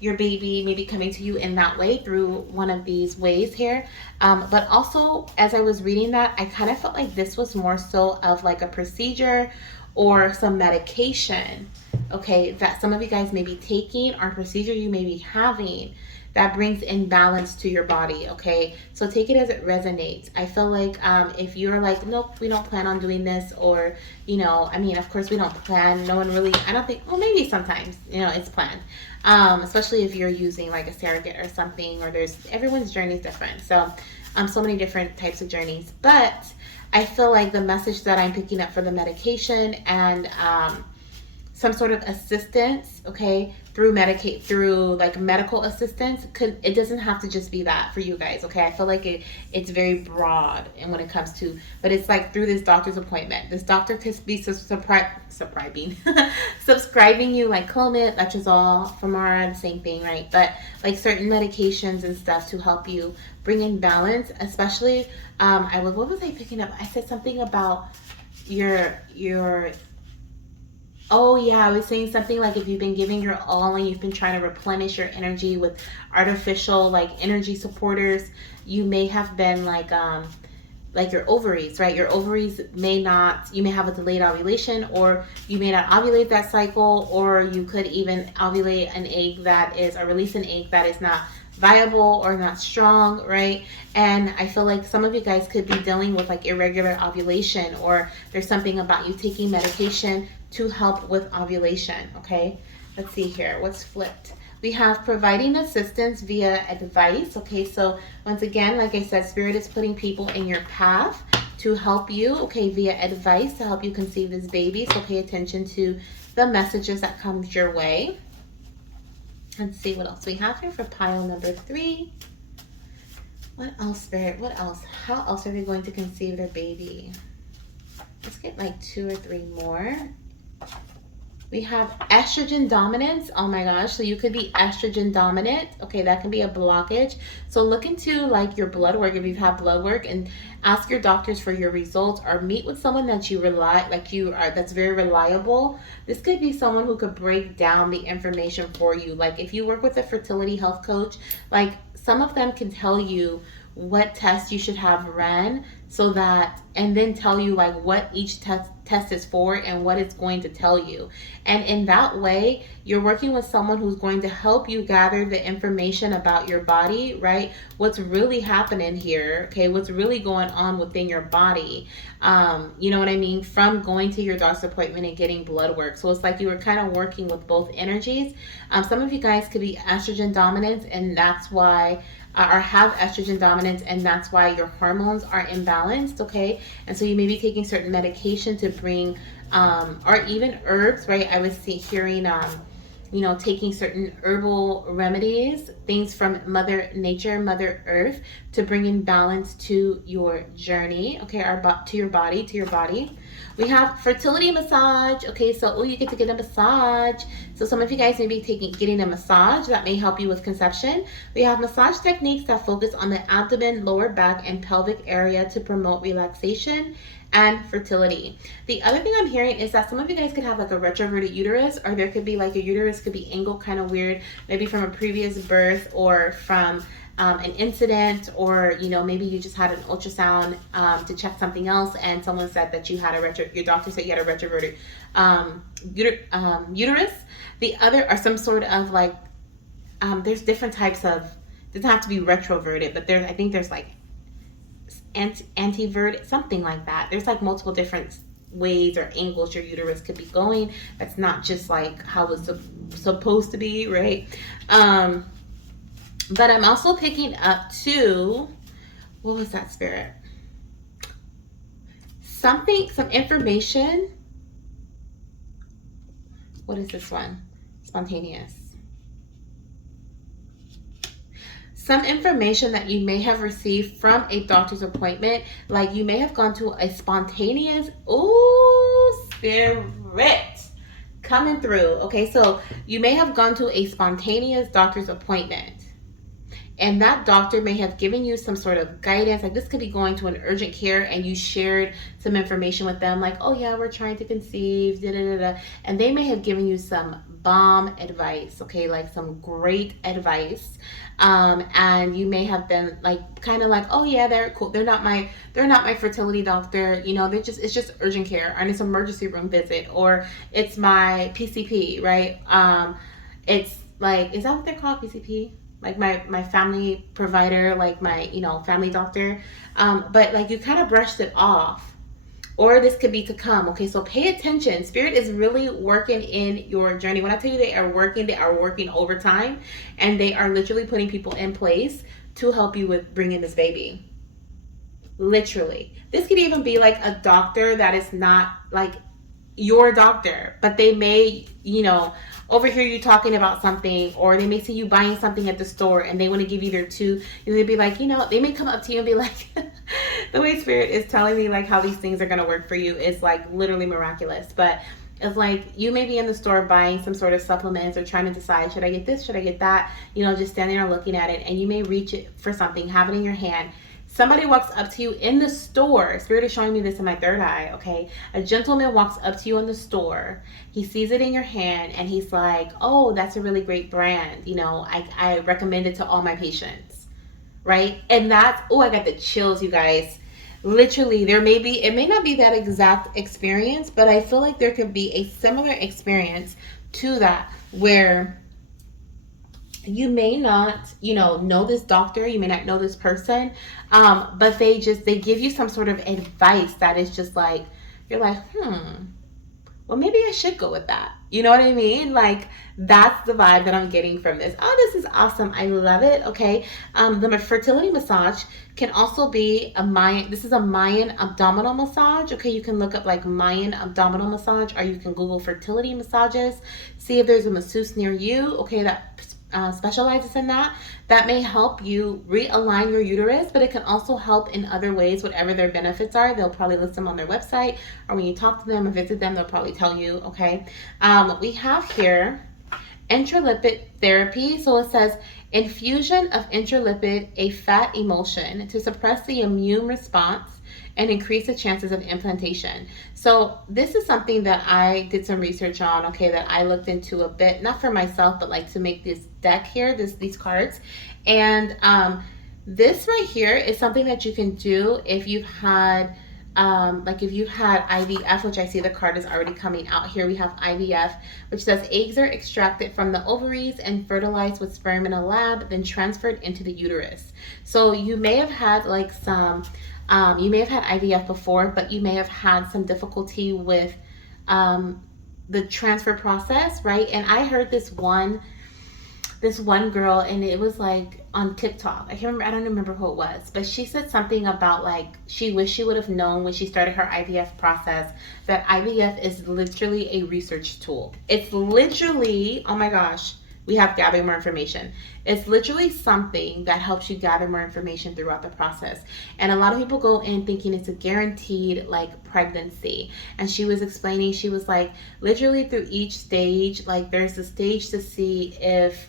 your baby maybe coming to you in that way through one of these ways here. But also, as I was reading that, I kind of felt like this was more so of like a procedure or some medication, okay, that some of you guys may be taking, or procedure you may be having that brings imbalance to your body, okay? So take it as it resonates. I feel like if you're like, nope, we don't plan on doing this, or, you know, I mean, of course we don't plan. No one really, I don't think, well, maybe sometimes, you know, it's planned. Especially if you're using like a surrogate or something, or everyone's journey is different. So, so many different types of journeys. But I feel like the message that I'm picking up for the medication and some sort of assistance, okay, through like medical assistance, it doesn't have to just be that for you guys, okay? I feel like it's very broad, and when it comes to, but it's like through this doctor's appointment. This doctor could be subscribing you like Clomid, Letrozole, Femara, the same thing, right? But like certain medications and stuff to help you bring in balance, especially what was I picking up? I said something about your oh yeah, I was saying something like if you've been giving your all and you've been trying to replenish your energy with artificial like energy supporters, you may have been like your ovaries, right? Your ovaries you may have a delayed ovulation, or you may not ovulate that cycle, or you could even ovulate an egg release an egg that is not viable or not strong, right? And I feel like some of you guys could be dealing with like irregular ovulation, or there's something about you taking medication to help with ovulation, okay? Let's see here, what's flipped? We have providing assistance via advice, okay? So once again, like I said, Spirit is putting people in your path to help you, okay, via advice to help you conceive this baby. So pay attention to the messages that comes your way. Let's see what else we have here for pile number 3. What else, Spirit? What else? How else are they going to conceive their baby? Let's get like 2 or 3 more. We have estrogen dominance. Oh my gosh. So you could be estrogen dominant. Okay, that can be a blockage. So look into like your blood work if you've had blood work, and ask your doctors for your results, or meet with someone that that's very reliable. This could be someone who could break down the information for you. Like if you work with a fertility health coach, like some of them can tell you what test you should have ran, so that, and then tell you like what each test is for and what it's going to tell you. And in that way, you're working with someone who's going to help you gather the information about your body, right? What's really happening here, okay? What's really going on within your body. You know what I mean? From going to your doctor's appointment and getting blood work. So it's like you were kind of working with both energies. Some of you guys could be estrogen dominant, and that's why or have estrogen dominance, and that's why your hormones are imbalanced, okay? And so you may be taking certain medication to bring, or even herbs, right? I was hearing, taking certain herbal remedies, things from Mother Nature, Mother Earth, to bring in balance to your journey, okay? To your body. We have fertility massage, okay? So, you get to get a massage. So some of you guys may be getting a massage that may help you with conception. We have massage techniques that focus on the abdomen, lower back, and pelvic area to promote relaxation and fertility. The other thing I'm hearing is that some of you guys could have like a retroverted uterus, or there could be like your uterus could be angled kind of weird, maybe from a previous birth, or from an incident, or maybe you just had an ultrasound to check something else, and someone said that you had your doctor said you had a retroverted uterus. The other are some sort of like there's different types of, doesn't have to be retroverted, but I think there's like antiverted, something like that. There's like multiple different ways or angles your uterus could be going. That's not just like how it's supposed to be, right? But I'm also picking up too, what was that, Spirit? Some information. What is this one? Spontaneous. Some information that you may have received from a doctor's appointment, like you may have gone to a spontaneous, ooh, Spirit coming through. Okay, so you may have gone to a spontaneous doctor's appointment, and that doctor may have given you some sort of guidance. Like this could be going to an urgent care and you shared some information with them, like, oh yeah, we're trying to conceive, da da da da. And they may have given you some bomb advice, okay, like some great advice. And you may have been like, kind of like, oh yeah, they're cool. They're not my fertility doctor. You know, it's just urgent care, and it's emergency room visit, or it's my PCP, right? It's like, is that what they're called, PCP? Like my family provider, like my, family doctor. But like you kind of brushed it off. Or this could be to come. Okay, so pay attention. Spirit is really working in your journey. When I tell you they are working overtime, and they are literally putting people in place to help you with bringing this baby. Literally. This could even be like a doctor that is not like your doctor, but they may, overhear you talking about something, or they may see you buying something at the store and they want to give you their two. And they'd be like, they may come up to you and be like, the way Spirit is telling me like how these things are going to work for you is like literally miraculous. But it's like you may be in the store buying some sort of supplements or trying to decide, should I get this, should I get that, just standing there looking at it, and you may reach it for something, have it in your hand. Somebody walks up to you in the store. Spirit is showing me this in my third eye, okay? A gentleman walks up to you in the store. He sees it in your hand and he's like, oh, that's a really great brand. I recommend it to all my patients, right? And that's, I got the chills, you guys. Literally, it may not be that exact experience, but I feel like there could be a similar experience to that, where you may not, know this doctor, you may not know this person, but they give you some sort of advice that is just like, you're like, well, maybe I should go with that. You know what I mean? Like, that's the vibe that I'm getting from this. Oh, this is awesome. I love it. Okay. The fertility massage can also be this is a Mayan abdominal massage. Okay. You can look up like Mayan abdominal massage, or you can Google fertility massages, see if there's a masseuse near you. Okay. That specializes in that. That may help you realign your uterus, but it can also help in other ways. Whatever their benefits are, they'll probably list them on their website, or when you talk to them or visit them, they'll probably tell you. Okay. We have here intralipid therapy. So it says infusion of intralipid, a fat emulsion, to suppress the immune response and increase the chances of implantation. So this is something that I did some research on, okay, that I looked into a bit, not for myself, but like to make this deck here, these cards. And this right here is something that you can do if you've had if you had IVF, which I see the card is already coming out here. We have IVF, which says eggs are extracted from the ovaries and fertilized with sperm in a lab, then transferred into the uterus. So you may have had like you may have had IVF before, but you may have had some difficulty with the transfer process, right? And I heard this one girl, and it was like on TikTok. I don't remember who it was, but she said something about like she wished she would have known when she started her IVF process that IVF is literally a research tool. It's literally, oh my gosh, we have to gather more information. It's literally something that helps you gather more information throughout the process. And a lot of people go in thinking it's a guaranteed like pregnancy. And she was explaining, she was like, literally through each stage, like there's a stage to see if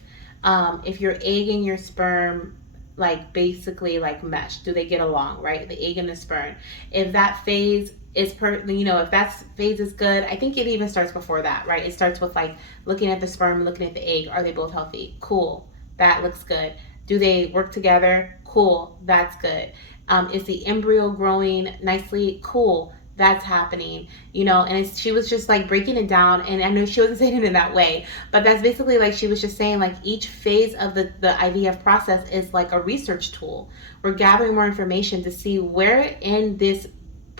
your egg and your sperm like basically like mesh. Do they get along, right? The egg and the sperm. If that phase is if that phase is good, I think it even starts before that, right? It starts with like looking at the sperm, looking at the egg. Are they both healthy? Cool. That looks good. Do they work together? Cool. That's good. Is the embryo growing nicely? Cool. That's happening, and she was just like breaking it down. And I know she wasn't saying it in that way, but that's basically like she was just saying like each phase of the IVF process is like a research tool. We're gathering more information to see where in this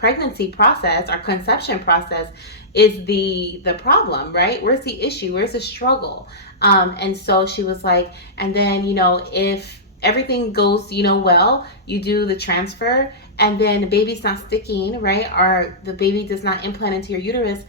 pregnancy process, our conception process, is the problem, right? Where's the issue? Where's the struggle? And so she was like, and then, you know, if everything goes, you know, well, you do the transfer, and then the baby's not sticking, right? Or the baby does not implant into your uterus,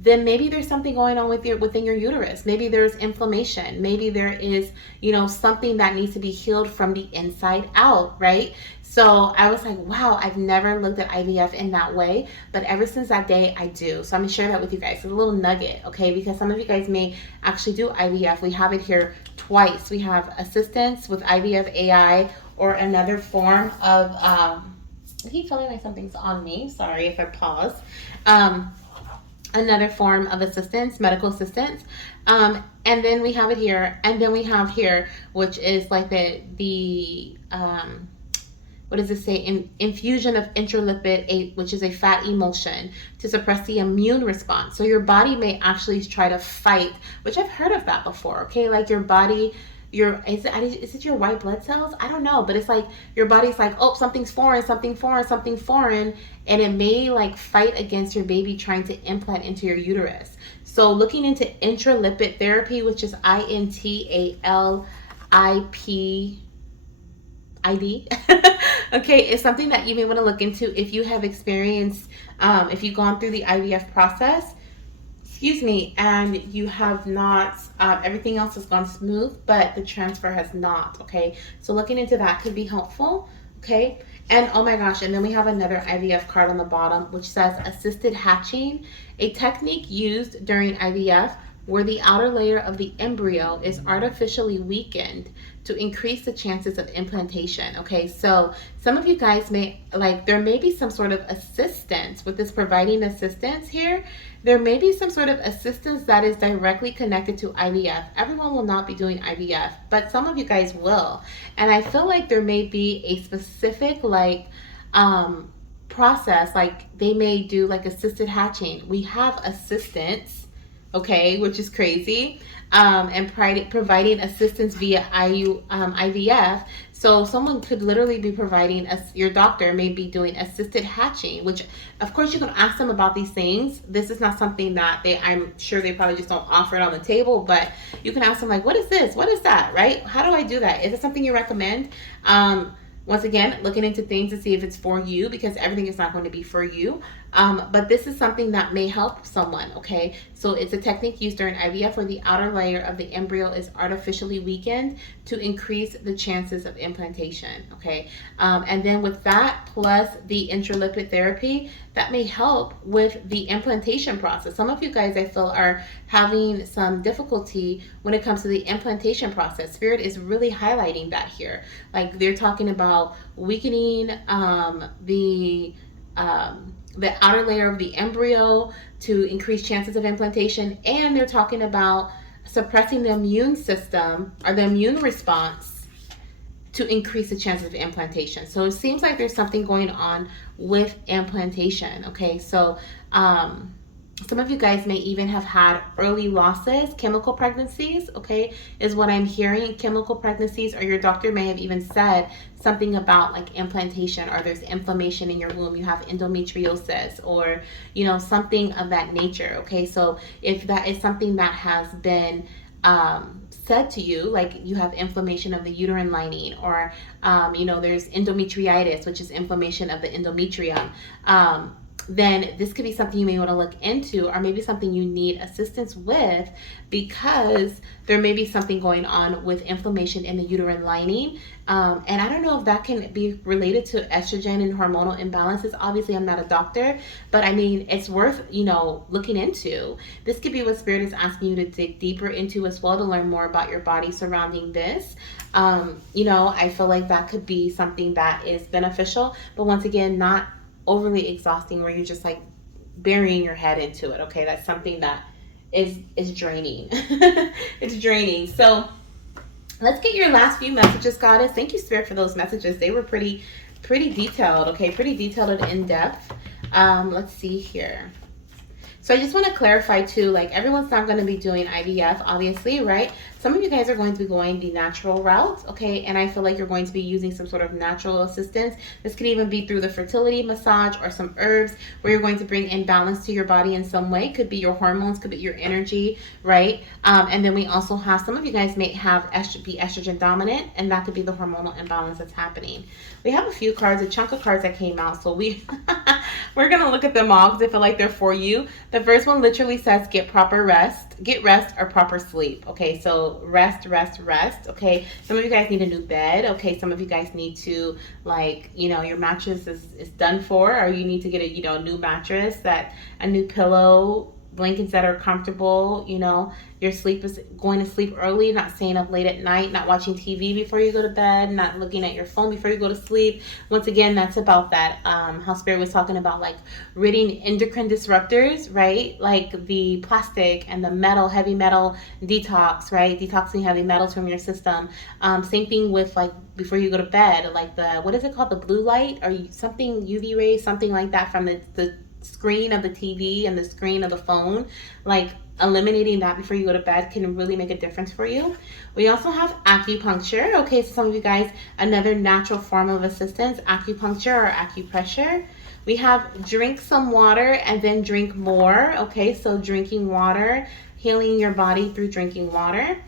then maybe there's something going on within your uterus. Maybe there's inflammation. Maybe there is, you know, something that needs to be healed from the inside out, right? So I was like, wow, I've never looked at IVF in that way, but ever since that day, I do. So I'm gonna share that with you guys. It's a little nugget, okay? Because some of you guys may actually do IVF. We have it here twice. We have assistance with IVF AI, or another form of, I keep telling me something's on me. Sorry if I pause. Another form of assistance, medical assistance. And then we have it here. And then we have here, which is like the what does it say? Infusion of intralipid, which is a fat emulsion to suppress the immune response. So your body may actually try to fight, which I've heard of that before, okay? Like your body, is it your white blood cells? I don't know, but it's like your body's like, oh, something's foreign, and it may like fight against your baby trying to implant into your uterus. So looking into intralipid therapy, which is INTALIPID, okay, is something that you may want to look into if you have experienced, if you've gone through the IVF process, and you have not, everything else has gone smooth, but the transfer has not, okay? So looking into that could be helpful, okay? And oh my gosh, and then we have another IVF card on the bottom, which says assisted hatching, a technique used during IVF where the outer layer of the embryo is artificially weakened to increase the chances of implantation. Okay, so some of you guys may, like, there may be some sort of assistance with this providing assistance here. There may be some sort of assistance that is directly connected to IVF. Everyone will not be doing IVF, but some of you guys will. And I feel like there may be a specific, like, process, like they may do like assisted hatching. We have assistance, okay, which is crazy, and providing assistance via IVF. So someone could literally be providing, your doctor may be doing assisted hatching, which of course you can ask them about these things. This is not something that I'm sure they probably just don't offer it on the table, but you can ask them like, what is this? What is that, right? How do I do that? Is it something you recommend? Once again, looking into things to see if it's for you, because everything is not going to be for you. But this is something that may help someone, okay? So it's a technique used during IVF where the outer layer of the embryo is artificially weakened to increase the chances of implantation, okay? And then with that, plus the intralipid therapy, that may help with the implantation process. Some of you guys, I feel, are having some difficulty when it comes to the implantation process. Spirit is really highlighting that here. Like they're talking about weakening the outer layer of the embryo to increase chances of implantation, and they're talking about suppressing the immune system or the immune response to increase the chances of implantation. So it seems like there's something going on with implantation, okay? So some of you guys may even have had early losses, chemical pregnancies, okay, is what I'm hearing. Chemical pregnancies, or your doctor may have even said something about like implantation, or there's inflammation in your womb, you have endometriosis, or, you know, something of that nature, okay? So if that is something that has been said to you, like you have inflammation of the uterine lining, or, you know, there's endometriitis, which is inflammation of the endometrium, then this could be something you may want to look into, or maybe something you need assistance with, because there may be something going on with inflammation in the uterine lining. And I don't know if that can be related to estrogen and hormonal imbalances. Obviously, I'm not a doctor, but I mean, it's worth, you know, looking into. This could be what Spirit is asking you to dig deeper into as well, to learn more about your body surrounding this. You know, I feel like that could be something that is beneficial, but once again, not overly exhausting where you're just like burying your head into it, okay? That's something that is draining. It's draining. So let's get your last few messages, Goddess. Thank you, Spirit, for those messages. They were pretty detailed, okay? Pretty detailed and in-depth. Let's see here. So I just want to clarify too, like everyone's not going to be doing IVF, obviously, right? Some of you guys are going to be going the natural route, okay? And I feel like you're going to be using some sort of natural assistance. This could even be through the fertility massage or some herbs where you're going to bring in balance to your body in some way. Could be your hormones, could be your energy, right? And then we also have, some of you guys may have be estrogen dominant, and that could be the hormonal imbalance that's happening. We have a few cards, a chunk of cards that came out, so we're going to look at them all because I feel like they're for you. The first one literally says get proper rest, get rest or proper sleep, okay? So rest, okay? Some of you guys need a new bed, okay? Some of you guys need to, like, you know, your mattress is done for, or you need to get a, you know, a new mattress, a new pillow, blankets that are comfortable, you know, your sleep is going to sleep early, not staying up late at night, not watching TV before you go to bed, not looking at your phone before you go to sleep. Once again, that's about that, how Spirit was talking about, like, ridding endocrine disruptors, right? Like the plastic and the metal, heavy metal detox, right? Detoxing heavy metals from your system. Same thing with, like, before you go to bed, like the, what is it called? The blue light or something, UV rays, something like that from the screen of the TV and the screen of the phone. Like, eliminating that before you go to bed can really make a difference for you. We also have acupuncture. Okay, so some of you guys, another natural form of assistance, acupuncture or acupressure. We have drink some water and then drink more. Okay, so drinking water, healing your body through drinking water.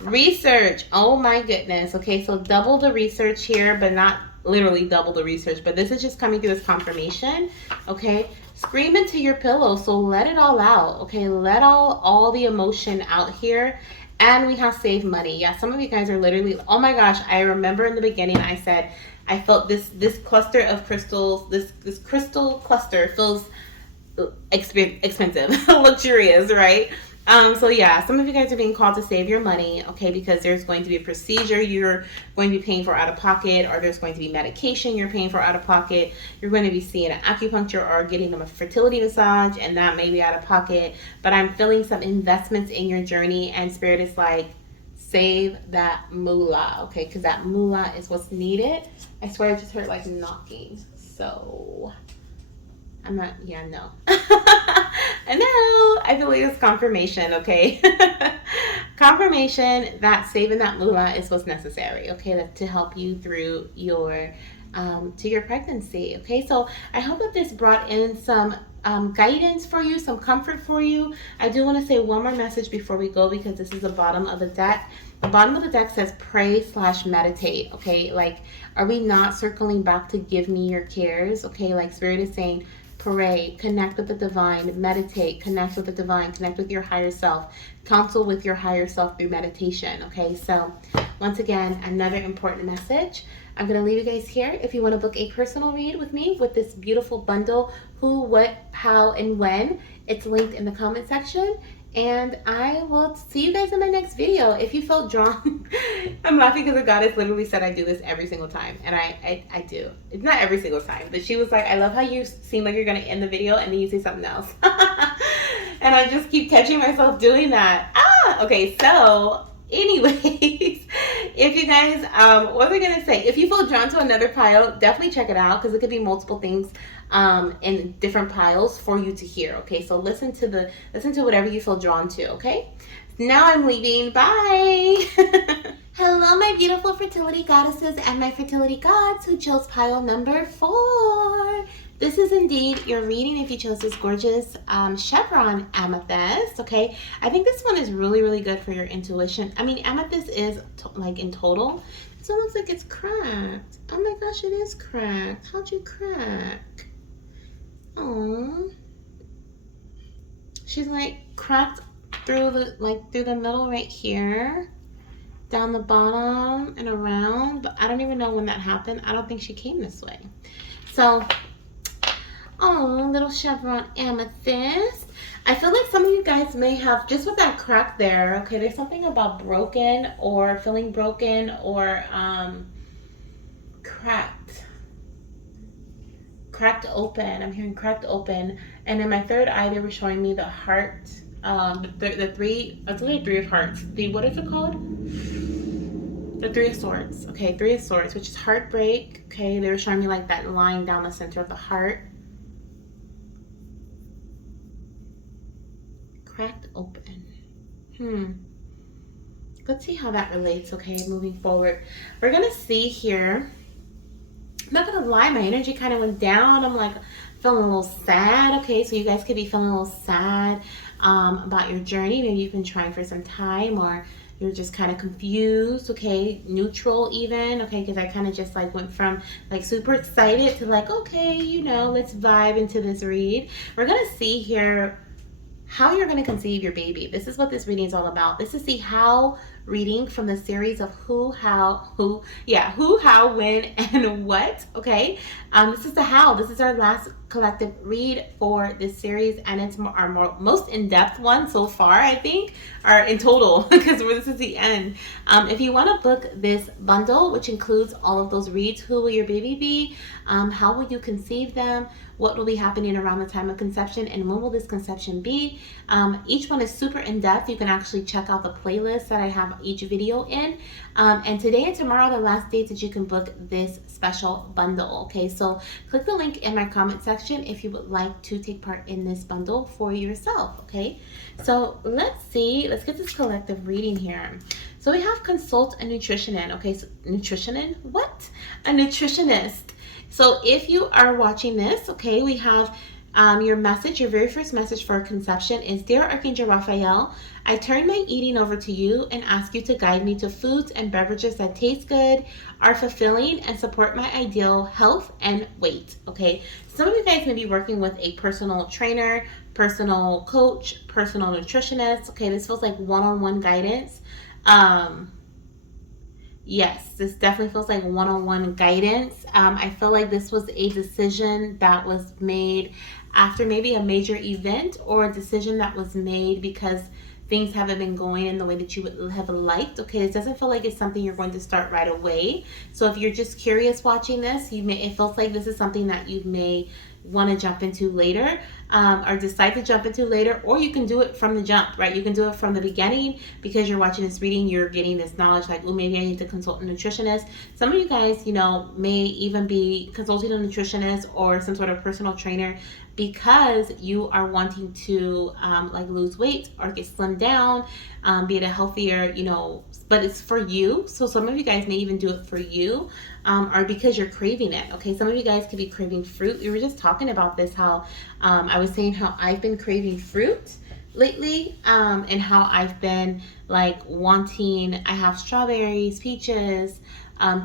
Research, oh my goodness. Okay, so double the research here, but not literally double the research, but this is just coming through as confirmation. Okay, scream into your pillow, so let it all out. Okay, let all the emotion out here. And we have save money. Yeah, some of you guys are literally, oh my gosh, I remember in the beginning I said I felt this cluster of crystals, this crystal cluster feels expensive, luxurious, right? So yeah, some of you guys are being called to save your money, okay, because there's going to be a procedure you're going to be paying for out of pocket, or there's going to be medication you're paying for out of pocket. You're going to be seeing an acupuncture or getting them a fertility massage, and that may be out of pocket. But I'm feeling some investments in your journey, and Spirit is like, save that moolah, okay, because that moolah is what's needed. I swear I just heard like knocking, so I'm not, yeah, no. I know. I feel like it's confirmation, okay? Confirmation that saving that moolah is what's necessary, okay, to help you through your to your pregnancy, okay? So I hope that this brought in some guidance for you, some comfort for you. I do want to say one more message before we go, because this is the bottom of the deck. The bottom of the deck says pray/meditate, okay? Like, are we not circling back to give me your cares, okay? Like, Spirit is saying, pray, connect with the divine, meditate, connect with the divine, connect with your higher self, counsel with your higher self through meditation, okay? So once again, another important message. I'm going to leave you guys here. If you want to book a personal read with me with this beautiful bundle, who, what, how, and when, it's linked in the comment section. And I will see you guys in my next video. If you felt drawn, I'm laughing because the goddess literally said I do this every single time. And I do. It's not every single time. But she was like, I love how you seem like you're going to end the video and then you say something else. And I just keep catching myself doing that. Okay, so anyways, if you guys, what was I going to say? If you feel drawn to another pile, definitely check it out, because it could be multiple things in different piles for you to hear, okay? So listen to whatever you feel drawn to, okay? Now I'm leaving. Bye. Hello, my beautiful fertility goddesses and my fertility gods who chose pile number 4. This is indeed your reading if you chose this gorgeous Chevron Amethyst, okay? I think this one is really, really good for your intuition. I mean, Amethyst is, like, in total, this one looks like it's cracked. Oh my gosh, it is cracked. How'd you crack? Oh, she's like cracked through the middle right here, down the bottom and around, but I don't even know when that happened. I don't think she came this way. So, oh, little Chevron Amethyst. I feel like some of you guys may have, just with that crack there, okay, there's something about broken or feeling broken or cracked open. I'm hearing cracked open. And in my third eye, they were showing me the heart, the three, it's really 3 of hearts. What is it called? The 3 of swords. Okay, 3 of swords, which is heartbreak. Okay, they were showing me like that line down the center of the heart. Cracked open. let's see how that relates, okay, moving forward. We're going to see here. I'm not going to lie, my energy kind of went down. I'm like feeling a little sad, okay? So you guys could be feeling a little sad about your journey. Maybe you've been trying for some time, or you're just kind of confused, okay? Neutral even, okay? Because I kind of just like went from like super excited to like, okay, you know, let's vibe into this read. We're going to see here how you're going to conceive your baby. This is what this reading is all about. This is the how reading from the series of who, how, when, and what, okay? This is the how. This is our last collective read for this series, and it's our most in-depth one so far, I think, or in total, because this is the end. If you want to book this bundle, which includes all of those reads, who will your baby be? How will you conceive them? What will be happening around the time of conception, and when will this conception be? Each one is super in-depth. You can actually check out the playlist that I have each video in. And today and tomorrow are the last dates that you can book this special bundle. Okay, so click the link in my comment section if you would like to take part in this bundle for yourself. Okay, so let's see. Let's get this collective reading here. So we have consult a nutritionist. Okay, so nutritionist? What? A nutritionist. So if you are watching this, okay, we have your message, your very first message for conception is, Dear Archangel Raphael, I turn my eating over to you and ask you to guide me to foods and beverages that taste good, are fulfilling, and support my ideal health and weight. Okay, some of you guys may be working with a personal trainer, personal coach, personal nutritionist. Okay, this feels like one-on-one guidance. Yes, this definitely feels like one-on-one guidance. I feel like this was a decision that was made after maybe a major event, or a decision that was made because things haven't been going in the way that you would have liked. Okay, this doesn't feel like it's something you're going to start right away. So if you're just curious watching this, it feels like this is something that you may want to jump into later, or decide to jump into later, or you can do it from the jump, right? You can do it from the beginning because you're watching this reading, you're getting this knowledge like, oh, maybe I need to consult a nutritionist. Some of you guys, you know, may even be consulting a nutritionist or some sort of personal trainer because you are wanting to like lose weight or get slimmed down, be it a healthier, you know, but it's for you. So some of you guys may even do it for you, or because you're craving it. Okay, some of you guys could be craving fruit. We were just talking about this, how I was saying how I've been craving fruit lately, and how I've been like wanting, I have strawberries, peaches,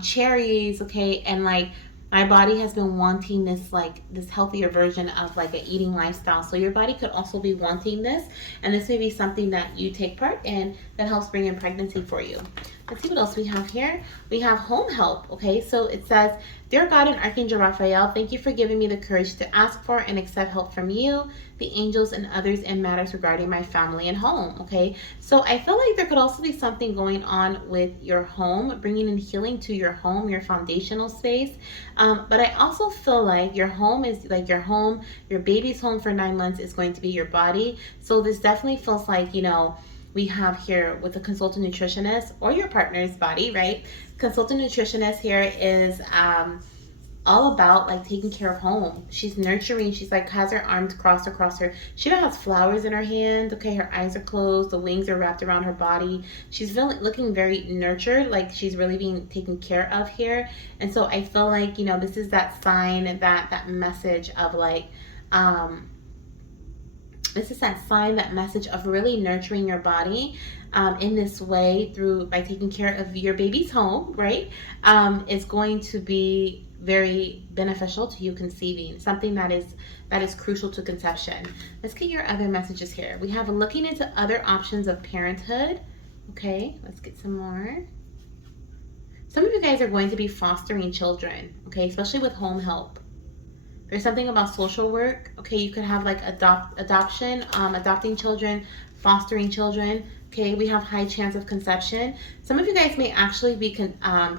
cherries, okay, and like my body has been wanting this healthier version of like an eating lifestyle. So your body could also be wanting this, and this may be something that you take part in that helps bring in pregnancy for you. Let's see what else we have here. We have home help. Okay, so it says, Dear God and Archangel Raphael, thank you for giving me the courage to ask for and accept help from you, the angels, and others in matters regarding my family and home. Okay, so I feel like there could also be something going on with your home, bringing in healing to your home, your foundational space. But I also feel like your home is like your home, your baby's home for 9 months is going to be your body. So this definitely feels like, you know, we have here with a consultant nutritionist or your partner's body, right? Consultant nutritionist here is all about like taking care of home. She's nurturing. She's like has her arms crossed across her. She even has flowers in her hand. Okay, her eyes are closed. The wings are wrapped around her body. She's looking very nurtured, like she's really being taken care of here. And so I feel like, you know, this is that sign, that message of like, this is that sign, that message of really nurturing your body in this way by taking care of your baby's home, right? Is going to be very beneficial to you conceiving, something that is crucial to conception. Let's get your other messages here. We have looking into other options of parenthood. Okay, let's get some more. Some of you guys are going to be fostering children, okay, especially with home help. There's something about social work. Okay, you could have like adoption, adopting children, fostering children. Okay, we have high chance of conception. Some of you guys may actually be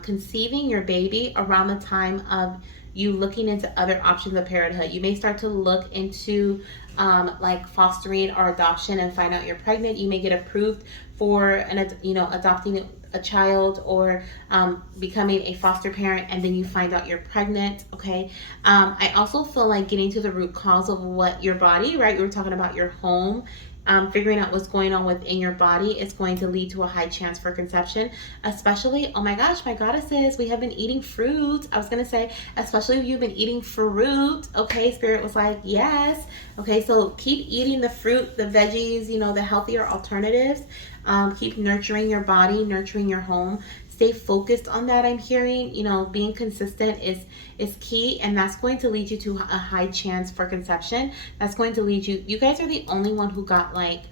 conceiving your baby around the time of you looking into other options of parenthood. You may start to look into like fostering or adoption and find out you're pregnant. You may get approved for adopting a child or becoming a foster parent, and then you find out you're pregnant. Okay, I also feel like getting to the root cause of what your body, right? We were talking about your home figuring out what's going on within your body is going to lead to a high chance for conception. Especially, oh my gosh, my goddesses, we have been eating fruit. I was going to say, especially if you've been eating fruit. Okay, Spirit was like, yes. Okay, so keep eating the fruit, the veggies, you know, the healthier alternatives. Keep nurturing your body, nurturing your home. Stay focused on that. I'm hearing, you know, being consistent is key, and that's going to lead you to a high chance for conception. That's going to lead you guys are the only one who got like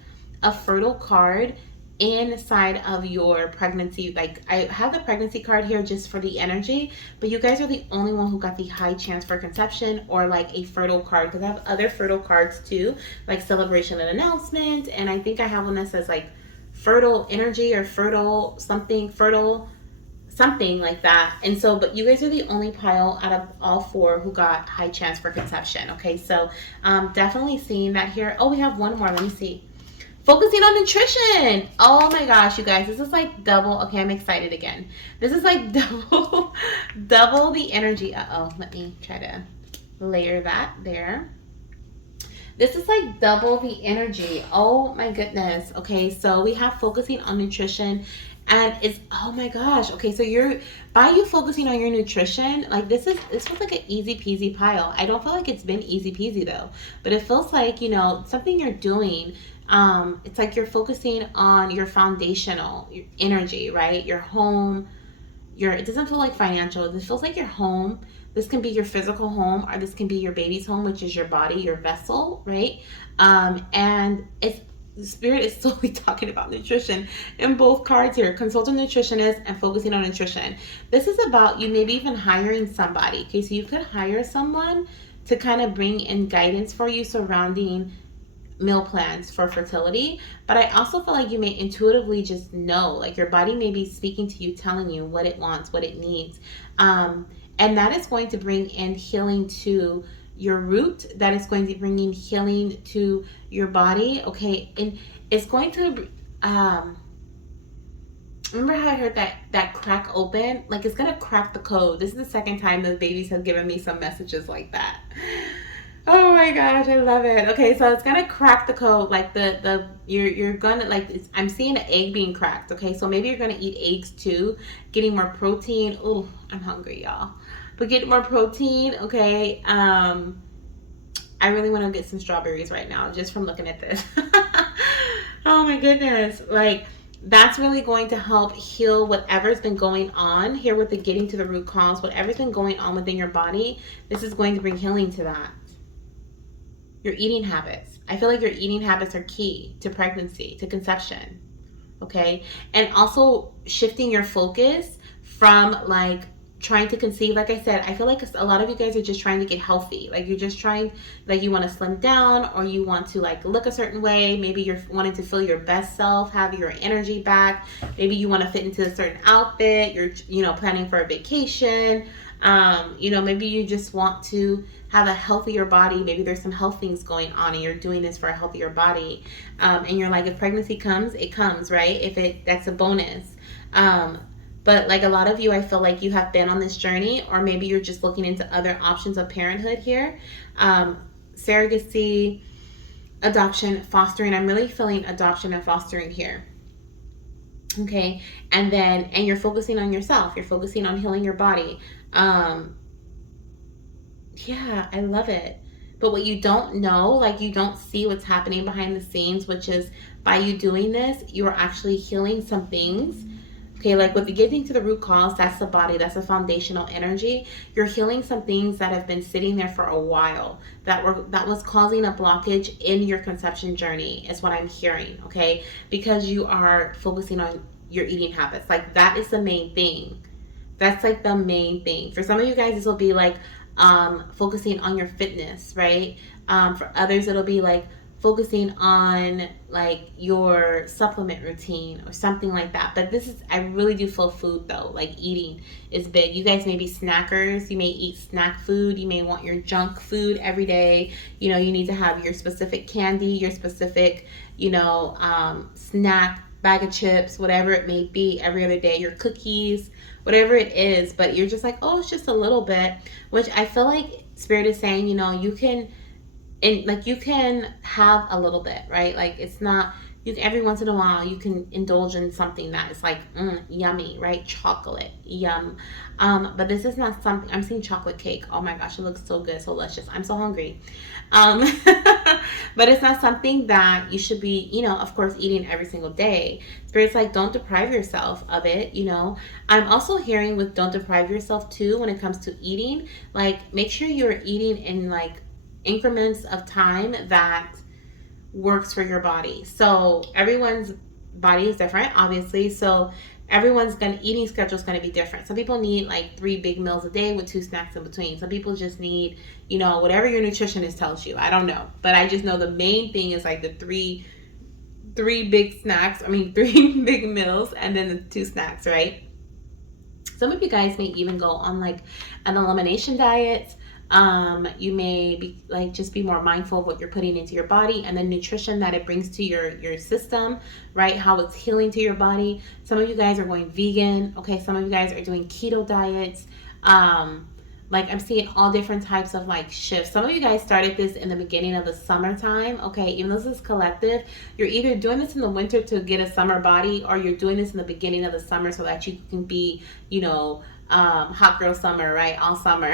a fertile card inside of your pregnancy. Like, I have the pregnancy card here just for the energy, but you guys are the only one who got the high chance for conception, or like a fertile card, because I have other fertile cards too, like celebration and announcement, and I think I have one that says like fertile energy or fertile something like that. And so, but you guys are the only pile out of all four who got high chance for conception. Okay, so definitely seeing that here. Oh, we have one more. Let me see. Focusing on nutrition. Oh my gosh, you guys, this is like double. Okay, I'm excited again. This is like double the energy. Let me try to layer that there. This is like double the energy. Oh my goodness. Okay, so we have focusing on nutrition, and it's, oh my gosh. Okay, so by you focusing on your nutrition, like this feels like an easy peasy pile. I don't feel like it's been easy peasy though, but it feels like, you know, something you're doing. It's like you're focusing on your foundational, your energy, right? Your home, it doesn't feel like financial. This feels like your home. This can be your physical home, or this can be your baby's home, which is your body, your vessel, right? And the Spirit is slowly talking about nutrition in both cards here. Consult a nutritionist and focusing on nutrition. This is about you maybe even hiring somebody. Okay, so you could hire someone to kind of bring in guidance for you surrounding meal plans for fertility. But I also feel like you may intuitively just know, like your body may be speaking to you, telling you what it wants, what it needs. And that is going to bring in healing to your root. That is going to bring in healing to your body. Okay, and it's going to remember how I heard that crack open? Like, it's gonna crack the code. This is the second time the babies have given me some messages like that. Oh my gosh, I love it. Okay, so it's gonna crack the code. Like you're gonna, like, I'm seeing an egg being cracked. Okay, so maybe you're gonna eat eggs too, getting more protein. Oh, I'm hungry, y'all. But get more protein. Okay. I really want to get some strawberries right now just from looking at this. Oh my goodness, like, that's really going to help heal whatever's been going on here with the getting to the root cause. Whatever's been going on within your body, this is going to bring healing to that. Your eating habits. I feel like your eating habits are key to pregnancy, to conception. Okay? And also shifting your focus from like trying to conceive. Like I said, I feel like a lot of you guys are just trying to get healthy. Like you're just trying, like you want to slim down, or you want to like look a certain way. Maybe you're wanting to feel your best self, have your energy back. Maybe you want to fit into a certain outfit. You're, you know, planning for a vacation. You know, maybe you just want to have a healthier body. Maybe there's some health things going on and you're doing this for a healthier body. And you're like, if pregnancy comes, it comes, right? That's a bonus. But like a lot of you, I feel like you have been on this journey, or maybe you're just looking into other options of parenthood here. Surrogacy, adoption, fostering. I'm really feeling adoption and fostering here. Okay. And you're focusing on yourself. You're focusing on healing your body. Yeah, I love it. But what you don't know, like you don't see what's happening behind the scenes, which is by you doing this, you're actually healing some things. Okay, like with the getting to the root cause, that's the body, that's the foundational energy. You're healing some things that have been sitting there for a while that was causing a blockage in your conception journey, is what I'm hearing, okay? Because you are focusing on your eating habits. Like that is the main thing. That's like the main thing. For some of you guys, this will be like focusing on your fitness, right? For others, it'll be like focusing on like your supplement routine or something like that. But I really do feel food though. Like eating is big. You guys may be snackers. You may eat snack food. You may want your junk food every day. You know, you need to have your specific candy, your specific, you know, snack, bag of chips, whatever it may be every other day, your cookies, whatever it is. But you're just like, oh, it's just a little bit, which I feel like Spirit is saying, you know, you can, and like you can have a little bit, right? Like it's not, you every once in a while you can indulge in something that is like yummy, right? Chocolate, yum. But this is not something. I'm seeing chocolate cake. Oh my gosh, it looks so good, so delicious. I'm so hungry. Um, but it's not something that you should be, of course, eating every single day. Spirit's like, don't deprive yourself of it. I'm also hearing with don't deprive yourself too when it comes to eating. Like, make sure you're eating in like increments of time that works for your body. So everyone's body is different, obviously. So everyone's eating schedule is gonna be different. Some people need like 3 big meals a day with 2 snacks in between. Some people just need, whatever your nutritionist tells you. I don't know, but I just know the main thing is like the three big snacks. I mean, 3 big meals and then the 2 snacks, right? Some of you guys may even go on like an elimination diet. You may be like, just be more mindful of what you're putting into your body and the nutrition that it brings to your system, right? How it's healing to your body. Some of you guys are going vegan. Okay. Some of you guys are doing keto diets. Like I'm seeing all different types of like shifts. Some of you guys started this in the beginning of the summertime. Okay. Even though this is collective, you're either doing this in the winter to get a summer body, or you're doing this in the beginning of the summer so that you can be, hot girl summer, right? All summer.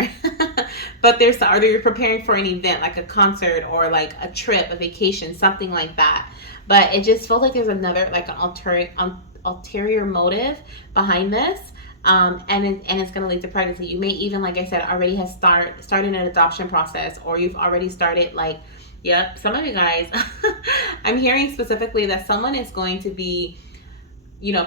But either you're preparing for an event like a concert or like a trip, a vacation, something like that. But it just feels like there's another, like an ulterior motive behind this. And it's going to lead to pregnancy. You may even, like I said, already have started an adoption process, or you've already started like, yep, some of you guys, I'm hearing specifically that someone is going to be,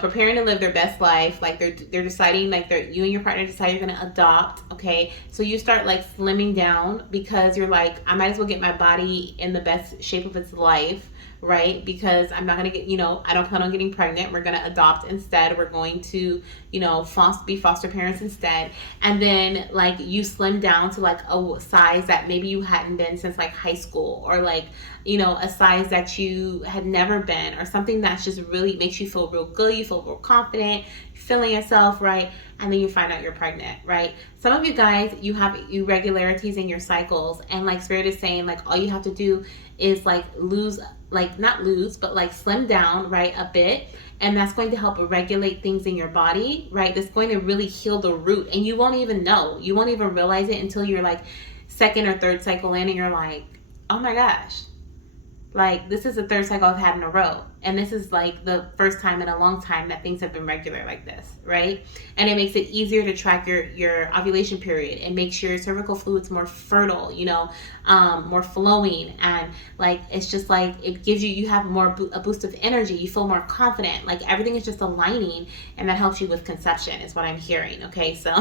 preparing to live their best life. Like they're deciding, like you and your partner decide you're going to adopt. Okay. So you start like slimming down because you're like, I might as well get my body in the best shape of its life. Right? Because I'm not going to get, I don't plan on getting pregnant. We're going to adopt instead. We're going to, be foster parents instead. And then like you slim down to like a size that maybe you hadn't been since like high school, or like, a size that you had never been, or something that's just really makes you feel real good. You feel real confident, feeling yourself, right? And then you find out you're pregnant, right? Some of you guys, you have irregularities in your cycles, and like Spirit is saying, like all you have to do is like not lose, but like slim down, right, a bit. And that's going to help regulate things in your body, right? That's going to really heal the root, and you won't even know. You won't even realize it until you're like 2nd or 3rd cycle in, and you're like, oh my gosh, like this is the 3rd cycle I've had in a row. And this is like the first time in a long time that things have been regular like this, right? And it makes it easier to track your ovulation period. It makes your cervical fluids more fertile, more flowing. And like, it's just like, it gives you have a boost of energy. You feel more confident. Like everything is just aligning, and that helps you with conception is what I'm hearing. Okay. So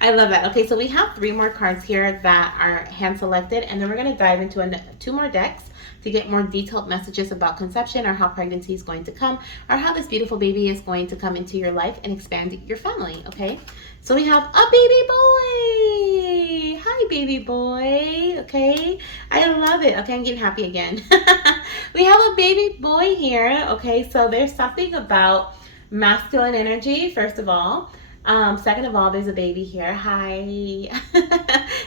I love that. Okay. So we have 3 more cards here that are hand selected, and then we're going to dive into 2 more decks to get more detailed messages about conception, or how pregnancy is going to come, or how this beautiful baby is going to come into your life and expand your family. Okay, so we have a baby boy. Hi, baby boy. Okay, I love it. Okay, I'm getting happy again. We have a baby boy here. Okay, so there's something about masculine energy, first of all. Second of all, there's a baby here. Hi.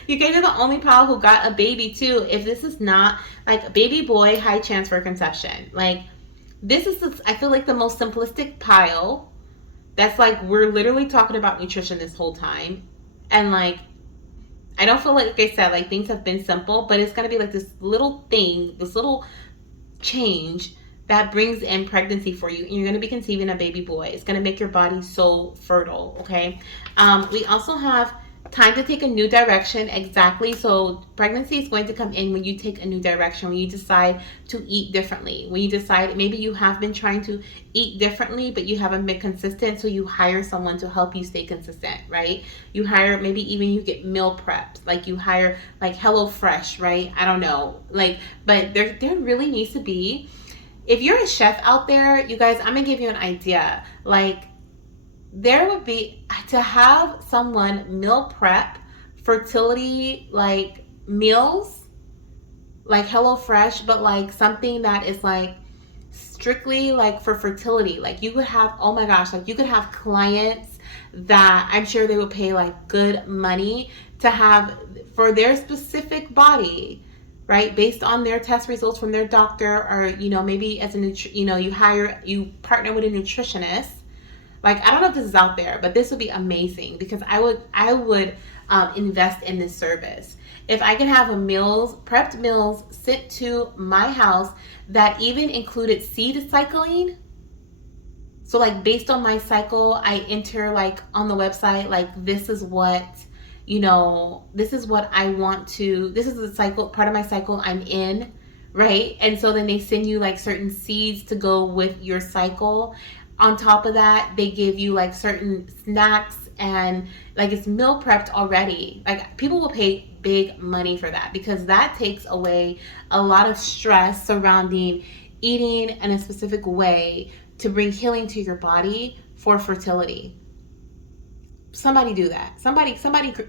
You guys are the only pal who got a baby too. If this is not like a baby boy, high chance for conception. Like this is, I feel like, the most simplistic pile. That's like, we're literally talking about nutrition this whole time. And like, I don't feel like I said, like things have been simple, but it's going to be like this little thing, this little change that brings in pregnancy for you, and you're going to be conceiving a baby boy. It's going to make your body so fertile. Okay. We also have time to take a new direction. Exactly. So pregnancy is going to come in when you take a new direction, when you decide to eat differently, when you decide maybe you have been trying to eat differently, but you haven't been consistent. So you hire someone to help you stay consistent, right? You hire, maybe even you get meal preps, like you hire like HelloFresh, right? I don't know, like, but there really needs to be, if you're a chef out there, you guys, I'm gonna give you an idea. Like, there would be, to have someone meal prep fertility like meals, like HelloFresh, but like something that is like strictly like for fertility. Like you could have, oh my gosh, like you could have clients that I'm sure they would pay like good money to have for their specific body, right? Based on their test results from their doctor, or, you know, maybe as a, you partner with a nutritionist. Like, I don't know if this is out there, but this would be amazing, because I would invest in this service. If I can have prepped meals sent to my house that even included seed cycling. So like, based on my cycle, I enter like on the website, like, this is what, this is what I want to, this is the cycle, part of my cycle I'm in, right? And so then they send you like certain seeds to go with your cycle. On top of that, they give you like certain snacks, and like, it's meal prepped already. Like, people will pay big money for that, because that takes away a lot of stress surrounding eating in a specific way to bring healing to your body for fertility. Somebody do that. Somebody,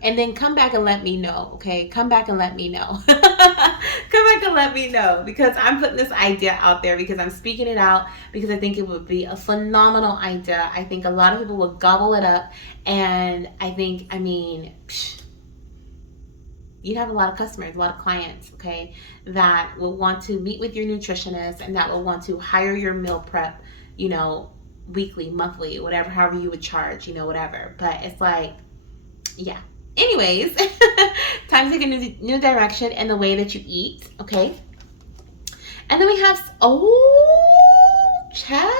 and then come back and let me know, okay? Come back and let me know. Come back and let me know, because I'm putting this idea out there, because I'm speaking it out, because I think it would be a phenomenal idea. I think a lot of people would gobble it up, and you have a lot of customers, a lot of clients, okay, that will want to meet with your nutritionist, and that will want to hire your meal prep, weekly, monthly, whatever, however you would charge, whatever. But it's like, yeah. Anyways, time to take a new direction in the way that you eat, okay? And then we have, child.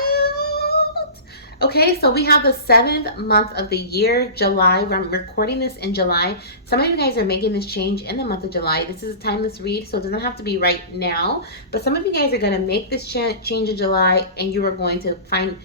Okay, so we have the 7th month of the year, July. I'm recording this in July. Some of you guys are making this change in the month of July. This is a timeless read, so it doesn't have to be right now. But some of you guys are going to make this change in July, and you are going to find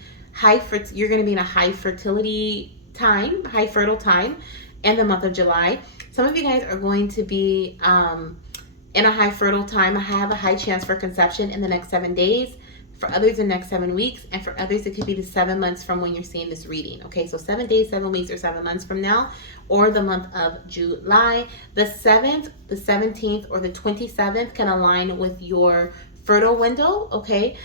you're going to be in a high fertility time, high fertile time in the month of July. Some of you guys are going to be in a high fertile time. I have a high chance for conception in the next 7 days. For others, the next 7 weeks. And for others, it could be the 7 months from when you're seeing this reading. Okay, so 7 days, 7 weeks, or 7 months from now, or the month of July. The 7th, the 17th, or the 27th can align with your fertile window, okay?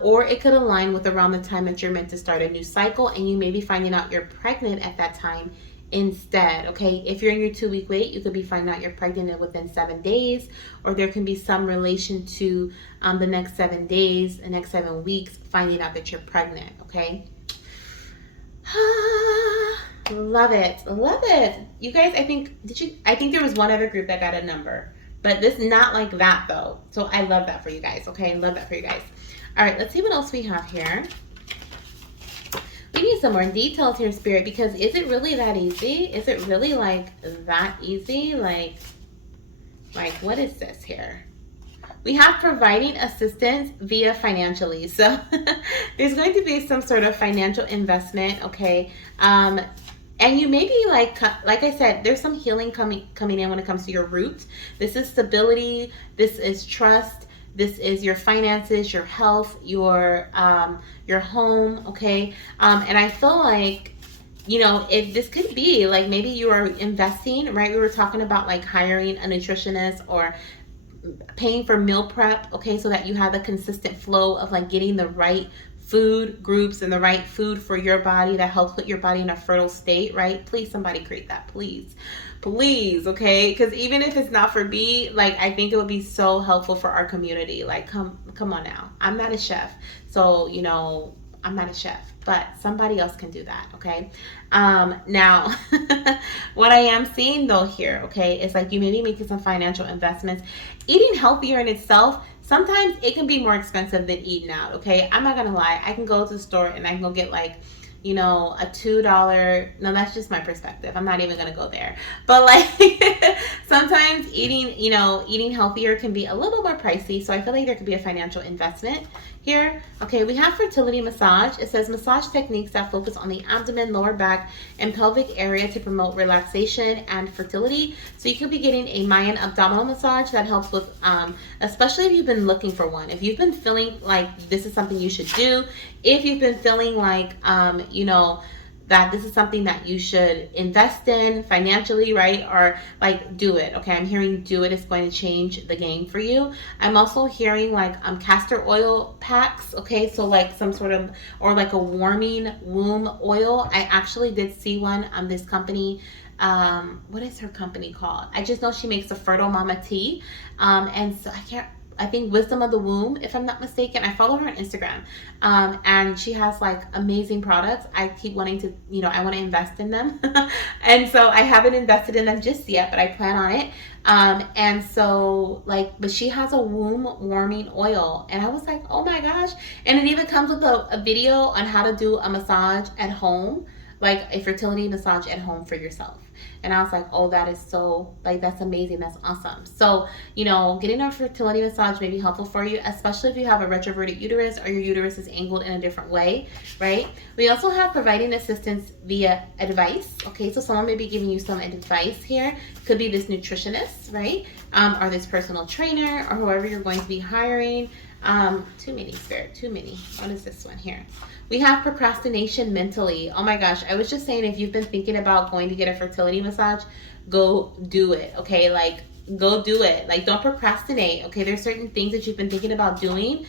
Or it could align with around the time that you're meant to start a new cycle, and you may be finding out you're pregnant at that time instead, okay? If you're in your 2-week wait, you could be finding out you're pregnant within 7 days, or there can be some relation to the next 7 days, the next 7 weeks, finding out that you're pregnant, okay? Love it, love it. You guys, I think there was one other group that got a number, but this not like that though. So I love that for you guys, okay? Love that for you guys. All right, let's see what else we have here. We need some more details here, Spirit, because is it really that easy? Is it really like that easy? Like what is this here? We have providing assistance via financially. So there's going to be some sort of financial investment, okay? And you may be like I said, there's some healing coming in when it comes to your roots. This is stability. This is trust. This is your finances, your health, your home, okay? And I feel like, if this could be like, maybe you are investing, right? We were talking about like hiring a nutritionist or paying for meal prep, okay? So that you have a consistent flow of like getting the right food groups and the right food for your body that helps put your body in a fertile state, right? Please, somebody create that, please, okay? Because even if it's not for me, like, I think it would be so helpful for our community. Like, come on now. I'm not a chef, so I'm not a chef, but somebody else can do that, okay? Now, what I am seeing though here, okay, is like you may be making some financial investments. Eating healthier in itself, sometimes it can be more expensive than eating out, okay? I'm not gonna lie. I can go to the store and I can go get like, a $2, no, that's just my perspective. I'm not even gonna go there. But like, sometimes eating healthier can be a little more pricey. So I feel like there could be a financial investment here. Okay, we have fertility massage. It says massage techniques that focus on the abdomen, lower back, and pelvic area to promote relaxation and fertility. So you could be getting a Mayan abdominal massage that helps with, especially if you've been looking for one. If you've been feeling like this is something you should do, if you've been feeling like, that this is something that you should invest in financially, right? Or like do it. Okay, I'm hearing do it is going to change the game for you. I'm also hearing like castor oil packs. Okay, so like some sort of, or like a warming womb oil. I actually did see one on this company. What is her company called? I just know she makes a Fertile Mama tea. And so I think Wisdom of the Womb, if I'm not mistaken. I follow her on Instagram. And she has like amazing products. I keep wanting to, I want to invest in them. And so I haven't invested in them just yet, but I plan on it. And so but she has a womb warming oil. And I was like, oh my gosh. And it even comes with a video on how to do a massage at home, like a fertility massage at home for yourself. And I was like, oh, that is so, that's amazing. That's awesome. So, getting a fertility massage may be helpful for you, especially if you have a retroverted uterus or your uterus is angled in a different way, right? We also have providing assistance via advice. Okay, so someone may be giving you some advice here. Could be this nutritionist, right? Or this personal trainer, or whoever you're going to be hiring. Too many, Spirit, too many. What is this one here? We have procrastination mentally. Oh my gosh, I was just saying, if you've been thinking about going to get a fertility massage, go do it, okay? Go do it. Don't procrastinate, okay? There's certain things that you've been thinking about doing.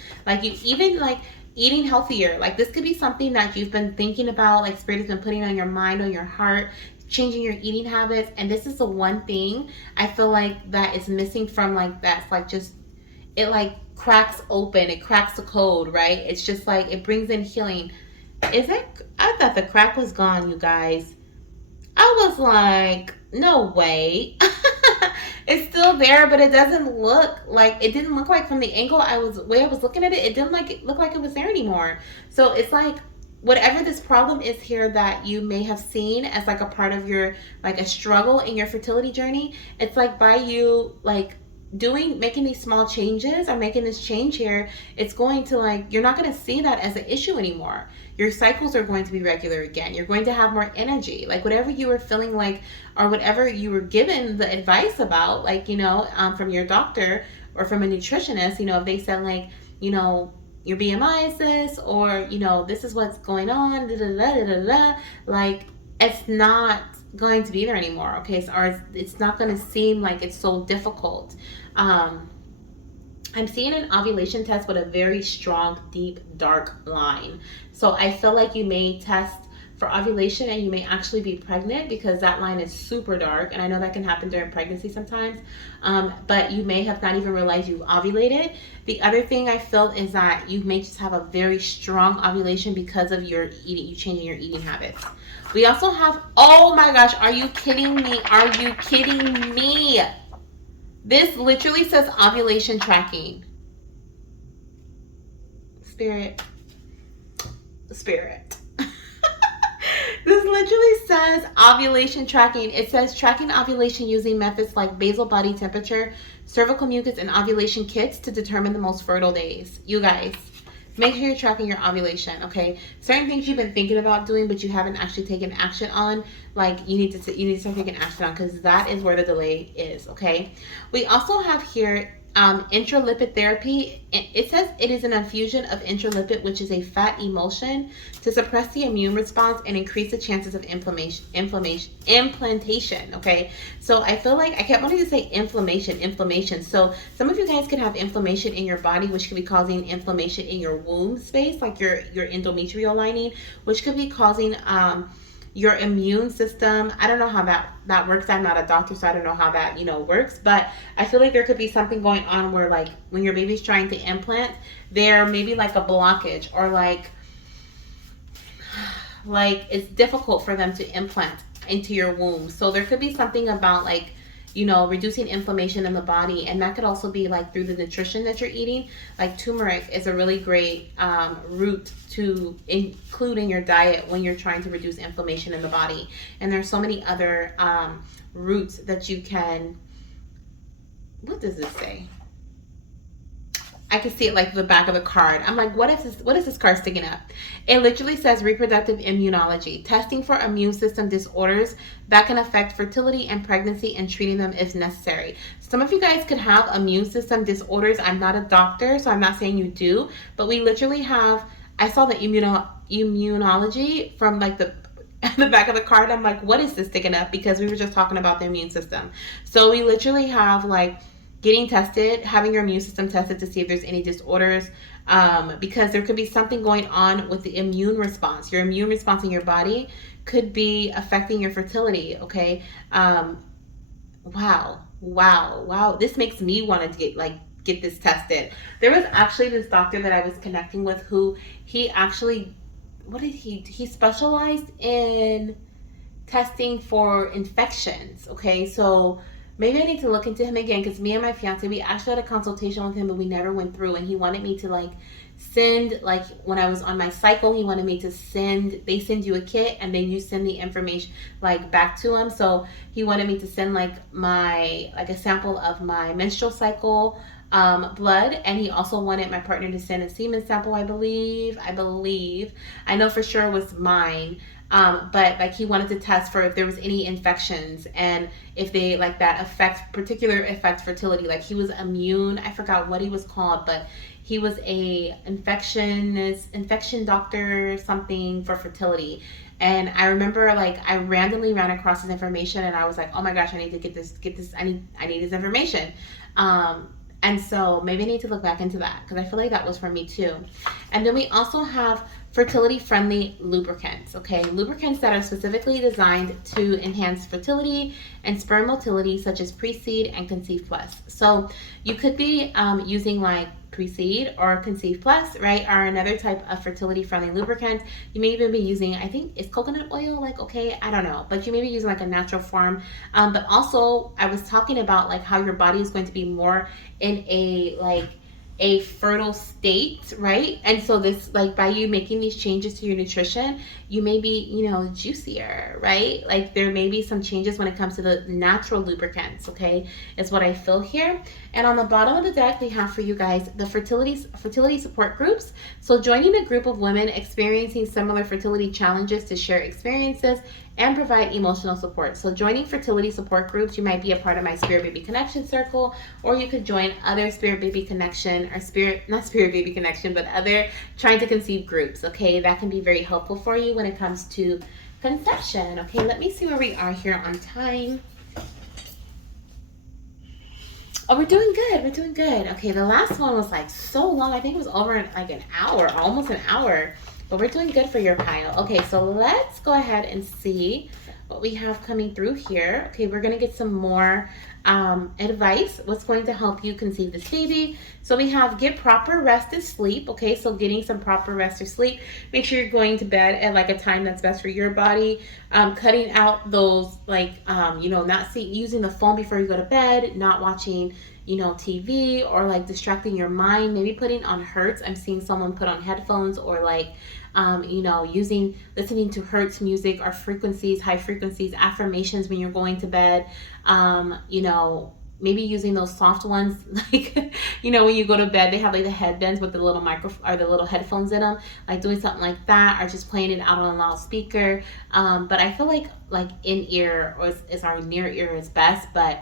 Eating healthier. This could be something that you've been thinking about, Spirit has been putting on your mind, on your heart, changing your eating habits. And this is the one thing I feel like that is missing from it cracks open, it cracks the code, right? It's just it brings in healing. I thought the crack was gone, you guys. I was like, no way. It's still there, but it doesn't look it didn't look like from the angle I was looking at it, it didn't look like it was there anymore. So it's whatever this problem is here that you may have seen as a part of your a struggle in your fertility journey, it's by you making these small changes or making this change here, it's going to you're not going to see that as an issue anymore. Your cycles are going to be regular again. You're going to have more energy. Whatever you were feeling or whatever you were given the advice about, from your doctor or from a nutritionist, if they said your BMI is this, or this is what's going on, it's not going to be there anymore, okay? Or it's not going to seem like it's so difficult. I'm seeing an ovulation test with a very strong, deep, dark line. So I feel like you may test for ovulation and you may actually be pregnant because that line is super dark. And I know that can happen during pregnancy sometimes. But you may have not even realized you ovulated. The other thing I feel is that you may just have a very strong ovulation because of your eating, you changing your eating habits. We also have, oh my gosh, are you kidding me? Are you kidding me? This literally says ovulation tracking. Spirit. This literally says ovulation tracking. It says tracking ovulation using methods like basal body temperature, cervical mucus, and ovulation kits to determine the most fertile days. You guys, make sure you're tracking your ovulation, okay? Certain things you've been thinking about doing but you haven't actually taken action on, you need to start taking action on, because that is where the delay is, okay? We also have here intralipid therapy. It says it is an infusion of intralipid, which is a fat emulsion to suppress the immune response and increase the chances of implantation, okay? So I feel like I kept wanting to say inflammation. So some of you guys could have inflammation in your body, which could be causing inflammation in your womb space, your endometrial lining, which could be causing your immune system. I don't know how that works. I'm not a doctor, so I don't know how that works, but I feel like there could be something going on where when your baby's trying to implant, there may be a blockage, or it's difficult for them to implant into your womb. So there could be something about reducing inflammation in the body, and that could also be through the nutrition that you're eating. Turmeric is a really great root to include in your diet when you're trying to reduce inflammation in the body. And there's so many other roots that you can, what does this say? I can see it the back of the card. I'm like, what is this card sticking up? It literally says reproductive immunology, testing for immune system disorders that can affect fertility and pregnancy and treating them if necessary. Some of you guys could have immune system disorders. I'm not a doctor, so I'm not saying you do, but we literally have, I saw the immunology from at the back of the card. I'm like, what is this sticking up? Because we were just talking about the immune system. So we literally have like getting tested, having your immune system tested to see if there's any disorders, because there could be something going on with the immune response. Your immune response in your body could be affecting your fertility. Okay. Wow. This makes me want to get this tested. There was actually this doctor that I was connecting with who he actually, he specialized in testing for infections. Okay, so maybe I need to look into him again, because me and my fiance, we actually had a consultation with him, but we never went through. And he wanted me to like send, like when I was on my cycle, he wanted me to send, they send you a kit and then you send the information like back to him. So he wanted me to send like a sample of my menstrual cycle blood, and he also wanted my partner to send a semen sample. I believe I know for sure it was mine. But like he wanted to test for if there was any infections and if they like that affect fertility. Like he was immune. I forgot what he was called, but he was a infection doctor, something for fertility. And I remember like I randomly ran across this information and I was like, oh my gosh, I need to get this. I need this information. And so maybe I need to look back into that, because I feel like that was for me too. And then we also have fertility friendly lubricants. Okay, lubricants that are specifically designed to enhance fertility and sperm motility, such as Pre-Seed and Conceive Plus. So you could be using like Pre-Seed or Conceive Plus, right, are another type of fertility friendly lubricant. You may even be using, I think it's coconut oil, like, okay, I don't know, but you may be using like a natural form. But also I was talking about like how your body is going to be more in a fertile state, right? And so this, like, by you making these changes to your nutrition, you may be, juicier, right? Like there may be some changes when it comes to the natural lubricants, okay, is what I feel here. And on the bottom of the deck, we have for you guys the fertility support groups. So joining a group of women experiencing similar fertility challenges to share experiences and provide emotional support. So joining fertility support groups, you might be a part of my Spirit Baby Connection circle, or you could join other Spirit Baby Connection, or not Spirit Baby Connection, but other trying to conceive groups, okay? That can be very helpful for you when it comes to conception. Okay, let me see where we are here on time. Oh, we're doing good. Okay, the last one was like so long. I think it was over like an hour, almost an hour. But we're doing good for your pile. Okay, so let's go ahead and see what we have coming through here. Okay, we're going to get some more advice. What's going to help you conceive this baby? So we have get proper rest and sleep. Okay, so getting some proper rest or sleep. Make sure you're going to bed at like a time that's best for your body. Cutting out those not using the phone before you go to bed, not watching TV, or like distracting your mind, maybe putting on Hertz. I'm seeing someone put on headphones, or like listening to Hertz music or high frequencies, affirmations when you're going to bed. Maybe using those soft ones, like, when you go to bed, they have like the headbands with the little or the little headphones in them, like doing something like that, or just playing it out on a loudspeaker. But I feel like in ear is our near ear is best, but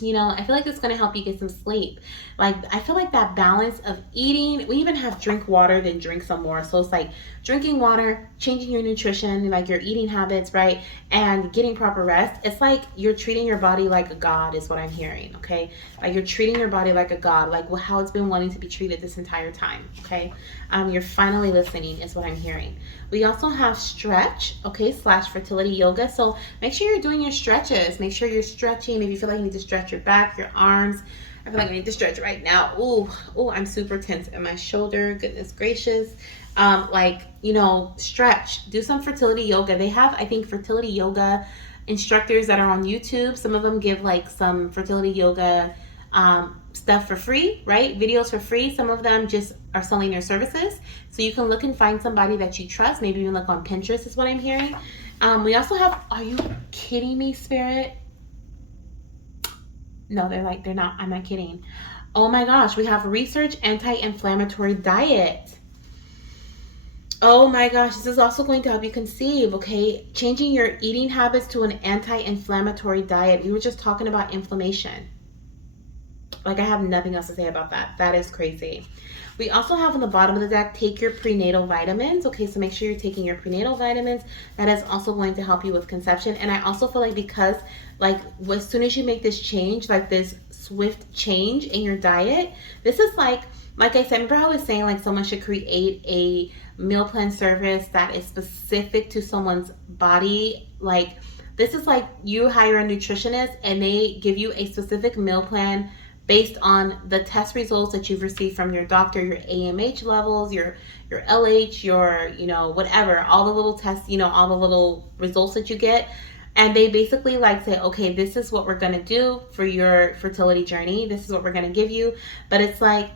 I feel like it's going to help you get some sleep. Like, I feel like that balance of eating, we even have drink water, then drink some more. So it's like drinking water, changing your nutrition, like your eating habits, right? And getting proper rest. It's like you're treating your body like a god is what I'm hearing, okay? Like you're treating your body like a god, like how it's been wanting to be treated this entire time, okay? You're finally listening is what I'm hearing. We also have stretch, okay, / fertility yoga. So make sure you're doing your stretches. Make sure you're stretching. If you feel like you need to stretch your back, your arms. I feel like I need to stretch right now. Ooh, I'm super tense in my shoulder. Goodness gracious. Stretch. Do some fertility yoga. They have, I think, fertility yoga instructors that are on YouTube. Some of them give like some fertility yoga stuff for free, right? Videos for free. Some of them just are selling their services. So you can look and find somebody that you trust. Maybe even look on Pinterest is what I'm hearing. We also have, are you kidding me, Spirit? No, they're not. I'm not kidding. Oh my gosh. We have research anti-inflammatory diet. Oh my gosh. This is also going to help you conceive, okay? Changing your eating habits to an anti-inflammatory diet. We were just talking about inflammation. Like, I have nothing else to say about that. That is crazy. We also have on the bottom of the deck, take your prenatal vitamins. Okay, so make sure you're taking your prenatal vitamins. That is also going to help you with conception. And I also feel like because, like, as soon as you make this change, like this swift change in your diet, this is like I said, remember how I was saying, like, someone should create a meal plan service that is specific to someone's body. Like, this is like you hire a nutritionist and they give you a specific meal plan based on the test results that you've received from your doctor, your AMH levels, your LH, your, you know, whatever, all the little tests, you know, all the little results that you get. And they basically like say, okay, this is what we're going to do for your fertility journey. This is what we're going to give you. But it's like,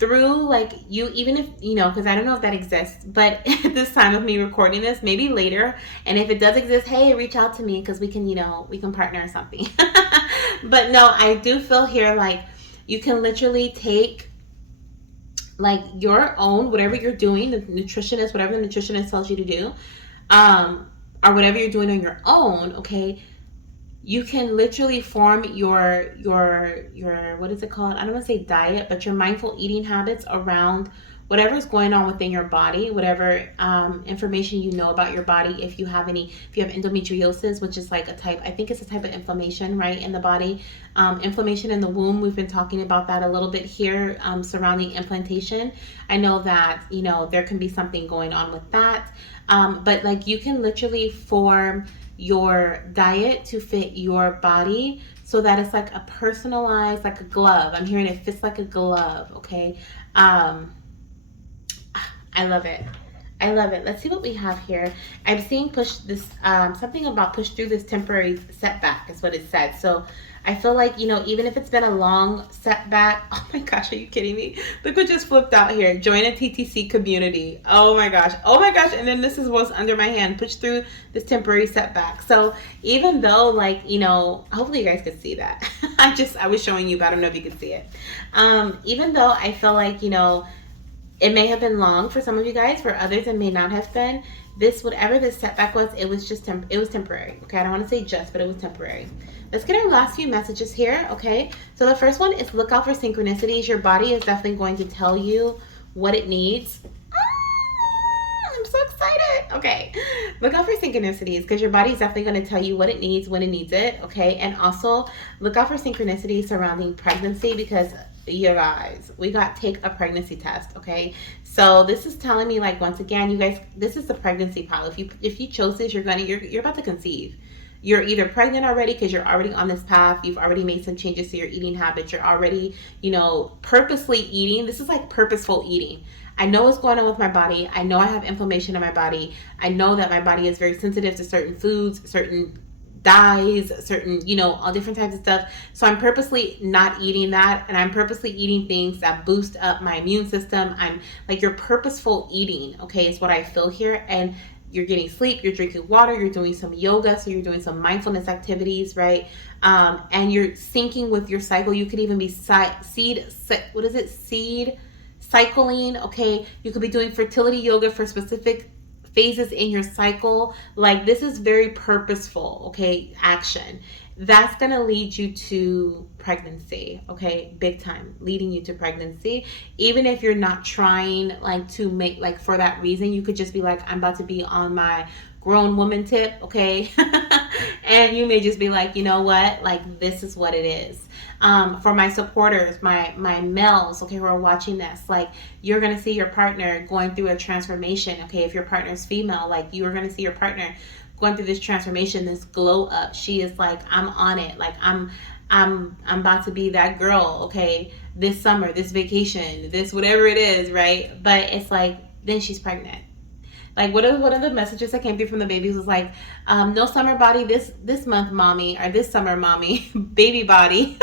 through, like, you, even if, you know, because I don't know if that exists, but at this time of me recording this, maybe later, and if it does exist, hey, reach out to me, because we can, you know, we can partner or something. But no, I do feel here like you can literally take, like, your own, whatever you're doing, the nutritionist, whatever the nutritionist tells you to do, or whatever you're doing on your own, okay, you can literally form your what is it called? I don't want to say diet, but your mindful eating habits around whatever's going on within your body, whatever information you know about your body. If you have endometriosis, which is like a type, I think it's a type of inflammation, right, in the body. Inflammation in the womb, we've been talking about that a little bit here, surrounding implantation. I know that, you know, there can be something going on with that. But like, you can literally form your diet to fit your body so that it's like a personalized, like a glove. I'm hearing it fits like a glove, okay? I love it. I love it. Let's see what we have here. I'm seeing something about push through this temporary setback is what it said. So I feel like, you know, even if it's been a long setback, oh my gosh, are you kidding me? Look what just flipped out here. Join a TTC community. Oh my gosh. Oh my gosh. And then this is what's under my hand. Push through this temporary setback. So even though, like, you know, hopefully you guys could see that. I was showing you, but I don't know if you could see it. Even though I feel like, you know, it may have been long for some of you guys, for others it may not have been. Whatever this setback was, it was just it was temporary. Okay, I don't want to say just, but it was temporary. Let's get our last few messages here, okay? So the first one is look out for synchronicities. Your body is definitely going to tell you what it needs. I'm so excited. Okay, look out for synchronicities because your body is definitely going to tell you what it needs when it needs it, okay? And also look out for synchronicities surrounding pregnancy because, you guys, we got take a pregnancy test, okay? So this is telling me, like, once again, you guys, this is the pregnancy pile. If you chose this, you're about to conceive. You're either pregnant already because you're already on this path. You've already made some changes to your eating habits. You're already, you know, purposely eating. This is like purposeful eating. I know what's going on with my body. I know I have inflammation in my body. I know that my body is very sensitive to certain foods, certain dyes, certain, you know, all different types of stuff. So I'm purposely not eating that, and I'm purposely eating things that boost up my immune system. I'm like, you're purposeful eating, okay, is what I feel here. And you're getting sleep, you're drinking water, you're doing some yoga, so you're doing some mindfulness activities, right? And you're syncing with your cycle. You could even be seed cycling, okay? You could be doing fertility yoga for specific phases in your cycle. Like, this is very purposeful, okay, action. That's going to lead you to pregnancy, okay? Big time, leading you to pregnancy. Even if you're not trying, like, to make, like, for that reason, you could just be like, I'm about to be on my grown woman tip, okay? And you may just be like, you know what? Like, this is what it is. For my supporters, my males, okay, who are watching this, like, you're going to see your partner going through a transformation, okay? If your partner is female, like, you are going to see your partner going through this transformation, this glow up. She is like, I'm on it. Like, I'm about to be that girl, okay? This summer, this vacation, this whatever it is, right? But it's like, then she's pregnant. Like, one of the messages that came through from the babies was like, no summer body this month, mommy, or this summer, mommy, baby body.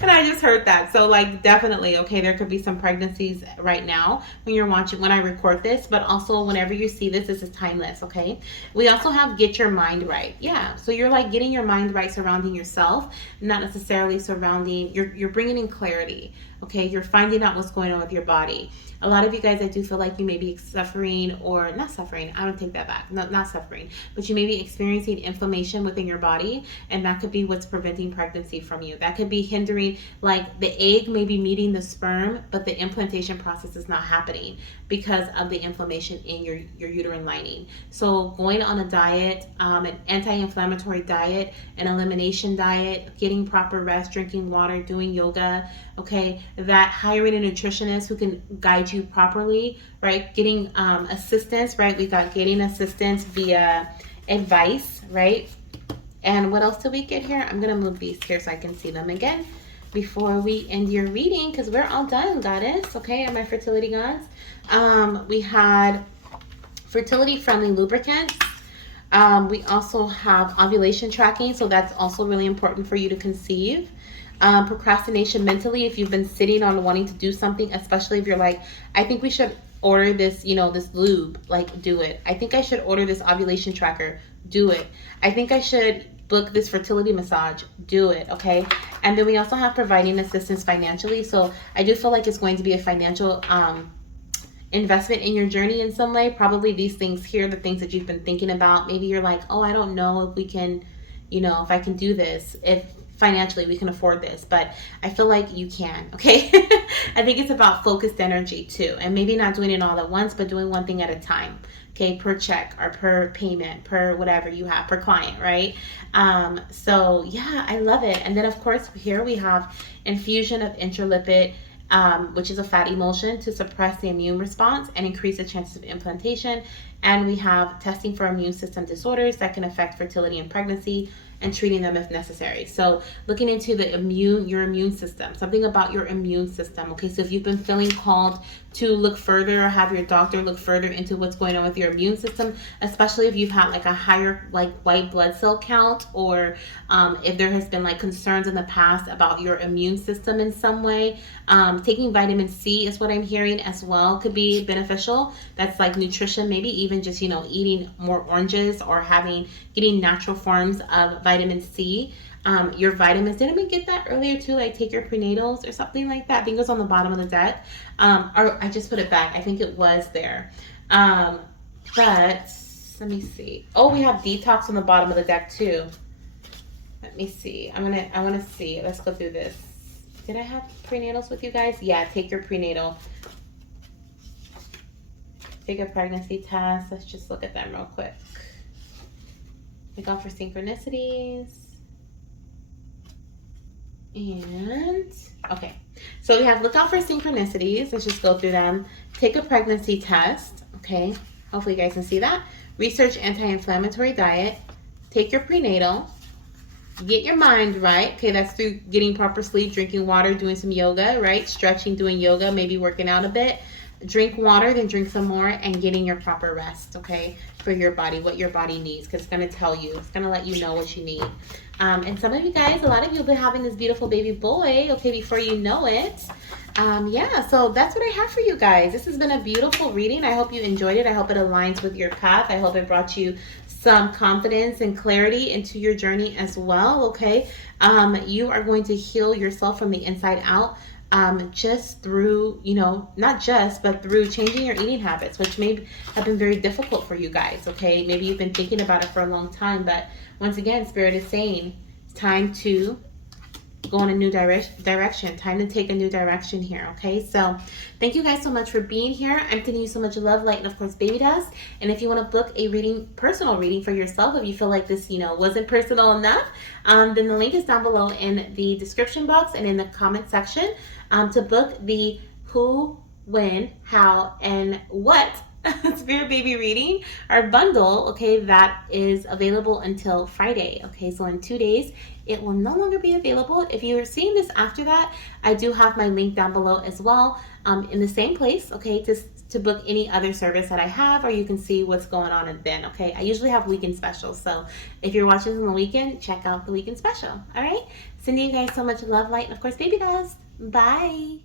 And I just heard that. So, like, definitely, okay, there could be some pregnancies right now when I record this, but also whenever you see this is timeless, okay? We also have get your mind right. Yeah, so you're like getting your mind right surrounding yourself, not necessarily surrounding, you're bringing in clarity, okay? You're finding out what's going on with your body. A lot of you guys, I do feel like you may be suffering, or not suffering, I don't take that back, not suffering, but you may be experiencing inflammation within your body, and that could be what's preventing pregnancy from you. That could be hindering very like the egg may be meeting the sperm, but the implantation process is not happening because of the inflammation in your uterine lining. So going on a diet, an anti-inflammatory diet, an elimination diet, getting proper rest, drinking water, doing yoga, okay, that hiring a nutritionist who can guide you properly, right? Getting assistance, right? We got getting assistance via advice, right? And what else did we get here? I'm going to move these here so I can see them again before we end your reading, because we're all done, goddess. Okay, and my fertility gods. We had fertility friendly lubricants. We also have ovulation tracking, so that's also really important for you to conceive. Procrastination mentally, if you've been sitting on wanting to do something, especially if you're like, I think we should order this, you know, this lube, like do it. I think I should order this ovulation tracker, do it. I think I should book this fertility massage, do it, okay? And then we also have providing assistance financially. So I do feel like it's going to be a financial investment in your journey in some way. Probably these things here, the things that you've been thinking about. Maybe you're like, oh, I don't know if we can, you know, if I can do this, if financially we can afford this, but I feel like you can, okay? I think it's about focused energy too, and maybe not doing it all at once, but doing one thing at a time, okay, per check or per payment, per whatever you have, per client, right? So yeah, I love it. And then of course here we have infusion of intralipid, which is a fat emulsion to suppress the immune response and increase the chances of implantation. And we have testing for immune system disorders that can affect fertility and pregnancy, and treating them if necessary. So looking into your immune system, something about your immune system. Okay, so if you've been feeling called to look further or have your doctor look further into what's going on with your immune system, especially if you've had like a higher like white blood cell count, or if there has been like concerns in the past about your immune system in some way, taking vitamin C is what I'm hearing as well could be beneficial. That's like nutrition, maybe even just, you know, eating more oranges or getting natural forms of vitamin C. Your vitamins, didn't we get that earlier too? Like take your prenatals or something like that. I think it was on the bottom of the deck. Or I just put it back. I think it was there. But let me see. Oh, we have detox on the bottom of the deck too. Let me see. I want to see. Let's go through this. Did I have prenatals with you guys? Yeah, take your prenatal. Take a pregnancy test. Let's just look at them real quick. Look out for synchronicities. And okay, so we have look out for synchronicities. Let's just go through them. Take a pregnancy test. Okay, hopefully you guys can see that. Research anti-inflammatory diet. Take your prenatal. Get your mind right. Okay, that's through getting proper sleep, drinking water, doing some yoga, right? Stretching, doing yoga, maybe working out a bit. Drink water, then drink some more, and getting your proper rest, okay, for your body, what your body needs, because it's going to tell you, it's going to let you know what you need. And some of you guys, a lot of you have been having this beautiful baby boy, okay, before you know it. Yeah, so that's what I have for you guys. This has been a beautiful reading. I hope you enjoyed it. I hope it aligns with your path. I hope it brought you some confidence and clarity into your journey as well, okay? You are going to heal yourself from the inside out. Just through, you know, not just, but through changing your eating habits, which may have been very difficult for you guys, okay? Maybe you've been thinking about it for a long time, but once again, Spirit is saying it's time to go in a new direction, time to take a new direction here, okay? So thank you guys so much for being here. I'm sending you so much love, light, and of course, baby dust. And if you want to book a reading, personal reading for yourself, if you feel like this, you know, wasn't personal enough, then the link is down below in the description box and in the comment section to book the who, when, how, and what Spirit Baby reading, our bundle, okay, that is available until Friday, okay? So in 2 days, it will no longer be available. If you're seeing this after that, I do have my link down below as well, in the same place, okay, to book any other service that I have, or you can see what's going on then, okay? I usually have weekend specials, so if you're watching on the weekend, check out the weekend special, all right? Sending you guys so much love, light, and of course, baby dust. Bye.